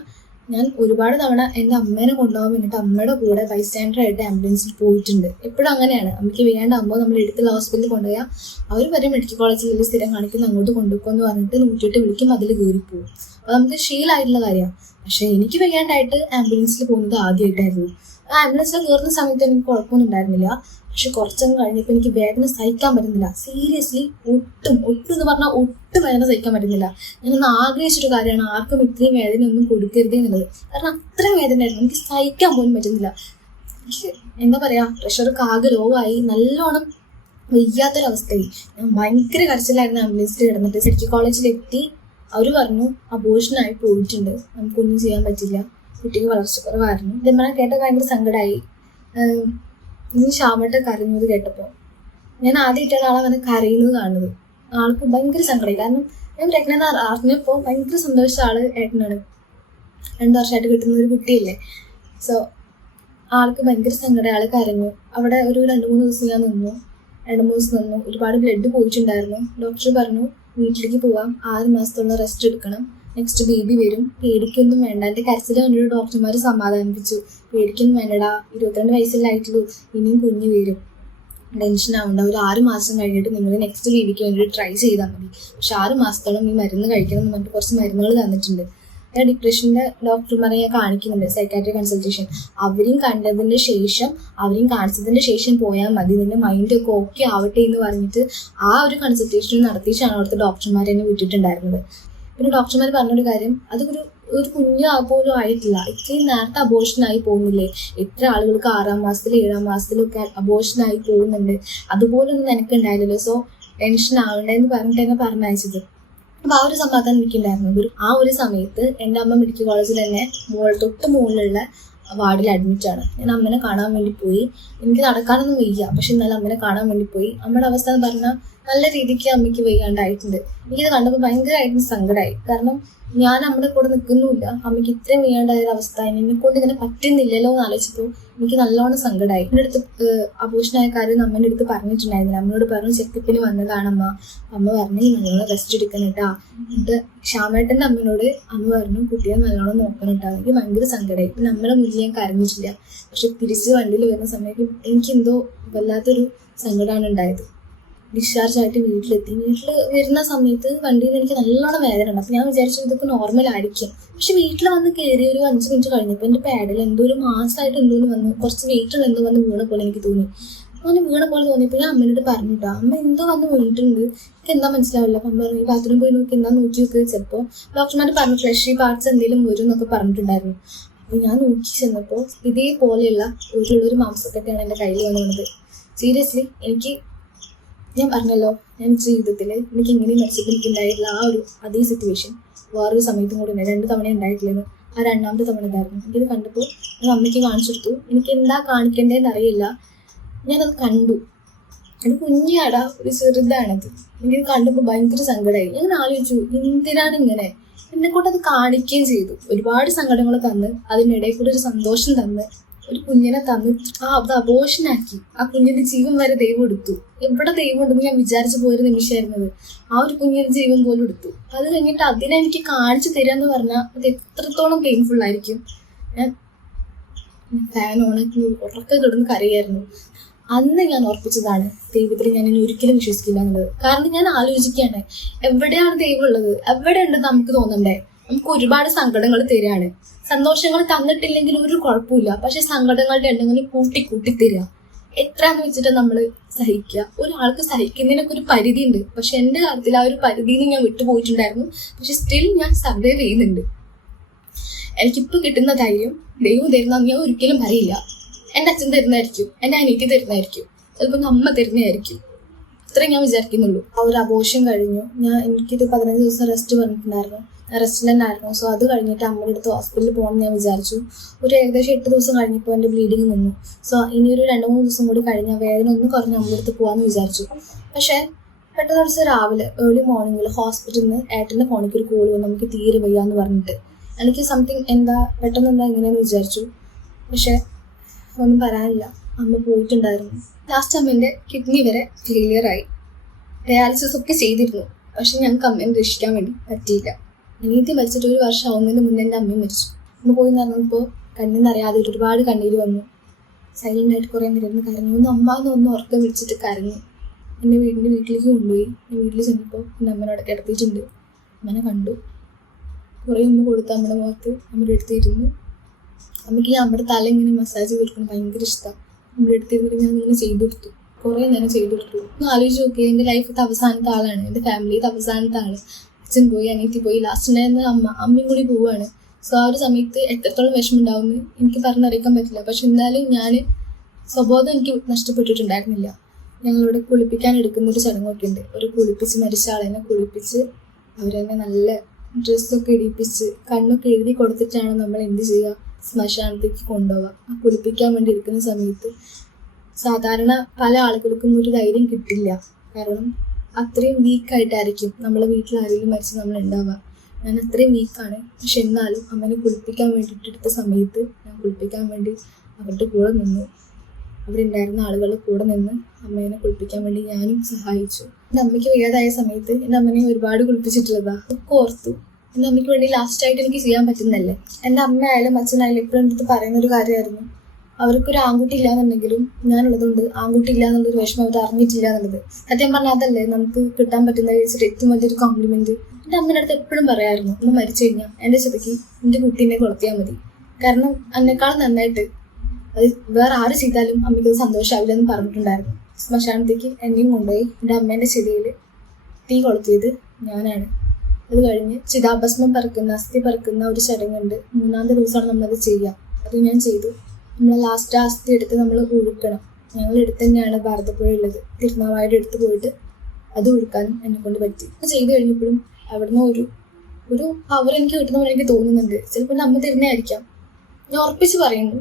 ഞാൻ ഒരുപാട് തവണ എൻ്റെ അമ്മേനെ കൊണ്ടുപോകാൻ വേണ്ടിയിട്ട് അമ്മയുടെ കൂടെ ബൈസ്റ്റാൻഡറായിട്ട് ആംബുലൻസിൽ പോയിട്ടുണ്ട്. എപ്പോഴും അങ്ങനെയാണ്. അമ്മയ്ക്ക് വേണ്ടാകുമ്പോൾ നമ്മൾ എടുത്തുള്ള ഹോസ്പിറ്റലിൽ കൊണ്ടുപോയാൽ അവർ വരെ മെഡിക്കൽ കോളേജിൽ സ്ഥിരം കാണിക്കുന്ന അങ്ങോട്ട് കൊണ്ടുപോകുമെന്ന് പറഞ്ഞിട്ട് 108 വിളിക്കും, അതിൽ കയറിപ്പോവും. അപ്പോൾ നമുക്ക് ശീലമായിട്ടുള്ള കാര്യമാണ്. പക്ഷേ എനിക്ക് വയ്യാണ്ടായിട്ട് ആംബുലൻസിൽ പോകുന്നത് ആദ്യമായിട്ടായിരുന്നു. ആ ആംബുലൻസിൽ കയറുന്ന സമയത്ത് എനിക്ക് കുഴപ്പമൊന്നും ഉണ്ടായിരുന്നില്ല. പക്ഷെ കുറച്ചൊന്നും കഴിഞ്ഞപ്പോൾ എനിക്ക് വേദന സഹിക്കാൻ പറ്റുന്നില്ല. സീരിയസ്ലി ഒട്ടും എന്ന് പറഞ്ഞാൽ ഒട്ടും വേദന സഹിക്കാൻ പറ്റുന്നില്ല. ഞാനൊന്ന് ആഗ്രഹിച്ചൊരു കാര്യമാണ് ആർക്കും ഇത്രയും വേദന ഒന്നും കൊടുക്കരുതേ എന്നുള്ളത്. കാരണം അത്രയും വേദനയായിരുന്നു, എനിക്ക് സഹിക്കാൻ പോലും പറ്റുന്നില്ല. എനിക്ക് എന്താ പറയുക, പ്രഷറൊക്കെ ആകെ ലോവായി, നല്ലോണം വയ്യാത്തൊരവസ്ഥയായി. ഞാൻ ഭയങ്കര കരച്ചിലായിരുന്നു ആംബുലൻസിൽ കിടന്നിട്ട്. മെഡിക്കൽ കോളേജിലെത്തി. അവർ പറഞ്ഞു അബോർഷനായി പോയിട്ടുണ്ട്, നമുക്കൊന്നും ചെയ്യാൻ പറ്റില്ല, കുട്ടിക്ക് വളർച്ചക്കുറവായിരുന്നു. ഇതെല്ലാം കേട്ട ഭയങ്കര സങ്കടമായി. ഇതിന് ശ്യാമേട്ട കരഞ്ഞത് കേട്ടപ്പോൾ ഞാൻ ആദ്യമായിട്ടാണ് ആളെ വന്ന് കരയുന്നത് കാണുന്നത്. ആൾക്ക് ഭയങ്കര സങ്കടമായി. കാരണം ഞാൻ പ്രഗ്നന്റ് അറിഞ്ഞപ്പോൾ ഭയങ്കര സന്തോഷിച്ച ആള് ഏട്ടനാണ്. 2 വർഷമായിട്ട് കിട്ടുന്ന ഒരു കുട്ടിയല്ലേ. സോ ആൾക്ക് ഭയങ്കര സങ്കടം. ആൾ കരഞ്ഞു. അവിടെ ഒരു 2-3 ദിവസം ഞാൻ നിന്നു. 2-3 ദിവസം നിന്നു. ഒരുപാട് ബ്ലഡ് പോയിട്ടുണ്ടായിരുന്നു. ഡോക്ടർ പറഞ്ഞു വീട്ടിലേക്ക് പോവാം, 6 മാസത്തോളം റെസ്റ്റ് എടുക്കണം, നെക്സ്റ്റ് ബേബി വരും, പേടിക്കൊന്നും വേണ്ട. എൻ്റെ കരച്ചിൽ കണ്ടിട്ട് ഡോക്ടർമാർ സമാധാനിപ്പിച്ചു. പേടിക്കൊന്നും വേണ്ടടാ, 22 വയസ്സിലായിട്ടുള്ളൂ, ഇനിയും കുഞ്ഞ് വരും, ടെൻഷൻ ആവണ്ട, ഒരു 6 മാസം കഴിഞ്ഞിട്ട് നിങ്ങൾ നെക്സ്റ്റ് ബേബിക്ക് വേണ്ടിയിട്ട് ട്രൈ ചെയ്താൽ മതി. പക്ഷെ 6 മാസത്തോളം ഈ മരുന്ന് കഴിക്കണം എന്ന് പറഞ്ഞിട്ട് കുറച്ച് മരുന്നുകൾ തന്നിട്ടുണ്ട്. ഞാൻ ഡിപ്രഷൻ്റെ ഡോക്ടർമാരെ ഞാൻ കാണിക്കുന്നുണ്ട്, സൈക്കാട്രി കൺസൾട്ടേഷൻ. അവരെയും കണ്ടതിന് ശേഷം അവരെയും കാണിച്ചതിന് ശേഷം പോയാൽ മതി, നിന്റെ മൈൻഡൊക്കെ ഓക്കെ ആവട്ടെ എന്ന് പറഞ്ഞിട്ട് ആ ഒരു കൺസൾട്ടേഷൻ നടത്തിയിട്ടാണ് അവിടുത്തെ ഡോക്ടർമാർ എന്നെ വിട്ടിട്ടുണ്ടായിരുന്നത്. പിന്നെ ഡോക്ടർമാർ പറഞ്ഞൊരു കാര്യം, അതൊരു കുഞ്ഞ് പോലും ആയിട്ടില്ല, ഇത്രയും നേരത്തെ അബോർഷനായി പോകുന്നില്ലേ, എത്ര ആളുകൾക്ക് 6-ാം മാസത്തിൽ 7-ാം മാസത്തിലൊക്കെ അബോർഷനായി പോകുന്നുണ്ട്, അതുപോലൊന്നും എനിക്ക് ഉണ്ടായില്ലല്ലോ, സോ ടെൻഷൻ ആവണ്ടെന്ന് പറഞ്ഞിട്ട് എന്നെ പറഞ്ഞയച്ചത്. അപ്പോൾ ആ ഒരു സമാധാനം എനിക്കുണ്ടായിരുന്നു. ആ ഒരു സമയത്ത് എൻ്റെ അമ്മ മെഡിക്കൽ കോളേജിൽ തന്നെ തൊട്ട് മുകളിലുള്ള വാർഡിൽ അഡ്മിറ്റാണ്. ഞാൻ അമ്മനെ കാണാൻ വേണ്ടി പോയി. എനിക്ക് നടക്കാനൊന്നും വയ്യ, പക്ഷെ എന്നാലും അമ്മനെ കാണാൻ വേണ്ടി പോയി. അമ്മയുടെ അവസ്ഥ എന്ന് പറഞ്ഞാൽ നല്ല രീതിക്ക് അമ്മയ്ക്ക് വയ്യാണ്ടായിട്ടുണ്ട്. എനിക്കത് കണ്ടപ്പോൾ ഭയങ്കരമായിട്ട് സങ്കടമായി. കാരണം ഞാൻ അമ്മയുടെ കൂടെ നിൽക്കുന്നുമില്ല, അമ്മയ്ക്ക് ഇത്രയും വയ്യാണ്ടായ അവസ്ഥ, എന്നെ കൊണ്ട് ഇങ്ങനെ പറ്റുന്നില്ലല്ലോ എന്ന് ആലോചിച്ചപ്പോൾ എനിക്ക് നല്ലോണം സങ്കടമായി. എൻ്റെ അടുത്ത് അബോർഷനായ കാര്യം അമ്മേൻ്റെ അടുത്ത് പറഞ്ഞിട്ടുണ്ടായിരുന്നില്ല. അമ്മയോട് പറഞ്ഞു ചെക്കപ്പിന് വന്നതാണ് അമ്മ. അമ്മ പറഞ്ഞു നല്ലോണം റെസ്റ്റ് എടുക്കണം കേട്ടാ. എന്നിട്ട് ശ്യാമേട്ടൻ്റെ അമ്മയോട് അമ്മ പറഞ്ഞു കുട്ടിയെ നല്ലോണം നോക്കണം കേട്ടോ. എനിക്ക് ഭയങ്കര സങ്കടമായി. പിന്നെ നമ്മുടെ മുന്നിൽ ഞാൻ കരഞ്ഞിട്ടില്ല. പക്ഷെ തിരിച്ച് വണ്ടിയിൽ വരുന്ന സമയത്ത് എനിക്കെന്തോ വല്ലാത്തൊരു സങ്കടമാണ് ഉണ്ടായത്. ഡിസ്ചാർജ് ആയിട്ട് വീട്ടിലെത്തി. വീട്ടിൽ വരുന്ന സമയത്ത് വണ്ടിയിൽ നിന്ന് എനിക്ക് നല്ലോണം വേദന ഉണ്ട്. അപ്പോൾ ഞാൻ വിചാരിച്ചു ഇതൊക്കെ നോർമൽ ആയിരിക്കും. പക്ഷെ വീട്ടിൽ വന്ന് കയറി ഒരു 5 മിനിറ്റ് കഴിഞ്ഞപ്പോൾ എൻ്റെ പാഡിൽ എന്തോ ഒരു മാസമായിട്ട് എന്തോന്ന് വന്നു, കുറച്ച് വെയിറ്റുള്ള എന്തോ വന്ന് വീണ പോലെ എനിക്ക് തോന്നി. അങ്ങനെ വീണ പോലെ തോന്നിയപ്പോൾ ഞാൻ അമ്മയോട് പറഞ്ഞിട്ടോ, അമ്മ എന്തോ വന്ന് വീണിട്ടുണ്ട്, എനിക്ക് എന്താ മനസ്സിലാവില്ല. അപ്പം പറഞ്ഞു ഈ ബാത്റൂം പോയി നോക്കി, എന്താ നോക്കി നോക്ക്. ചിലപ്പോൾ ഡോക്ടർമാർ പറഞ്ഞു ഫ്ലഷി പാർട്സ് എന്തെങ്കിലും വരും എന്നൊക്കെ പറഞ്ഞിട്ടുണ്ടായിരുന്നു. അപ്പോൾ ഞാൻ നോക്കി ചെന്നപ്പോൾ ഇതേപോലെയുള്ള ഒരു മാംസക്കട്ടയാണ് എൻ്റെ കയ്യിൽ വന്നത്. സീരിയസ്ലി ഞാൻ പറഞ്ഞല്ലോ, ഞാൻ ജീവിതത്തിൽ എനിക്ക് ഇങ്ങനെ മരിച്ചപ്പോൾ എനിക്ക് ഉണ്ടായിട്ടുള്ള ആ ഒരു അതേ സിറ്റുവേഷൻ വേറൊരു സമയത്തും കൂടി ഉണ്ട്. 2 തവണ ഉണ്ടായിട്ടില്ലെന്ന്. ആ 2ാമത്തെ തവണ ഉണ്ടായിരുന്നു. എനിക്കത് കണ്ടപ്പോൾ ഞാൻ അമ്മയ്ക്ക് കാണിച്ചു കൊടുത്തു. എനിക്ക് എന്താ കാണിക്കേണ്ടതെന്ന് അറിയില്ല. ഞാനത് കണ്ടു. അത് കുഞ്ഞാടാ, ഒരു ചെറുതാണത്. എനിക്കത് കണ്ടപ്പോൾ ഭയങ്കര സങ്കടമായി. ഞാൻ ആലോചിച്ചു എന്തിനാണ് ഇങ്ങനെ. എന്നെക്കൊണ്ട് അത് കാണിക്കുകയും ചെയ്തു. ഒരുപാട് സങ്കടങ്ങൾ തന്ന്, അതിനിടയിൽ കൂടെ ഒരു സന്തോഷം തന്ന്, ഒരു കുഞ്ഞിനെ തന്ന് അത് അബോർഷനാക്കി. ആ കുഞ്ഞിന്റെ ജീവൻ വരെ ദൈവം എടുത്തു. എവിടെ ദൈവം ഉണ്ടെന്ന് ഞാൻ വിചാരിച്ചു പോയൊരു നിമിഷമായിരുന്നത്. ആ ഒരു കുഞ്ഞിന്റെ ജീവൻ പോലും എടുത്തു. അത് കഴിഞ്ഞിട്ട് അതിനെ എനിക്ക് കാണിച്ചു തരാന്ന് പറഞ്ഞാൽ അത് എത്രത്തോളം പെയിൻഫുൾ ആയിരിക്കും. ഞാൻ ഫാൻ ഓണാക്കി ഉറക്കെ കിടന്ന് കരയായിരുന്നു. അന്ന് ഞാൻ ഉറപ്പിച്ചതാണ് ദൈവത്തിൽ ഞാൻ ഇനി ഒരിക്കലും വിശ്വസിക്കില്ല എന്നുള്ളത്. കാരണം ഞാൻ ആലോചിക്കുകയാണ്, എവിടെയാണ് ദൈവം ഉള്ളത്, എവിടെ ഉണ്ടെന്ന് നമുക്ക് തോന്നണ്ടേ. നമുക്ക് ഒരുപാട് സങ്കടങ്ങൾ തരികയാണ്. സന്തോഷങ്ങൾ തന്നിട്ടില്ലെങ്കിൽ ഒരു കുഴപ്പമില്ല, പക്ഷെ സങ്കടങ്ങളുടെ എണ്ണം കൂട്ടി കൂട്ടി തരിക. എത്രയാന്ന് വെച്ചിട്ട് നമ്മൾ സഹിക്കുക. ഒരാൾക്ക് സഹിക്കുന്നതിനൊക്കെ ഒരു പരിധി ഉണ്ട്. പക്ഷെ എൻ്റെ കാര്യത്തിൽ ആ ഒരു പരിധിയിൽ ഞാൻ വിട്ടുപോയിട്ടുണ്ടായിരുന്നു. പക്ഷെ സ്റ്റിൽ ഞാൻ സർവൈവ് ചെയ്യുന്നുണ്ട്. എനിക്കിപ്പോൾ കിട്ടുന്ന ധൈര്യം ദൈവം തരുന്നതെന്ന് ഞാൻ ഒരിക്കലും പറയില്ല. എൻ്റെ അച്ഛൻ തരുന്നതായിരിക്കും, എൻ്റെ അനിയത്തി തരുന്നതായിരിക്കും, ചിലപ്പോൾ അമ്മ തരുന്നതായിരിക്കും. ഇത്രയും ഞാൻ വിചാരിക്കുന്നുള്ളൂ. ആ ഒരു അബോർഷൻ കഴിഞ്ഞു. എനിക്കിത് 15 ദിവസം റെസ്റ്റ് പറഞ്ഞിട്ടുണ്ടായിരുന്നു. റെസ്റ്റിൽ തന്നെ ആയിരുന്നു. സോ അത് കഴിഞ്ഞിട്ട് അമ്മയുടെ അടുത്ത് ഹോസ്പിറ്റലിൽ പോകണം ഞാൻ വിചാരിച്ചു. ഒരു ഏകദേശം 8 ദിവസം കഴിഞ്ഞപ്പോൾ എൻ്റെ ബ്ലീഡിങ് നിന്നു. സോ ഇനി ഒരു 2-3 ദിവസം കൂടി കഴിഞ്ഞാൽ വേദന ഒന്ന് കുറഞ്ഞ് അമ്മയുടെ അടുത്ത് പോകാമെന്ന് വിചാരിച്ചു. പക്ഷേ പെട്ടെന്ന് ദിവസം രാവിലെ ഏർലി മോർണിംഗിൽ ഹോസ്പിറ്റലിൽ നിന്ന് ഏട്ടൻ്റെ ഫോണിലേക്ക് ഒരു കോൾ വന്നു, നമുക്ക് തീരെ വയ്യാന്ന് പറഞ്ഞിട്ട്. എനിക്ക് സംതിങ് പെട്ടെന്ന് ഇങ്ങനെയെന്ന് വിചാരിച്ചു. പക്ഷെ ഒന്നും പറയാനില്ല, അമ്മ പോയിട്ടുണ്ടായിരുന്നു. ലാസ്റ്റ് അമ്മേൻ്റെ കിഡ്നി വരെ ഫെയിലിയർ ആയി. ഡയാലിസിസ് ഒക്കെ ചെയ്തിരുന്നു. പക്ഷെ ഞങ്ങൾക്ക് അമ്മേനെ രക്ഷിക്കാൻ വേണ്ടി പറ്റിയില്ല. അനിയത്തി മരിച്ചിട്ട് 1 വർഷം ആവുന്നതിന് മുന്നേ എൻ്റെ അമ്മയും മരിച്ചു. അമ്മ പോയി നടന്നപ്പോൾ കണ്ണിന്നറിയാതെ ഒരുപാട് കണ്ണീര് വന്നു. സൈലൻ്റായിട്ട് കുറേ നേരം കരഞ്ഞു. ഒന്ന് ഉറക്കം വിളിച്ചിട്ട് കരഞ്ഞു. എൻ്റെ വീട്ടിലേക്ക് കൊണ്ടുപോയി. എൻ്റെ വീട്ടിൽ ചെന്നപ്പോൾ എൻ്റെ അമ്മനോട് കിടത്തിയിട്ടുണ്ട്. അമ്മനെ കണ്ടു. കുറേ ഉമ്മ കൊടുത്ത് അമ്മയുടെ മുഖത്ത് അമ്മയുടെ അടുത്തിരുന്നു. അമ്മയ്ക്ക് ഞാൻ അമ്മയുടെ തല ഇങ്ങനെ മസാജ് കൊടുക്കണം ഭയങ്കര ഇഷ്ടമാണ്. നമ്മുടെ അടുത്തിരുന്നിട്ട് ഞാൻ ഇങ്ങനെ ചെയ്തു കൊടുത്തു. കുറേ നേരം ചെയ്തു കൊടുത്തു. ഒന്ന് ആലോചിച്ച് നോക്കി, എൻ്റെ ലൈഫിലത്തെ അവസാനത്തെ ആളാണ്, എൻ്റെ ഫാമിലിയിലത്തെ അവസാനത്തെ ആൾ. അച്ഛൻ പോയി, അനിയത്തി പോയി, ലാസ്റ്റ് ഉണ്ടായിരുന്ന അമ്മയും കൂടി പോവുകയാണ്. സോ ആ ഒരു സമയത്ത് എത്രത്തോളം വിഷമം ഉണ്ടാവുമെന്ന് എനിക്ക് പറഞ്ഞറിയിക്കാൻ പറ്റില്ല. പക്ഷെ എന്തായാലും ഞാൻ സ്വബോധം എനിക്ക് നഷ്ടപ്പെട്ടിട്ടുണ്ടായിരുന്നില്ല. ഞങ്ങളിവിടെ കുളിപ്പിക്കാൻ എടുക്കുന്നൊരു ചടങ്ങൊക്കെ ഉണ്ട്. ഒരു കുളിപ്പിച്ച് മരിച്ച ആളെന്നെ കുളിപ്പിച്ച് അവരെന്നെ നല്ല ഡ്രസ്സൊക്കെ ഇടിപ്പിച്ച് കണ്ണൊക്കെ എഴുതി കൊടുത്തിട്ടാണ് നമ്മൾ എന്ത് ചെയ്യുക, ശ്മശാനത്തേക്ക് കൊണ്ടുപോവുക. ആ കുളിപ്പിക്കാൻ വേണ്ടി എടുക്കുന്ന സമയത്ത് സാധാരണ പല ആളുകൾക്കും ഒരു ധൈര്യം കിട്ടില്ല. കാരണം അത്രയും വീക്കായിട്ടായിരിക്കും നമ്മളെ വീട്ടിൽ ആരെങ്കിലും മരിച്ച് നമ്മൾ ഉണ്ടാവുക. ഞാൻ അത്രയും വീക്കാണ്. പക്ഷെ എന്നാലും അമ്മനെ കുളിപ്പിക്കാൻ വേണ്ടിയിട്ട് എടുത്ത സമയത്ത് ഞാൻ കുളിപ്പിക്കാൻ വേണ്ടി അവരുടെ കൂടെ നിന്നു. അവിടെ ഉണ്ടായിരുന്ന ആളുകളുടെ കൂടെ നിന്ന് അമ്മേനെ കുളിപ്പിക്കാൻ വേണ്ടി ഞാനും സഹായിച്ചു. എൻ്റെ അമ്മയ്ക്ക് വയ്യാതായ സമയത്ത് എൻ്റെ അമ്മനെ ഒരുപാട് കുളിപ്പിച്ചിട്ടുള്ളതാ. ഒക്കെ ഓർത്തു എൻ്റെ അമ്മയ്ക്ക് വേണ്ടി ലാസ്റ്റായിട്ട് എനിക്ക് ചെയ്യാൻ പറ്റുന്നല്ലേ. എൻ്റെ അമ്മയായാലും അച്ഛനായാലും എപ്പോഴും എൻ്റെ അടുത്ത് പറയുന്നൊരു കാര്യമായിരുന്നു, അവർക്കൊരു ആൺകുട്ടി ഇല്ലാന്നുണ്ടെങ്കിലും ഞാനുള്ളതുകൊണ്ട് ആൺകുട്ടി ഇല്ല എന്നുള്ളൊരു വിഷമം അവർ അറിഞ്ഞിട്ടില്ല എന്നുള്ളത്. സത്യം പറഞ്ഞാൽ അതല്ലേ നമുക്ക് കിട്ടാൻ പറ്റുന്ന വെച്ചിട്ട് ഏറ്റവും വലിയൊരു കോംപ്ലിമെന്റ്. എൻ്റെ അമ്മയുടെ അടുത്ത് എപ്പോഴും പറയായിരുന്നു, അമ്മ മരിച്ചു കഴിഞ്ഞാൽ എൻ്റെ സ്ഥിതിക്ക് എൻ്റെ കുട്ടീനെ കൊളത്തിയാൽ മതി. കാരണം എന്നെക്കാളും നന്നായിട്ട് അത് വേറെ ആര് ചെയ്താലും അമ്മയ്ക്ക് അത് സന്തോഷമാവില്ല എന്ന് പറഞ്ഞിട്ടുണ്ടായിരുന്നു. ശ്മശാനത്തേക്ക് എന്നെയും കൊണ്ടുപോയി എൻ്റെ അമ്മേൻ്റെ ചെടിയിൽ തീ കൊളുത്തിയത് ഞാനാണ്. അത് കഴിഞ്ഞ് ചിതാഭസ്മം പറക്കുന്ന അസ്ഥി പറക്കുന്ന ഒരു ചടങ്ങുണ്ട്. 3-ാമത്തെ ദിവസമാണ് നമ്മളത് ചെയ്യുക. അത് ഞാൻ ചെയ്തു. നമ്മൾ ലാസ്റ്റ് അസ്ഥി എടുത്ത് നമ്മൾ ഒഴുക്കണം. ഞങ്ങൾ എടുത്ത് തന്നെയാണ് ഭാരതപ്പുഴ ഉള്ളത്. തിരുനാവായുടെ അടുത്ത് പോയിട്ട് അത് ഒഴുക്കാനും എന്നെ കൊണ്ട് പറ്റി. അത് ചെയ്ത് കഴിഞ്ഞപ്പോഴും അവിടുന്ന് ഒരു പവർ എനിക്ക് കിട്ടുന്ന പോലെ എനിക്ക് തോന്നുന്നുണ്ട്. ചിലപ്പോൾ അമ്മ തരുന്നതായിരിക്കാം. ഞാൻ ഉറപ്പിച്ച് പറയുന്നു,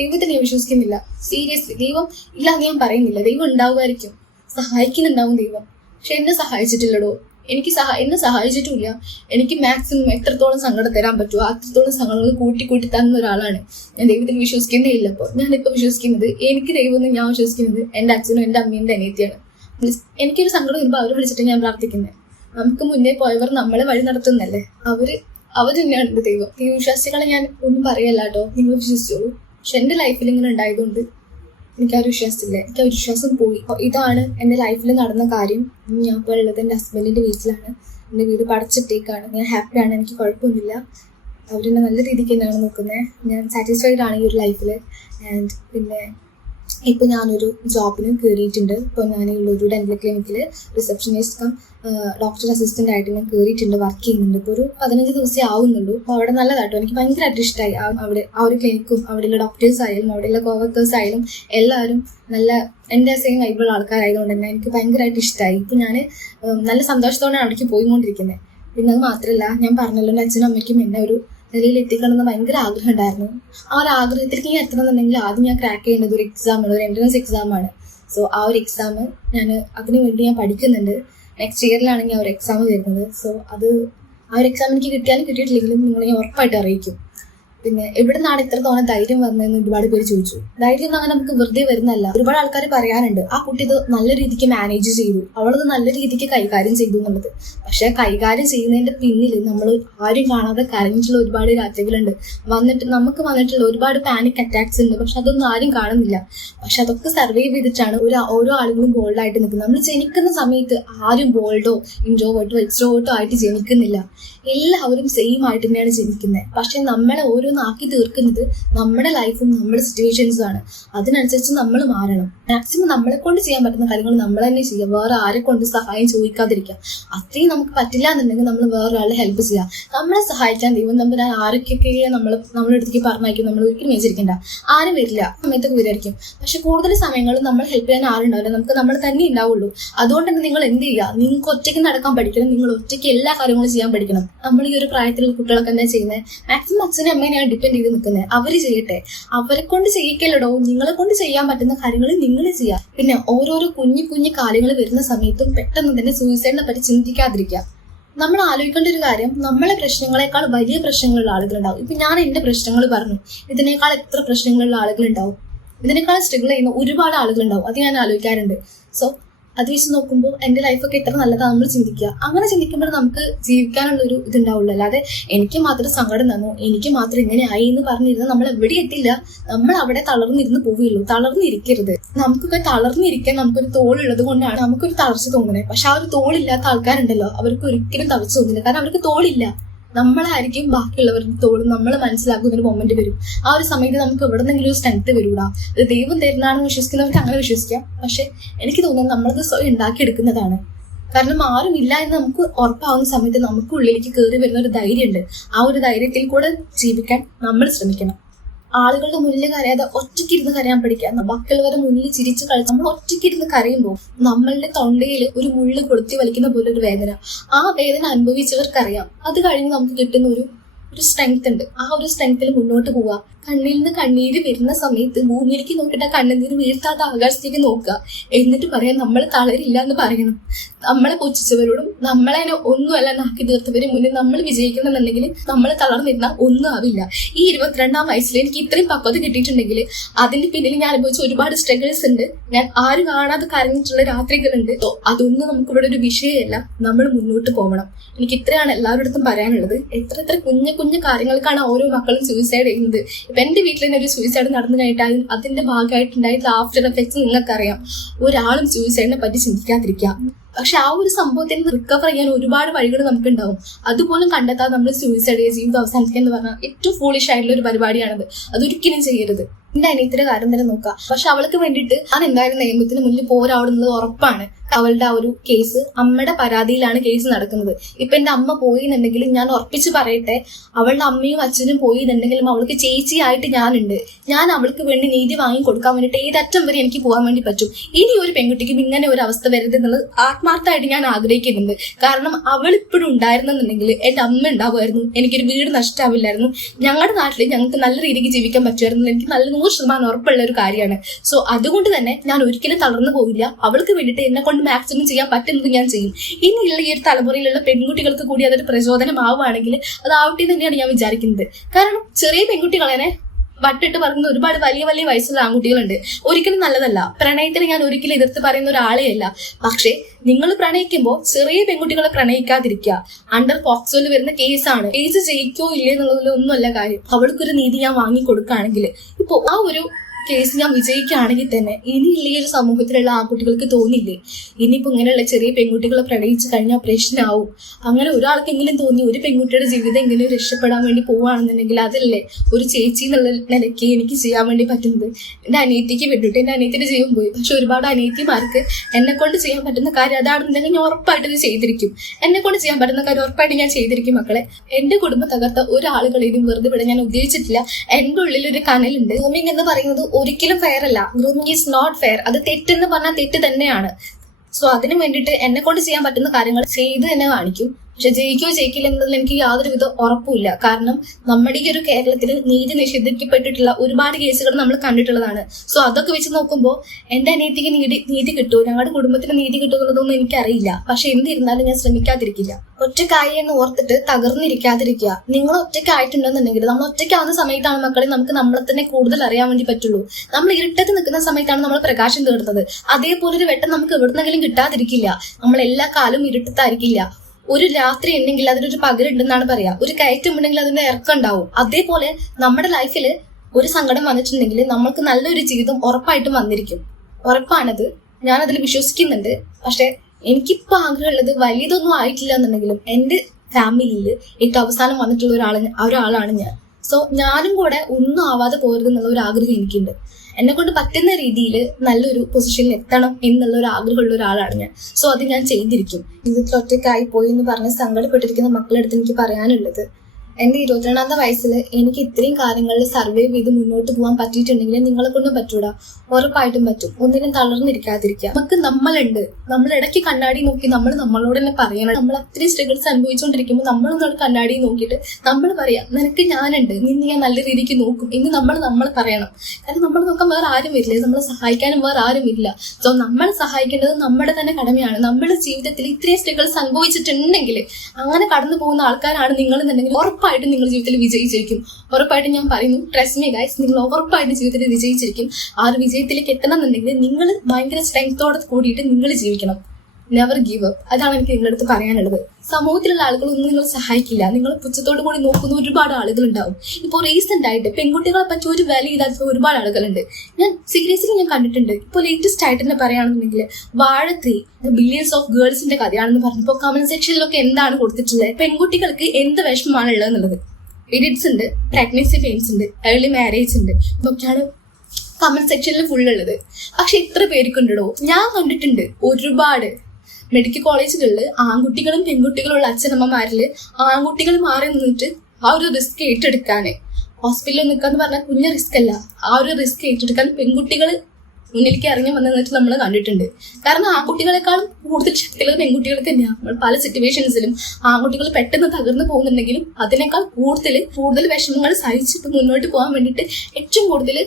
ദൈവത്തെ ഞാൻ വിശ്വസിക്കുന്നില്ല. സീരിയസ്ലി ദൈവം ഇല്ലാന്ന് ഞാൻ പറയുന്നില്ല. ദൈവം ഉണ്ടാവുമായിരിക്കും, സഹായിക്കുന്നുണ്ടാവും ദൈവം. പക്ഷെ എന്നെ സഹായിച്ചിട്ടില്ലടോ. എന്നെ സഹായിച്ചിട്ടുമില്ല. എനിക്ക് മാക്സിമം എത്രത്തോളം സങ്കടം തരാൻ പറ്റുമോ അത്രത്തോളം സങ്കടങ്ങൾ കൂട്ടി തന്ന ഒരാളാണ് ഞാൻ. ദൈവത്തിൽ വിശ്വസിക്കുന്നേ ഇല്ല. അപ്പോൾ ഞാനിപ്പോൾ വിശ്വസിക്കുന്നത്, എനിക്ക് ദൈവമെന്ന് ഞാൻ വിശ്വസിക്കുന്നത് എൻ്റെ അച്ഛനും എൻ്റെ അമ്മയും എൻ്റെ അനിയത്തിയാണ്. എനിക്കൊരു സങ്കടം വരുമ്പോൾ അവർ വിളിച്ചിട്ട് ഞാൻ പ്രാർത്ഥിക്കുന്നത്. നമുക്ക് മുന്നേ പോയവർ നമ്മളെ വഴി നടത്തുന്നല്ലേ, അവർ തന്നെയാണ് എൻ്റെ ദൈവം. ദൈവവിശ്വാസികളെ ഞാൻ ഒന്നും പറയല്ല കേട്ടോ, നിങ്ങൾ വിശ്വസിച്ചോളൂ. പക്ഷെ എൻ്റെ ലൈഫിൽ ഇങ്ങനെ ഉണ്ടായതുകൊണ്ട് എനിക്ക് ആ ഒരു വിശ്വാസമില്ല. എനിക്ക് ആ ഒരു വിശ്വാസം പോയി. ഇതാണ് എൻ്റെ ലൈഫിൽ നടന്ന കാര്യം. ഞാൻ ഇപ്പോൾ ഉള്ളത് എൻ്റെ ഹസ്ബൻഡിൻ്റെ വീട്ടിലാണ്. എൻ്റെ വീട് പടച്ചിട്ടേക്കാണ്. ഞാൻ ഹാപ്പിയാണ്, എനിക്ക് കുഴപ്പമൊന്നുമില്ല. അവരെന്നെ നല്ല രീതിക്ക് തന്നെയാണ് നോക്കുന്നത്. ഞാൻ സാറ്റിസ്ഫൈഡ് ആണ് ഈ ഒരു ലൈഫിൽ. ആൻഡ് പിന്നെ ഇപ്പോൾ ഞാനൊരു ജോബിന് കയറിയിട്ടുണ്ട്. ഇപ്പോൾ ഞാനുള്ളൊരു ഡെൻ്റൽ ക്ലിനിക്കിൽ റിസപ്ഷനിസ്റ്റ് കം ഡോക്ടർ അസിസ്റ്റൻ്റ് ആയിട്ട് ഞാൻ കയറിയിട്ടുണ്ട്, വർക്ക് ചെയ്യുന്നുണ്ട്. ഇപ്പോൾ ഒരു 15 ദിവസമേ ആവുന്നുള്ളൂ. അപ്പോൾ അവിടെ നല്ലതാട്ടോ, എനിക്ക് ഭയങ്കരമായിട്ട് ഇഷ്ടമായി. അവിടെ ആ ഒരു ക്ലിനിക്കും അവിടെയുള്ള ഡോക്ടേഴ്സ് ആയാലും അവിടെയുള്ള കോവർക്കേഴ്സ് ആയാലും എല്ലാവരും നല്ല എൻ്റെ സെയിം വൈബിളുള്ള ആൾക്കാരായതുകൊണ്ട് തന്നെ എനിക്ക് ഭയങ്കരമായിട്ട് ഇഷ്ടമായി. ഇപ്പോൾ ഞാൻ നല്ല സന്തോഷത്തോടെയാണ് അവിടേക്ക് പോയിക്കൊണ്ടിരിക്കുന്നത്. പിന്നെ അത് മാത്രമല്ല, ഞാൻ പറഞ്ഞല്ലോ എൻ്റെ അച്ഛനും അമ്മയ്ക്കും എന്നെ ഒരു നിലയിൽ എത്തിക്കണമെന്ന് ഭയങ്കര ആഗ്രഹം ഉണ്ടായിരുന്നു. ആ ഒരു ആഗ്രഹത്തിലേക്ക് ഞാൻ എത്തണമെന്നുണ്ടെങ്കിൽ ആദ്യം ഞാൻ ക്രാക്ക് ചെയ്യേണ്ടത് ഒരു എക്സാമാണ്, ഒരു എൻട്രൻസ് എക്സാമാണ്. സോ ആ ഒരു എക്സാം അതിന് വേണ്ടി ഞാൻ പഠിക്കുന്നുണ്ട്. നെക്സ്റ്റ് ഇയറിലാണ് ഞാൻ ഒരു എക്സാം വരുന്നത്. സോ ആ ഒരു എക്സാം എനിക്ക് കിട്ടിയാലും കിട്ടിയിട്ടില്ലെങ്കിലും നിങ്ങളെ ഞാൻ ഉറപ്പായിട്ട് അറിയിക്കും. പിന്നെ എവിടെ നിന്നാണ് ഇത്രത്തോളം ധൈര്യം വന്നതെന്ന് ഒരുപാട് പേര് ചോദിച്ചു. ധൈര്യം ഒന്നും അങ്ങനെ നമുക്ക് വെറുതെ വരുന്നല്ല. ഒരുപാട് ആൾക്കാർ പറയാനുണ്ട് ആ കുട്ടി ഇത് നല്ല രീതിക്ക് മാനേജ് ചെയ്തു, അവളത് നല്ല രീതിക്ക് കൈകാര്യം ചെയ്തു എന്നുള്ളത്. പക്ഷെ കൈകാര്യം ചെയ്യുന്നതിന്റെ പിന്നിൽ നമ്മൾ ആരും കാണാതെ കരഞ്ഞിട്ടുള്ള ഒരുപാട് രാത്രികളുണ്ട്. നമുക്ക് വന്നിട്ടുള്ള ഒരുപാട് പാനിക് അറ്റാക്സ് ഉണ്ട്. പക്ഷെ അതൊന്നും ആരും കാണുന്നില്ല. പക്ഷെ അതൊക്കെ സർവൈവ് ചെയ്തിട്ടാണ് ഓരോ ആളുകളും ബോൾഡായിട്ട് നിൽക്കുന്നത്. നമ്മൾ ജനിക്കുന്ന സമയത്ത് ആരും ബോൾഡോ ഇൻട്രോവേർട്ടോ എക്സ്ട്രോവേർട്ടോ ആയിട്ട് ജനിക്കുന്നില്ല. എല്ലാവരും സെയിം ആയിട്ട് തന്നെയാണ് ജനിക്കുന്നത്. പക്ഷെ നമ്മളെ ഓരോന്നാക്കി തീർക്കുന്നത് നമ്മുടെ ലൈഫും നമ്മുടെ സിറ്റുവേഷൻസും ആണ്. അതിനനുസരിച്ച് നമ്മൾ മാറണം. മാക്സിമം നമ്മളെ കൊണ്ട് ചെയ്യാൻ പറ്റുന്ന കാര്യങ്ങൾ നമ്മൾ തന്നെ ചെയ്യുക. വേറെ ആരെ കൊണ്ട് സഹായം ചോദിക്കാതിരിക്കുക. അത്രയും നമുക്ക് പറ്റില്ല എന്നുണ്ടെങ്കിൽ നമ്മൾ വേറൊരാളെ ഹെൽപ്പ് ചെയ്യുക. നമ്മളെ സഹായിക്കാൻ ദൈവം ഞാൻ ആരൊക്കെ നമ്മുടെ അടുത്തേക്ക് പറഞ്ഞയക്കും നമ്മൾ ഒരിക്കലും വിചാരിക്കണ്ട. ആരും വരില്ല, സമയത്തൊക്കെ വിചാരിക്കും. പക്ഷെ കൂടുതൽ സമയങ്ങളിൽ നമ്മൾ ഹെൽപ്പ് ചെയ്യാൻ ആരുണ്ടാവില്ല. നമുക്ക് നമ്മൾ തന്നെ ഉണ്ടാവുള്ളൂ. അതുകൊണ്ട് തന്നെ നിങ്ങൾ എന്ത് ചെയ്യുക, നിങ്ങൾക്ക് ഒറ്റയ്ക്ക് നടക്കാൻ പഠിക്കണം. നിങ്ങൾ ഒറ്റയ്ക്ക് എല്ലാ കാര്യങ്ങളും ചെയ്യാൻ പഠിക്കണം. നമ്മൾ ഈ ഒരു പ്രായത്തിലുള്ള കുട്ടികളൊക്കെ എന്താ ചെയ്യുന്നത്, മാക്സിമം അച്ഛനും അമ്മേനെയാണ് ഡിപ്പെൻഡ് ചെയ്ത് നിൽക്കുന്നത്. അവര് ചെയ്യട്ടെ, അവരെ കൊണ്ട് ചെയ്യിക്കല്ലടോ. നിങ്ങളെ കൊണ്ട് ചെയ്യാൻ പറ്റുന്ന കാര്യങ്ങൾ നിങ്ങൾ ചെയ്യുക. പിന്നെ ഓരോരോ കുഞ്ഞു കാര്യങ്ങൾ വരുന്ന സമയത്തും പെട്ടെന്ന് തന്നെ സൂയിസൈഡിനെ പറ്റി ചിന്തിക്കാതിരിക്കുക. നമ്മൾ ആലോചിക്കേണ്ട ഒരു കാര്യം, നമ്മളെ പ്രശ്നങ്ങളെക്കാൾ വലിയ പ്രശ്നങ്ങളുള്ള ആളുകളുണ്ടാവും. ഇപ്പൊ ഞാൻ എന്റെ പ്രശ്നങ്ങൾ പറഞ്ഞു, ഇതിനേക്കാൾ എത്ര പ്രശ്നങ്ങളുള്ള ആളുകളുണ്ടാവും, ഇതിനേക്കാൾ സ്ട്രഗിൾ ചെയ്യുന്ന ഒരുപാട് ആളുകളുണ്ടാവും. അത് ഞാൻ ആലോചിക്കാറുണ്ട്. സോ അത് വെച്ച് നോക്കുമ്പോൾ എന്റെ ലൈഫൊക്കെ എത്ര നല്ലതാണ് നമ്മൾ ചിന്തിക്കുക. അങ്ങനെ ചിന്തിക്കുമ്പോൾ നമുക്ക് ജീവിക്കാനുള്ളൊരു ഇതുണ്ടാവുള്ളൂ. അല്ലാതെ എനിക്ക് മാത്രം സങ്കടം തന്നു, എനിക്ക് മാത്രം ഇങ്ങനെ ആയി എന്ന് പറഞ്ഞിരുന്നാൽ നമ്മൾ എവിടെ എത്തില്ല. നമ്മൾ അവിടെ തളർന്നിരുന്ന് പോവുകയുള്ളൂ. തളർന്നിരിക്കരുത്. നമുക്കൊക്കെ തളർന്നിരിക്കാൻ നമുക്കൊരു തോളുള്ളത് കൊണ്ടാണ് നമുക്കൊരു തളർച്ച തോന്നുന്നത്. പക്ഷെ ആ ഒരു തോളില്ലാത്ത ആൾക്കാരുണ്ടല്ലോ, അവർക്ക് ഒരിക്കലും തളർച്ച തോന്നില്ല. കാരണം അവർക്ക് തോളില്ല. നമ്മളായിരിക്കും ബാക്കിയുള്ളവരുടെ തോളും. നമ്മൾ മനസ്സിലാക്കുന്ന ഒരു മൊമെന്റ് വരും. ആ ഒരു സമയത്ത് നമുക്ക് എവിടെ നിന്നെങ്കിലും ഒരു സ്ട്രെങ്ത് വരൂടാ. ഇത് ദൈവം തരുന്നതാണെന്ന് വിശ്വസിക്കുന്നവർക്ക് അങ്ങനെ വിശ്വസിക്കാം. പക്ഷെ എനിക്ക് തോന്നുന്നത് നമ്മളത് സ്വയം ഉണ്ടാക്കിയെടുക്കുന്നതാണ്. കാരണം ആരും ഇല്ല എന്ന് നമുക്ക് ഉറപ്പാവുന്ന സമയത്ത് നമുക്കുള്ളിലേക്ക് കയറി വരുന്ന ഒരു ധൈര്യമുണ്ട്. ആ ഒരു ധൈര്യത്തിൽ കൂടെ ജീവിക്കാൻ നമ്മൾ ശ്രമിക്കണം. ആളുകളുടെ മുന്നിൽ കരയാതെ ഒറ്റയ്ക്കിരുന്ന് കരയാൻ പഠിക്കുക. ബാക്കിയുള്ളവരുടെ മുന്നിൽ ചിരിച്ചു കളിച്ച് നമ്മൾ ഒറ്റയ്ക്കിരുന്ന് കരയുമ്പോൾ നമ്മളുടെ തൊണ്ടയിൽ ഒരു മുള്ള് കൊളുത്തി വലിക്കുന്ന പോലെ ഒരു വേദന. ആ വേദന അനുഭവിച്ചവർക്കറിയാം. അത് കഴിഞ്ഞ് നമുക്ക് കിട്ടുന്ന ഒരു സ്ട്രെങ്ത് ഉണ്ട്. ആ ഒരു സ്ട്രെങ്ത്തിൽ മുന്നോട്ട് പോവുക. കണ്ണിൽ നിന്ന് കണ്ണീര് വരുന്ന സമയത്ത് ഭൂമിയിലേക്ക് നോക്കിയിട്ട് ആ കണ്ണുനീര് വീഴ്ത്താത്ത ആകാശത്തേക്ക് നോക്കുക. എന്നിട്ട് പറയാൻ നമ്മൾ തളരില്ല എന്ന് പറയണം. നമ്മളെ പുച്ഛിച്ചവരോടും നമ്മളെ ഒന്നുമല്ല നാക്കി തീർത്തവരും മുന്നിൽ നമ്മൾ വിജയിക്കണമെന്നുണ്ടെങ്കിൽ നമ്മൾ തളർന്നിരുന്നാൽ ഒന്നും ആവില്ല. ഈ 22-ാം വയസ്സിൽ എനിക്ക് ഇത്രയും പക്വത കിട്ടിയിട്ടുണ്ടെങ്കിൽ അതിന്റെ പിന്നിൽ ഞാൻ അനുഭവിച്ച ഒരുപാട് സ്ട്രഗിൾസ് ഉണ്ട്. ഞാൻ ആരും കാണാതെ കരഞ്ഞിട്ടുള്ള രാത്രികളുണ്ട്. അതൊന്നും നമുക്ക് ഇവിടെ ഒരു വിഷയമല്ല. നമ്മൾ മുന്നോട്ട് പോകണം. എനിക്ക് ഇത്രയാണ് എല്ലാവരുടെ അടുത്തും പറയാനുള്ളത്. എത്ര കുഞ്ഞു കാര്യങ്ങൾക്കാണ് ഓരോ മക്കളും സൂയിസൈഡ് ചെയ്യുന്നത്. ഇപ്പൊ എന്റെ വീട്ടിൽ തന്നെ ഒരു സൂയിസൈഡ് നടന്നു കഴിഞ്ഞാൽ അതിന്റെ ഭാഗമായിട്ടുണ്ടായിട്ടുള്ള ആഫ്റ്റർ എഫക്ട്സ് നിങ്ങൾക്കറിയാം. ഒരാളും സൂയിസൈഡിനെ പറ്റി ചിന്തിക്കാതിരിക്കുക. പക്ഷെ ആ ഒരു സംഭവത്തിൽ നിന്ന് റിക്കവർ ചെയ്യാൻ ഒരുപാട് വഴികൾ നമുക്ക് ഉണ്ടാവും. അതുപോലും കണ്ടെത്താതെ നമ്മൾ സൂയിസൈഡ് ചെയ്യുക, ജീവിതം അവസാനിക്കുക എന്ന് പറഞ്ഞാൽ ഏറ്റവും ഫൂളിഷ് ആയിട്ടുള്ള ഒരു പരിപാടിയാണത്. അതൊരിക്കലും ചെയ്യരുത്. എന്റെ അനിയത്തിന്റെ കാര്യം തന്നെ നോക്കാം. പക്ഷെ അവൾക്ക് വേണ്ടിയിട്ട് ഞാൻ എന്തായാലും നിയമത്തിന് മുന്നിൽ പോരാടുന്നത് ഉറപ്പാണ്. അവളുടെ ആ ഒരു കേസ് അമ്മയുടെ പരാതിയിലാണ് കേസ് നടക്കുന്നത്. ഇപ്പൊ എന്റെ അമ്മ പോയി എന്നുണ്ടെങ്കിൽ ഞാൻ ഉറപ്പിച്ച് പറയട്ടെ, അവളുടെ അമ്മയും അച്ഛനും പോയി എന്നുണ്ടെങ്കിലും അവൾക്ക് ചേച്ചിയായിട്ട് ഞാനുണ്ട്. ഞാൻ അവൾക്ക് വേണ്ടി നീതി വാങ്ങി കൊടുക്കാൻ വേണ്ടിയിട്ട് ഏതറ്റം വരെ എനിക്ക് പോകാൻ വേണ്ടി പറ്റും. ഇനി ഒരു പെൺകുട്ടിക്കും ഇങ്ങനെ ഒരു അവസ്ഥ വരരുത് എന്നുള്ളത് ആത്മാർത്ഥമായിട്ട് ഞാൻ ആഗ്രഹിക്കുന്നുണ്ട്. കാരണം അവൾ ഇപ്പോഴും ഉണ്ടായിരുന്നെന്നുണ്ടെങ്കിൽ എന്റെ അമ്മ ഉണ്ടാവുമായിരുന്നു, എനിക്കൊരു വീട് നഷ്ടമാവില്ലായിരുന്നു, ഞങ്ങളുടെ നാട്ടിൽ ഞങ്ങൾക്ക് നല്ല രീതിക്ക് ജീവിക്കാൻ പറ്റുമായിരുന്നു. എനിക്ക് നല്ല 100% ഉറപ്പുള്ള ഒരു കാര്യമാണ്. സോ അതുകൊണ്ട് തന്നെ ഞാൻ ഒരിക്കലും തളർന്നു പോവില്ല. അവൾക്ക് വേണ്ടിയിട്ട് എന്നെ കൊണ്ട് മാക്സിമം ചെയ്യാൻ പറ്റുന്നത് ഞാൻ ചെയ്യും. ഇനിയുള്ള ഈ ഒരു തലമുറയിലുള്ള പെൺകുട്ടികൾക്ക് കൂടി അതൊരു പ്രചോദനമാവുകയാണെങ്കിൽ അതാവട്ടെ തന്നെയാണ് ഞാൻ വിചാരിക്കുന്നത്. കാരണം ചെറിയ പെൺകുട്ടികളെ വട്ടിട്ട് പറയുന്ന ഒരുപാട് വലിയ വയസ്സുള്ള ആൺകുട്ടികളുണ്ട്. ഒരിക്കലും നല്ലതല്ല. പ്രണയത്തിന് ഞാൻ ഒരിക്കലും എതിർത്ത് പറയുന്ന ഒരാളെയല്ല. പക്ഷേ നിങ്ങൾ പ്രണയിക്കുമ്പോൾ ചെറിയ പെൺകുട്ടികളെ പ്രണയിക്കാതിരിക്കുക. അണ്ടർ പോക്സോയിൽ വരുന്ന കേസാണ്. കേസ് ജയിക്കോ ഇല്ലേ എന്നുള്ളതിലൊന്നുമല്ല കാര്യം. അവൾക്കൊരു നീതി ഞാൻ വാങ്ങി കൊടുക്കുകയാണെങ്കിൽ, ഇപ്പൊ ആ ഒരു കേസ് ഞാൻ വിജയിക്കുകയാണെങ്കിൽ തന്നെ ഇനിയുള്ള ഈ ഒരു സമൂഹത്തിലുള്ള ആൺകുട്ടികൾക്ക് തോന്നില്ലേ ഇനിയിപ്പോ ഇങ്ങനെയുള്ള ചെറിയ പെൺകുട്ടികളെ പ്രണയിച്ചു കഴിഞ്ഞാൽ പ്രശ്നമാവും. അങ്ങനെ ഒരാൾക്കെങ്കിലും തോന്നി ഒരു പെൺകുട്ടിയുടെ ജീവിതം ഇങ്ങനെ രക്ഷപ്പെടാൻ വേണ്ടി പോവുകയാണെന്നുണ്ടെങ്കിൽ അതല്ലേ ഒരു ചേച്ചി എന്നുള്ള നിലയ്ക്ക് എനിക്ക് ചെയ്യാൻ വേണ്ടി പറ്റുന്നത്. എന്റെ അനിയത്തിക്ക് വിട്ടിട്ട് എന്റെ അനിയത്തിന്റെ ജീവൻ പോയി. പക്ഷെ ഒരുപാട് അനിയത്തിമാർക്ക് എന്നെ കൊണ്ട് ചെയ്യാൻ പറ്റുന്ന കാര്യം അതാണെന്നുണ്ടെങ്കിൽ ഞാൻ ഉറപ്പായിട്ട് ഇത് ചെയ്തിരിക്കും. എന്നെ കൊണ്ട് ചെയ്യാൻ പറ്റുന്ന കാര്യം ഉറപ്പായിട്ട് ഞാൻ ചെയ്തിരിക്കും. മക്കളെ, എന്റെ കുടുംബം തകർത്ത ഒരാളുകളെയും വെറുതെ വിടാൻ ഞാൻ ഉദ്ദേശിച്ചിട്ടില്ല. എന്റെ ഉള്ളിൽ ഒരു കനലുണ്ട്. ഗ്രൂമിംഗ് എന്ന് പറയുന്നത് ഒരിക്കലും ഫെയർ അല്ല. Grooming is not fair. അത് തെറ്റെന്ന് പറഞ്ഞാൽ തെറ്റ് തന്നെയാണ്. സോ അതിനു വേണ്ടിയിട്ട് എന്നെ കൊണ്ട് ചെയ്യാൻ പറ്റുന്ന കാര്യങ്ങൾ ചെയ്ത് തന്നെ കാണിക്കും. പക്ഷെ ജയിക്കോ ജയിക്കില്ല എന്നതിൽ എനിക്ക് യാതൊരുവിധ ഉറപ്പുമില്ല. കാരണം നമ്മുടെ ഈ ഒരു കേരളത്തിൽ നീതി നിഷേധിക്കപ്പെട്ടിട്ടുള്ള ഒരുപാട് കേസുകൾ നമ്മൾ കണ്ടിട്ടുള്ളതാണ്. സോ അതൊക്കെ വെച്ച് നോക്കുമ്പോൾ എന്റെ അനിയത്തിക്ക് നീതി കിട്ടുമോ, ഞങ്ങളുടെ കുടുംബത്തിന് നീതി കിട്ടുമോ എന്നുള്ളതൊന്നും എനിക്കറിയില്ല. പക്ഷെ എന്നിരുന്നാലും ഞാൻ ശ്രമിക്കാതിരിക്കില്ല. ഒറ്റക്കായി എന്ന് ഓർത്തിട്ട് തകർന്നിരിക്കാതിരിക്കുക. നിങ്ങൾ ഒറ്റയ്ക്കായിട്ടുണ്ടെന്നുണ്ടെങ്കിൽ, നമ്മൾ ഒറ്റയ്ക്കാവുന്ന സമയത്താണ് മക്കളെ നമുക്ക് നമ്മളെ തന്നെ കൂടുതൽ അറിയാൻ വേണ്ടി പറ്റുള്ളൂ. നമ്മൾ ഇരുട്ടത്ത് നിൽക്കുന്ന സമയത്താണ് നമ്മൾ പ്രകാശം തേടുന്നത്. അതേപോലെ ഒരു വെട്ടം നമുക്ക് എവിടുന്നെങ്കിലും കിട്ടാതിരിക്കില്ല. നമ്മൾ എല്ലാ കാലവും ഇരുട്ടത്തായിരിക്കില്ല. ഒരു രാത്രി ഉണ്ടെങ്കിൽ അതിനൊരു പകലുണ്ടെന്നാണ് പറയാ. ഒരു കയറ്റം ഉണ്ടെങ്കിൽ അതിന്റെ ഇറക്കം ഉണ്ടാവും. അതേപോലെ നമ്മുടെ ലൈഫിൽ ഒരു സങ്കടം വന്നിട്ടുണ്ടെങ്കിൽ നമ്മൾക്ക് നല്ലൊരു ജീവിതം ഉറപ്പായിട്ടും വന്നിരിക്കും. ഉറപ്പാണത്, ഞാനതിൽ വിശ്വസിക്കുന്നുണ്ട്. പക്ഷെ എനിക്കിപ്പോ ആഗ്രഹമുള്ളത് വലിയതൊന്നും ആയിട്ടില്ല എന്നുണ്ടെങ്കിലും എന്റെ ഫാമിലിയിൽ ഏറ്റവും അവസാനം വന്നിട്ടുള്ള ഒരാളാണ് ഞാൻ. സോ ഞാനും കൂടെ ഒന്നും ആവാതെ പോരുത് എന്നുള്ള ഒരു ആഗ്രഹം എനിക്കുണ്ട്. എന്നെ കൊണ്ട് പറ്റുന്ന രീതിയിൽ നല്ലൊരു പൊസിഷനിൽ എത്തണം എന്നുള്ള ഒരു ആഗ്രഹമുള്ള ഒരാളാണ് ഞാൻ. സോ അത് ഞാൻ ചെയ്തിരിക്കും. ജീവിതത്തിൽ ഒറ്റയ്ക്കായി പോയി എന്ന് പറഞ്ഞ് സങ്കടപ്പെട്ടിരിക്കുന്ന മക്കളുടെ അടുത്ത് എനിക്ക് പറയാനുള്ളത്, എന്റെ 22ാമത്തെ വയസ്സിൽ എനിക്ക് ഇത്രയും കാര്യങ്ങളിൽ സർവൈവ് ചെയ്ത് മുന്നോട്ട് പോകാൻ പറ്റിയിട്ടുണ്ടെങ്കിൽ നിങ്ങളെ കൊണ്ടും പറ്റൂടാ, ഉറപ്പായിട്ടും പറ്റും. ഒന്നിനും തളർന്നിരിക്കാതിരിക്കുക. നമുക്ക് നമ്മളുണ്ട്. നമ്മൾ ഇടയ്ക്ക് കണ്ണാടി നോക്കി നമ്മൾ നമ്മളോട് തന്നെ പറയണം. നമ്മൾ അത്രയും സ്ട്രഗിൾസ് അനുഭവിച്ചുകൊണ്ടിരിക്കുമ്പോൾ നമ്മളൊന്നും കണ്ണാടി നോക്കിയിട്ട് നമ്മൾ പറയാം, നിനക്ക് ഞാനുണ്ട്, നിന്നെ ഞാൻ നല്ല രീതിക്ക് നോക്കും എന്ന് നമ്മൾ പറയണം. കാരണം നമ്മൾ നോക്കാൻ വേറെ ആരും വരില്ല, നമ്മളെ സഹായിക്കാനും വേറെ ആരും ഇല്ല. സോ നമ്മൾ സഹായിക്കേണ്ടത് നമ്മുടെ തന്നെ കടമയാണ്. നമ്മുടെ ജീവിതത്തിൽ ഇത്രയും സ്ട്രഗിൾസ് അനുഭവിച്ചിട്ടുണ്ടെങ്കിൽ അങ്ങനെ കടന്നു പോകുന്ന ആൾക്കാരാണ് നിങ്ങളെന്നുണ്ടെങ്കിൽ ഉറപ്പായിട്ടും നിങ്ങൾ ജീവിതത്തിൽ വിജയിച്ചിരിക്കും. ഉറപ്പായിട്ടും ഞാൻ പറയുന്നു, ട്രസ്റ്റ് മീ ഗൈസ്, നിങ്ങൾ ഉറപ്പായിട്ടും ജീവിതത്തിൽ വിജയിച്ചിരിക്കും. ആ ഒരു വിജയത്തിലേക്ക് എത്തണം എന്നുണ്ടെങ്കിൽ നിങ്ങൾ ഭയങ്കര സ്ട്രെങ്തോടെ കൂടിയിട്ട് നിങ്ങൾ ജീവിക്കണം. Never give up. അതാണ് എനിക്ക് നിങ്ങളുടെ അടുത്ത് പറയാനുള്ളത്. സമൂഹത്തിലുള്ള ആളുകളൊന്നും നിങ്ങൾ സഹായിക്കില്ല. നിങ്ങൾ പുച്ഛത്തോടു കൂടി നോക്കുന്ന ഒരുപാട് ആളുകളുണ്ടാവും. ഇപ്പോൾ റീസെന്റ് ആയിട്ട് പെൺകുട്ടികളെ പറ്റി ഒരു വാല്യൂ ഇല്ലാത്ത ഒരുപാട് ആളുകളുണ്ട്. ഞാൻ സീരിയസ്ലി കണ്ടിട്ടുണ്ട്. ഇപ്പോൾ ലേറ്റസ്റ്റ് ആയിട്ട് തന്നെ പറയുകയാണെന്നുണ്ടെങ്കിൽ വാഴ 3 ബില്യൺസ് ഓഫ് ഗേൾസിന്റെ കഥയാണെന്ന് പറഞ്ഞപ്പോൾ കമന്റ് സെക്ഷനിലൊക്കെ എന്താണ് കൊടുത്തിട്ടുള്ളത്, പെൺകുട്ടികൾക്ക് എന്ത് വിഷമമാണ് ഉള്ളത് എന്നുള്ളത്. പീരിയഡ്സ് ഉണ്ട്, പ്രഗ്നൻസി പെയിൻസ് ഉണ്ട്, ഏർലി മാരേജ് ഉണ്ട്, ഇതൊക്കെയാണ് കമന്റ് സെക്ഷനിൽ ഫുള്ളുള്ളത്. പക്ഷെ ഇത്ര പേർക്കുണ്ടോ? ഞാൻ കണ്ടിട്ടുണ്ട് ഒരുപാട് മെഡിക്കൽ കോളേജുകളിൽ ആൺകുട്ടികളും പെൺകുട്ടികളുള്ള അച്ഛനമ്മമാരിൽ ആൺകുട്ടികൾ മാറി നിന്നിട്ട് ആ ഒരു റിസ്ക് ഏറ്റെടുക്കാന്, ഹോസ്പിറ്റലിൽ നിൽക്കാന്ന് പറഞ്ഞാൽ കുഞ്ഞ റിസ്ക് അല്ല, ആ ഒരു റിസ്ക് ഏറ്റെടുക്കാൻ പെൺകുട്ടികൾ മുന്നിലേക്ക് ഇറങ്ങി വന്നിട്ട് നമ്മൾ കണ്ടിട്ടുണ്ട്. കാരണം ആൺകുട്ടികളെക്കാളും കൂടുതൽ ശക്തികൾ പെൺകുട്ടികൾക്ക് തന്നെയാണ്. നമ്മൾ പല സിറ്റുവേഷൻസിലും ആൺകുട്ടികൾ പെട്ടെന്ന് തകർന്നു പോകുന്നുണ്ടെങ്കിലും അതിനേക്കാൾ കൂടുതൽ വിഷമങ്ങൾ സഹിച്ചിട്ട് മുന്നോട്ട് പോകാൻ വേണ്ടിയിട്ട് ഏറ്റവും കൂടുതൽ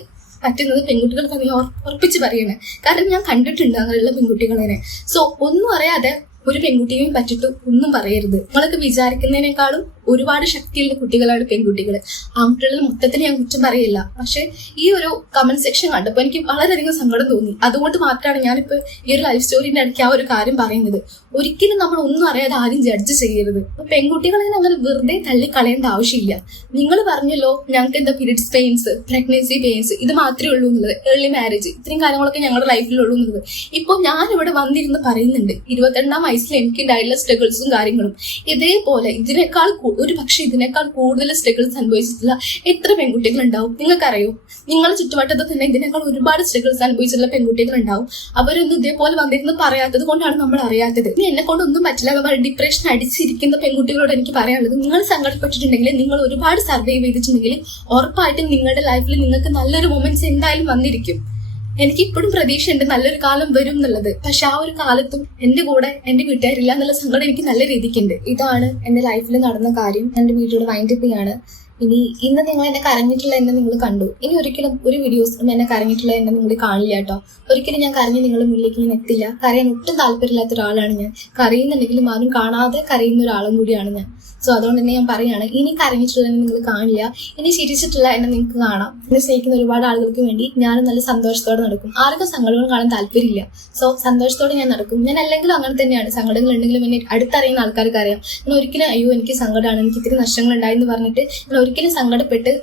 പറ്റുന്നത് പെൺകുട്ടികൾക്ക് ഞാൻ ഉറപ്പിച്ച് പറയണേ. കാരണം ഞാൻ കണ്ടിട്ടുണ്ട് അങ്ങനെയുള്ള പെൺകുട്ടികളെ. സോ ഒന്നും അറിയാതെ ഒരു പെൺകുട്ടിയും പറ്റിട്ട് ഒന്നും പറയരുത്. നമ്മളൊക്കെ വിചാരിക്കുന്നതിനേക്കാളും ഒരുപാട് ശക്തിയുള്ള കുട്ടികളാണ് പെൺകുട്ടികൾ. ആൺകുട്ടികളിൽ മൊത്തത്തിൽ ഞാൻ കുറ്റം പറയില്ല. പക്ഷെ ഈ ഒരു കമന്റ് സെക്ഷൻ കണ്ടപ്പോൾ എനിക്ക് വളരെയധികം സങ്കടം തോന്നി. അതുകൊണ്ട് മാത്രമാണ് ഞാനിപ്പോൾ ഈ ഒരു ലൈഫ് സ്റ്റോറിന്റെ ഇടയ്ക്ക് ആ ഒരു കാര്യം പറയുന്നത്. ഒരിക്കലും നമ്മൾ ഒന്നും അറിയാതെ ആരും ജഡ്ജ് ചെയ്യരുത്. പെൺകുട്ടികളെ അങ്ങനെ വെറുതെ തള്ളിക്കളയേണ്ട ആവശ്യമില്ല. നിങ്ങൾ പറഞ്ഞല്ലോ ഞങ്ങൾക്ക് എന്താ പീരിയഡ്സ് പെയിൻസ്, പ്രഗ്നൻസി പെയിൻസ്, ഇത് മാത്രമേ ഉള്ളൂ എന്നുള്ളത്, ഏർലി മാരേജ്, ഇത്രയും കാര്യങ്ങളൊക്കെ ഞങ്ങളുടെ ലൈഫിലുള്ളൂ എന്നുള്ളത്. ഇപ്പോൾ ഞാനിവിടെ വന്നിരുന്ന് പറയുന്നുണ്ട് 22ാം വയസ്സിൽ എനിക്കുണ്ടായിട്ടുള്ള സ്ട്രഗിൾസും കാര്യങ്ങളും. ഇതേപോലെ ഇതിനേക്കാൾ കൂടുതൽ സ്ട്രഗിൾസ് അനുഭവിച്ചിട്ടുള്ള എത്ര പെൺകുട്ടികൾ ഉണ്ടാവും നിങ്ങൾക്കറിയോ? നിങ്ങളുടെ ചുറ്റുവട്ടത്തിൽ തന്നെ ഇതിനേക്കാൾ ഒരുപാട് സ്ട്രഗിൾസ് അനുഭവിച്ചിട്ടുള്ള പെൺകുട്ടികൾ ഉണ്ടാവും. അവരൊന്നും ഇതേപോലെ വന്നിരുന്ന് പറയാത്തത് കൊണ്ടാണ് നമ്മൾ അറിയാത്തത്. ഇനി എന്നെ കൊണ്ടൊന്നും പറ്റില്ല നമ്മൾ ഡിപ്രഷൻ അടിച്ചിരിക്കുന്ന പെൺകുട്ടികളോട് എനിക്ക് പറയാനുള്ളത്, നിങ്ങൾ സങ്കടപ്പെട്ടിട്ടുണ്ടെങ്കിൽ, നിങ്ങൾ ഒരുപാട് സർവൈവ് ചെയ്തിട്ടുണ്ടെങ്കിൽ ഉറപ്പായിട്ടും നിങ്ങളുടെ ലൈഫിൽ നിങ്ങൾക്ക് നല്ലൊരു മൊമെന്റ്സ് എന്തായാലും വന്നിരിക്കും. എനിക്കിപ്പോഴും പ്രതീക്ഷയുണ്ട് നല്ലൊരു കാലം വരും എന്നുള്ളത്. പക്ഷെ ആ ഒരു കാലത്തും എന്റെ കൂടെ എന്റെ വീട്ടുകാരില്ല എന്നുള്ള സങ്കടം എനിക്ക് നല്ല രീതിക്കുണ്ട്. ഇതാണ് എന്റെ ലൈഫിൽ നടന്ന കാര്യം. എന്റെ വീഡിയോയുടെ വൈൻഡപ്പ് ചെയ്യാണ്. ഇന്ന് നിങ്ങൾ എന്നെ കരഞ്ഞിട്ടുള്ള എന്നെ നിങ്ങൾ കണ്ടു. ഇനി ഒരിക്കലും ഒരു വീഡിയോസിലും എന്നെ കരഞ്ഞിട്ടുള്ള എന്നെ നിങ്ങൾ കാണില്ല കേട്ടോ. ഒരിക്കലും ഞാൻ കരഞ്ഞ് നിങ്ങളുടെ മുന്നിലേക്ക് ഞാൻ എത്തില്ല. കരയാൻ ഒട്ടും താല്പര്യമില്ലാത്ത ഒരാളാണ് ഞാൻ. കരയുന്നുണ്ടെങ്കിലും ആരും കാണാതെ കരയുന്ന ഒരാളും കൂടിയാണ് ഞാൻ. സോ അതുകൊണ്ട് തന്നെ ഞാൻ പറയാണ്, ഇനി കരഞ്ഞിട്ടുള്ള എന്നെ നിങ്ങൾ കാണില്ല, ഇനി ചിരിച്ചിട്ടുള്ള എന്നെ നിങ്ങൾക്ക് കാണാം. എന്നെ സ്നേഹിക്കുന്ന ഒരുപാട് ആളുകൾക്ക് വേണ്ടി ഞാനും നല്ല സന്തോഷത്തോടെ നടക്കും. ആർക്കും സങ്കടങ്ങൾ കാണാൻ താല്പര്യമില്ല. സോ സന്തോഷത്തോടെ ഞാൻ നടക്കും. ഞാൻ അല്ലെങ്കിലും അങ്ങനെ തന്നെയാണ്. സങ്കടങ്ങൾ ഉണ്ടെങ്കിലും എന്നെ അടുത്തറിയുന്ന ആൾക്കാർക്ക് അറിയാം. ഞാൻ ഒരിക്കലും അയ്യോ എനിക്ക് സങ്കടമാണ്, എനിക്ക് ഇത്തിരി നഷ്ടങ്ങൾ ഉണ്ടായെന്ന് പറഞ്ഞിട്ട് ഞാൻ ഒരിക്കലും സങ്കടപ്പെട്ട്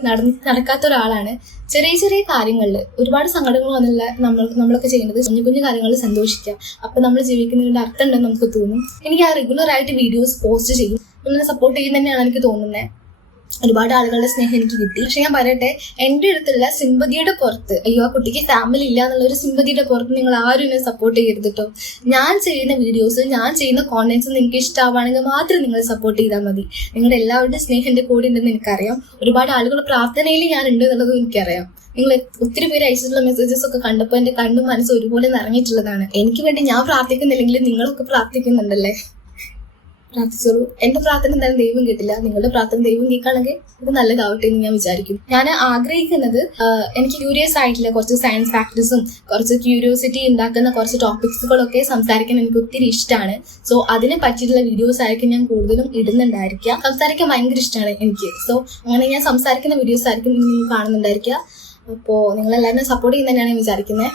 നടക്കാത്ത ഒരാളാണ്. ചെറിയ ചെറിയ കാര്യങ്ങളിൽ ഒരുപാട് സങ്കടങ്ങൾ വന്നില്ല നമ്മളൊക്കെ ചെയ്യുന്നത് കുഞ്ഞു കുഞ്ഞു കാര്യങ്ങളിൽ സന്തോഷിക്കുക. അപ്പൊ നമ്മൾ ജീവിക്കുന്നതിന്റെ അർത്ഥം ഉണ്ടെന്ന് നമുക്ക് തോന്നും. എനിക്ക് ആ റെഗുലർ ആയിട്ട് വീഡിയോസ് പോസ്റ്റ് ചെയ്യും. നിങ്ങളെ സപ്പോർട്ട് ചെയ്യുന്ന തന്നെയാണ് എനിക്ക് തോന്നുന്നത്. ഒരുപാട് ആളുകളുടെ സ്നേഹം എനിക്ക് കിട്ടി. പക്ഷെ ഞാൻ പറയട്ടെ, എന്റെ അടുത്തുള്ള സിമ്പതിയുടെ പുറത്ത്, അയ്യോ ആ കുട്ടിക്ക് ഫാമിലി ഇല്ല എന്നുള്ള ഒരു സിമ്പതിയുടെ പുറത്ത് നിങ്ങൾ ആരും എന്നെ സപ്പോർട്ട് ചെയ്യരുത് കേട്ടോ. ഞാൻ ചെയ്യുന്ന വീഡിയോസ്, ഞാൻ ചെയ്യുന്ന കോണ്ടന്റ്സ് നിങ്ങൾക്ക് ഇഷ്ടമാണെങ്കിൽ മാത്രം നിങ്ങൾ സപ്പോർട്ട് ചെയ്താൽ മതി. നിങ്ങളുടെ എല്ലാവരുടെയും സ്നേഹം എന്റെ കൂടെ ഉണ്ടെന്ന് എനിക്കറിയാം. ഒരുപാട് ആളുകൾ പ്രാർത്ഥനയിൽ ഞാൻ ഉണ്ട് എന്നുള്ളതും എനിക്കറിയാം. നിങ്ങൾ ഒത്തിരി പേര് അയച്ചിട്ടുള്ള മെസ്സേജസ് ഒക്കെ കണ്ടപ്പോൾ എന്റെ കണ്ണും മനസ്സും ഒരുപോലെ നിറഞ്ഞിട്ടുള്ളതാണ്. എനിക്ക് വേണ്ടി ഞാൻ പ്രാർത്ഥിക്കുന്നില്ലെങ്കിൽ നിങ്ങളൊക്കെ പ്രാർത്ഥിക്കുന്നുണ്ടല്ലേ. പ്രാർത്ഥിച്ചോളൂ. എന്റെ പ്രാർത്ഥന എന്തായാലും ദൈവം കേട്ടില്ല. നിങ്ങളുടെ പ്രാർത്ഥന ദൈവം കേൾക്കുകയാണെങ്കിൽ ഇത് നല്ലതാവട്ടെ എന്ന് ഞാൻ വിചാരിക്കും. ഞാൻ ആഗ്രഹിക്കുന്നത് എനിക്ക് ക്യൂരിയസ് ആയിട്ടുള്ള കുറച്ച് സയൻസ് ഫാക്ടേഴ്സും കുറച്ച് ക്യൂരിയോസിറ്റി ഉണ്ടാക്കുന്ന കുറച്ച് ടോപ്പിക്സുകളൊക്കെ സംസാരിക്കാൻ എനിക്ക് ഒത്തിരി ഇഷ്ടമാണ്. സോ അതിനെ പറ്റിയിട്ടുള്ള വീഡിയോസ് ആയിരിക്കും ഞാൻ കൂടുതലും ഇടുന്നുണ്ടായിരിക്കുക. സംസാരിക്കാൻ ഭയങ്കര ഇഷ്ടമാണ് എനിക്ക്. സോ അങ്ങനെ ഞാൻ സംസാരിക്കുന്ന വീഡിയോസ് ആയിരിക്കും നിങ്ങൾ കാണുന്നുണ്ടായിരിക്കുക. അപ്പോൾ നിങ്ങളെല്ലാവരും സപ്പോർട്ട് ചെയ്യുന്നതന്നെയാണ് ഞാൻ വിചാരിക്കുന്നത്.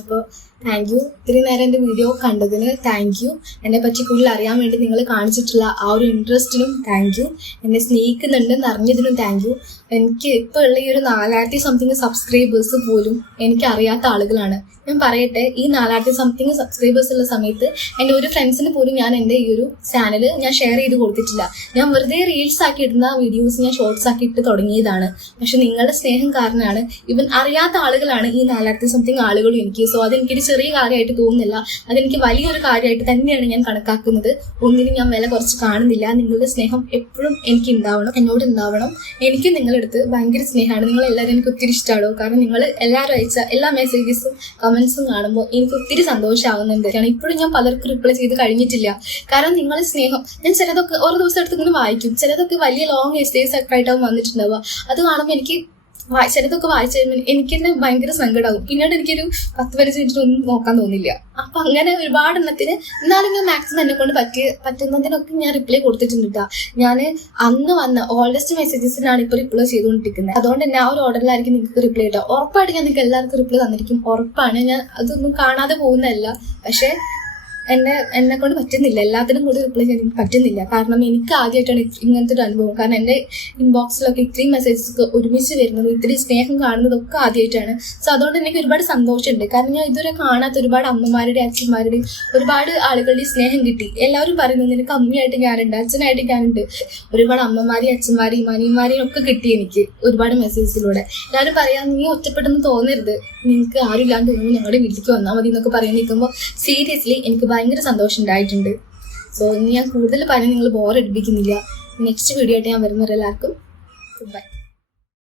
അപ്പോൾ താങ്ക് യു. ഇത്രയും നേരം എൻ്റെ വീഡിയോ കണ്ടതിന് താങ്ക് യു. എന്നെ പറ്റി കൂടുതൽ അറിയാൻ വേണ്ടി നിങ്ങൾ കാണിച്ചിട്ടുള്ള ആ ഒരു ഇൻട്രസ്റ്റിനും താങ്ക് യു. എന്നെ സ്നേഹിക്കുന്നുണ്ടെന്ന് അറിഞ്ഞതിനും താങ്ക് യു. എനിക്ക് ഇപ്പോൾ ഉള്ള ഈ ഒരു 4000 സംതിങ് സബ്സ്ക്രൈബേഴ്സ് പോലും എനിക്ക് അറിയാത്ത ആളുകളാണ്. ഞാൻ പറയട്ടെ, ഈ 4000 സംതിങ് സബ്സ്ക്രൈബേഴ്സ് ഉള്ള സമയത്ത് എൻ്റെ ഒരു ഫ്രണ്ട്സിന് പോലും ഞാൻ എൻ്റെ ഈ ഒരു ചാനൽ ഞാൻ ഷെയർ ചെയ്ത് കൊടുത്തിട്ടില്ല. ഞാൻ വെറുതെ റീൽസ് ആക്കി ഇടുന്ന വീഡിയോസ് ഞാൻ ഷോർട്സ് ആക്കി ഇട്ട് തുടങ്ങിയതാണ്. പക്ഷെ നിങ്ങളുടെ സ്നേഹം കാരണമാണ് ഇവൻ അറിയാത്ത ആളുകളാണ് ഈ 4000 സംതിങ് ആളുകളും എനിക്ക്. സോ അതെനിക്കൊരു ചെറിയ കാര്യമായിട്ട് തോന്നുന്നില്ല, അതെനിക്ക് വലിയൊരു കാര്യമായിട്ട് തന്നെയാണ് ഞാൻ കണക്കാക്കുന്നത്. ഒന്നിനും ഞാൻ വില കുറച്ച് കാണുന്നില്ല. നിങ്ങളുടെ സ്നേഹം എപ്പോഴും എനിക്ക് ഉണ്ടാവണം, എന്നോട് ഉണ്ടാവണം. എനിക്ക് നിങ്ങളുടെ അടുത്ത് ഭയങ്കര സ്നേഹമാണ്. നിങ്ങളെല്ലാവരും എനിക്ക് ഒത്തിരി ഇഷ്ടമാണോ. കാരണം നിങ്ങൾ എല്ലാവരും അയച്ച എല്ലാ മെസ്സേജസും കമന്റ്സും കാണുമ്പോൾ എനിക്ക് ഒത്തിരി സന്തോഷമാവുന്നുണ്ട്. കാരണം ഇപ്പോഴും ഞാൻ പലർക്കും റിപ്ലൈ ചെയ്ത് കഴിഞ്ഞിട്ടില്ല. കാരണം നിങ്ങളുടെ സ്നേഹം ഞാൻ ചിലതൊക്കെ ഓരോ ദിവസം എടുത്ത് ഇങ്ങനെ വായിക്കും. ചിലതൊക്കെ വലിയ ലോങ് എസ്സേസ് ഒക്കെ ആയിട്ടാവും വന്നിട്ടുണ്ടാവുക. അത് കാണുമ്പോൾ എനിക്ക് ചിലതൊക്കെ വായിച്ചു കഴിയുമ്പോൾ എനിക്ക് തന്നെ ഭയങ്കര സങ്കടമാകും. പിന്നീട് എനിക്കൊരു 10-15 മിനിറ്റ് ഒന്നും നോക്കാൻ തോന്നില്ല. അപ്പൊ അങ്ങനെ ഒരുപാട് എണ്ണത്തിന് എന്നാലും ഞാൻ മാക്സിമം എന്നെ കൊണ്ട് പറ്റുന്നതിനൊക്കെ ഞാൻ റിപ്ലൈ കൊടുത്തിട്ടുണ്ട്. ഞാൻ അന്ന് വന്ന ഓൾഡസ്റ്റ് മെസ്സേജസിനാണ് ഇപ്പൊ റിപ്ലൈ ചെയ്തുകൊണ്ടിരിക്കുന്നത്. അതുകൊണ്ട് തന്നെ ആ ഒരു ഓർഡറിലായിരിക്കും നിങ്ങൾക്ക് റിപ്ലൈ ഇട്ടാ. ഉറപ്പായിട്ട് ഞാൻ നിങ്ങൾക്ക് എല്ലാവർക്കും റിപ്ലൈ തന്നിരിക്കും, ഉറപ്പാണ്. ഞാൻ അതൊന്നും കാണാതെ പോകുന്നതല്ല. പക്ഷെ എന്നെ കൊണ്ട് പറ്റുന്നില്ല, എല്ലാത്തിനും കൂടി റിപ്ലൈ ചെയ്യാൻ എനിക്ക് പറ്റുന്നില്ല. കാരണം എനിക്ക് ആദ്യമായിട്ടാണ് ഇങ്ങനത്തെ ഒരു അനുഭവം. കാരണം എൻ്റെ ഇൻബോക്സിലൊക്കെ ഇത്രയും മെസ്സേജസ് ഒരുമിച്ച് വരുന്നത്, ഇത്രയും സ്നേഹം കാണുന്നതൊക്കെ ആദ്യമായിട്ടാണ്. സോ അതുകൊണ്ട് എനിക്ക് ഒരുപാട് സന്തോഷമുണ്ട്. കാരണം ഞാൻ ഇതുവരെ കാണാത്ത ഒരുപാട് അമ്മമാരുടെയും അച്ഛന്മാരുടെയും ഒരുപാട് ആളുകളുടെ സ്നേഹം കിട്ടി. എല്ലാവരും പറയുന്നു നിനക്ക് അമ്മയായിട്ട് ഞാനുണ്ട്, അച്ഛനായിട്ട് ഞാനുണ്ട്. ഒരുപാട് അമ്മമാരെയും അച്ഛന്മാരെയും അനിയന്മാരെയും ഒക്കെ കിട്ടി എനിക്ക് ഒരുപാട് മെസ്സേജസിലൂടെ. എല്ലാവരും പറയാം നീ ഒറ്റപ്പെട്ടെന്ന് തോന്നരുത്, നിങ്ങൾക്ക് ആരും ഇല്ലാണ്ട് തോന്നുന്നു ഞങ്ങളുടെ വീട്ടിലേക്ക് വന്നാൽ മതി എന്നൊക്കെ പറയാൻ നിൽക്കുമ്പോൾ സീരിയസ്ലി എനിക്ക് ഭയങ്കര സന്തോഷം ഉണ്ടായിട്ടുണ്ട്. സോ ഇനി ഞാൻ കൂടുതൽ പറഞ്ഞ് നിങ്ങൾ ബോറടിപ്പിക്കുന്നില്ല. നെക്സ്റ്റ് വീഡിയോ ആയിട്ട് ഞാൻ വരുന്നവരെല്ലാവർക്കും ഗുഡ് ബൈ.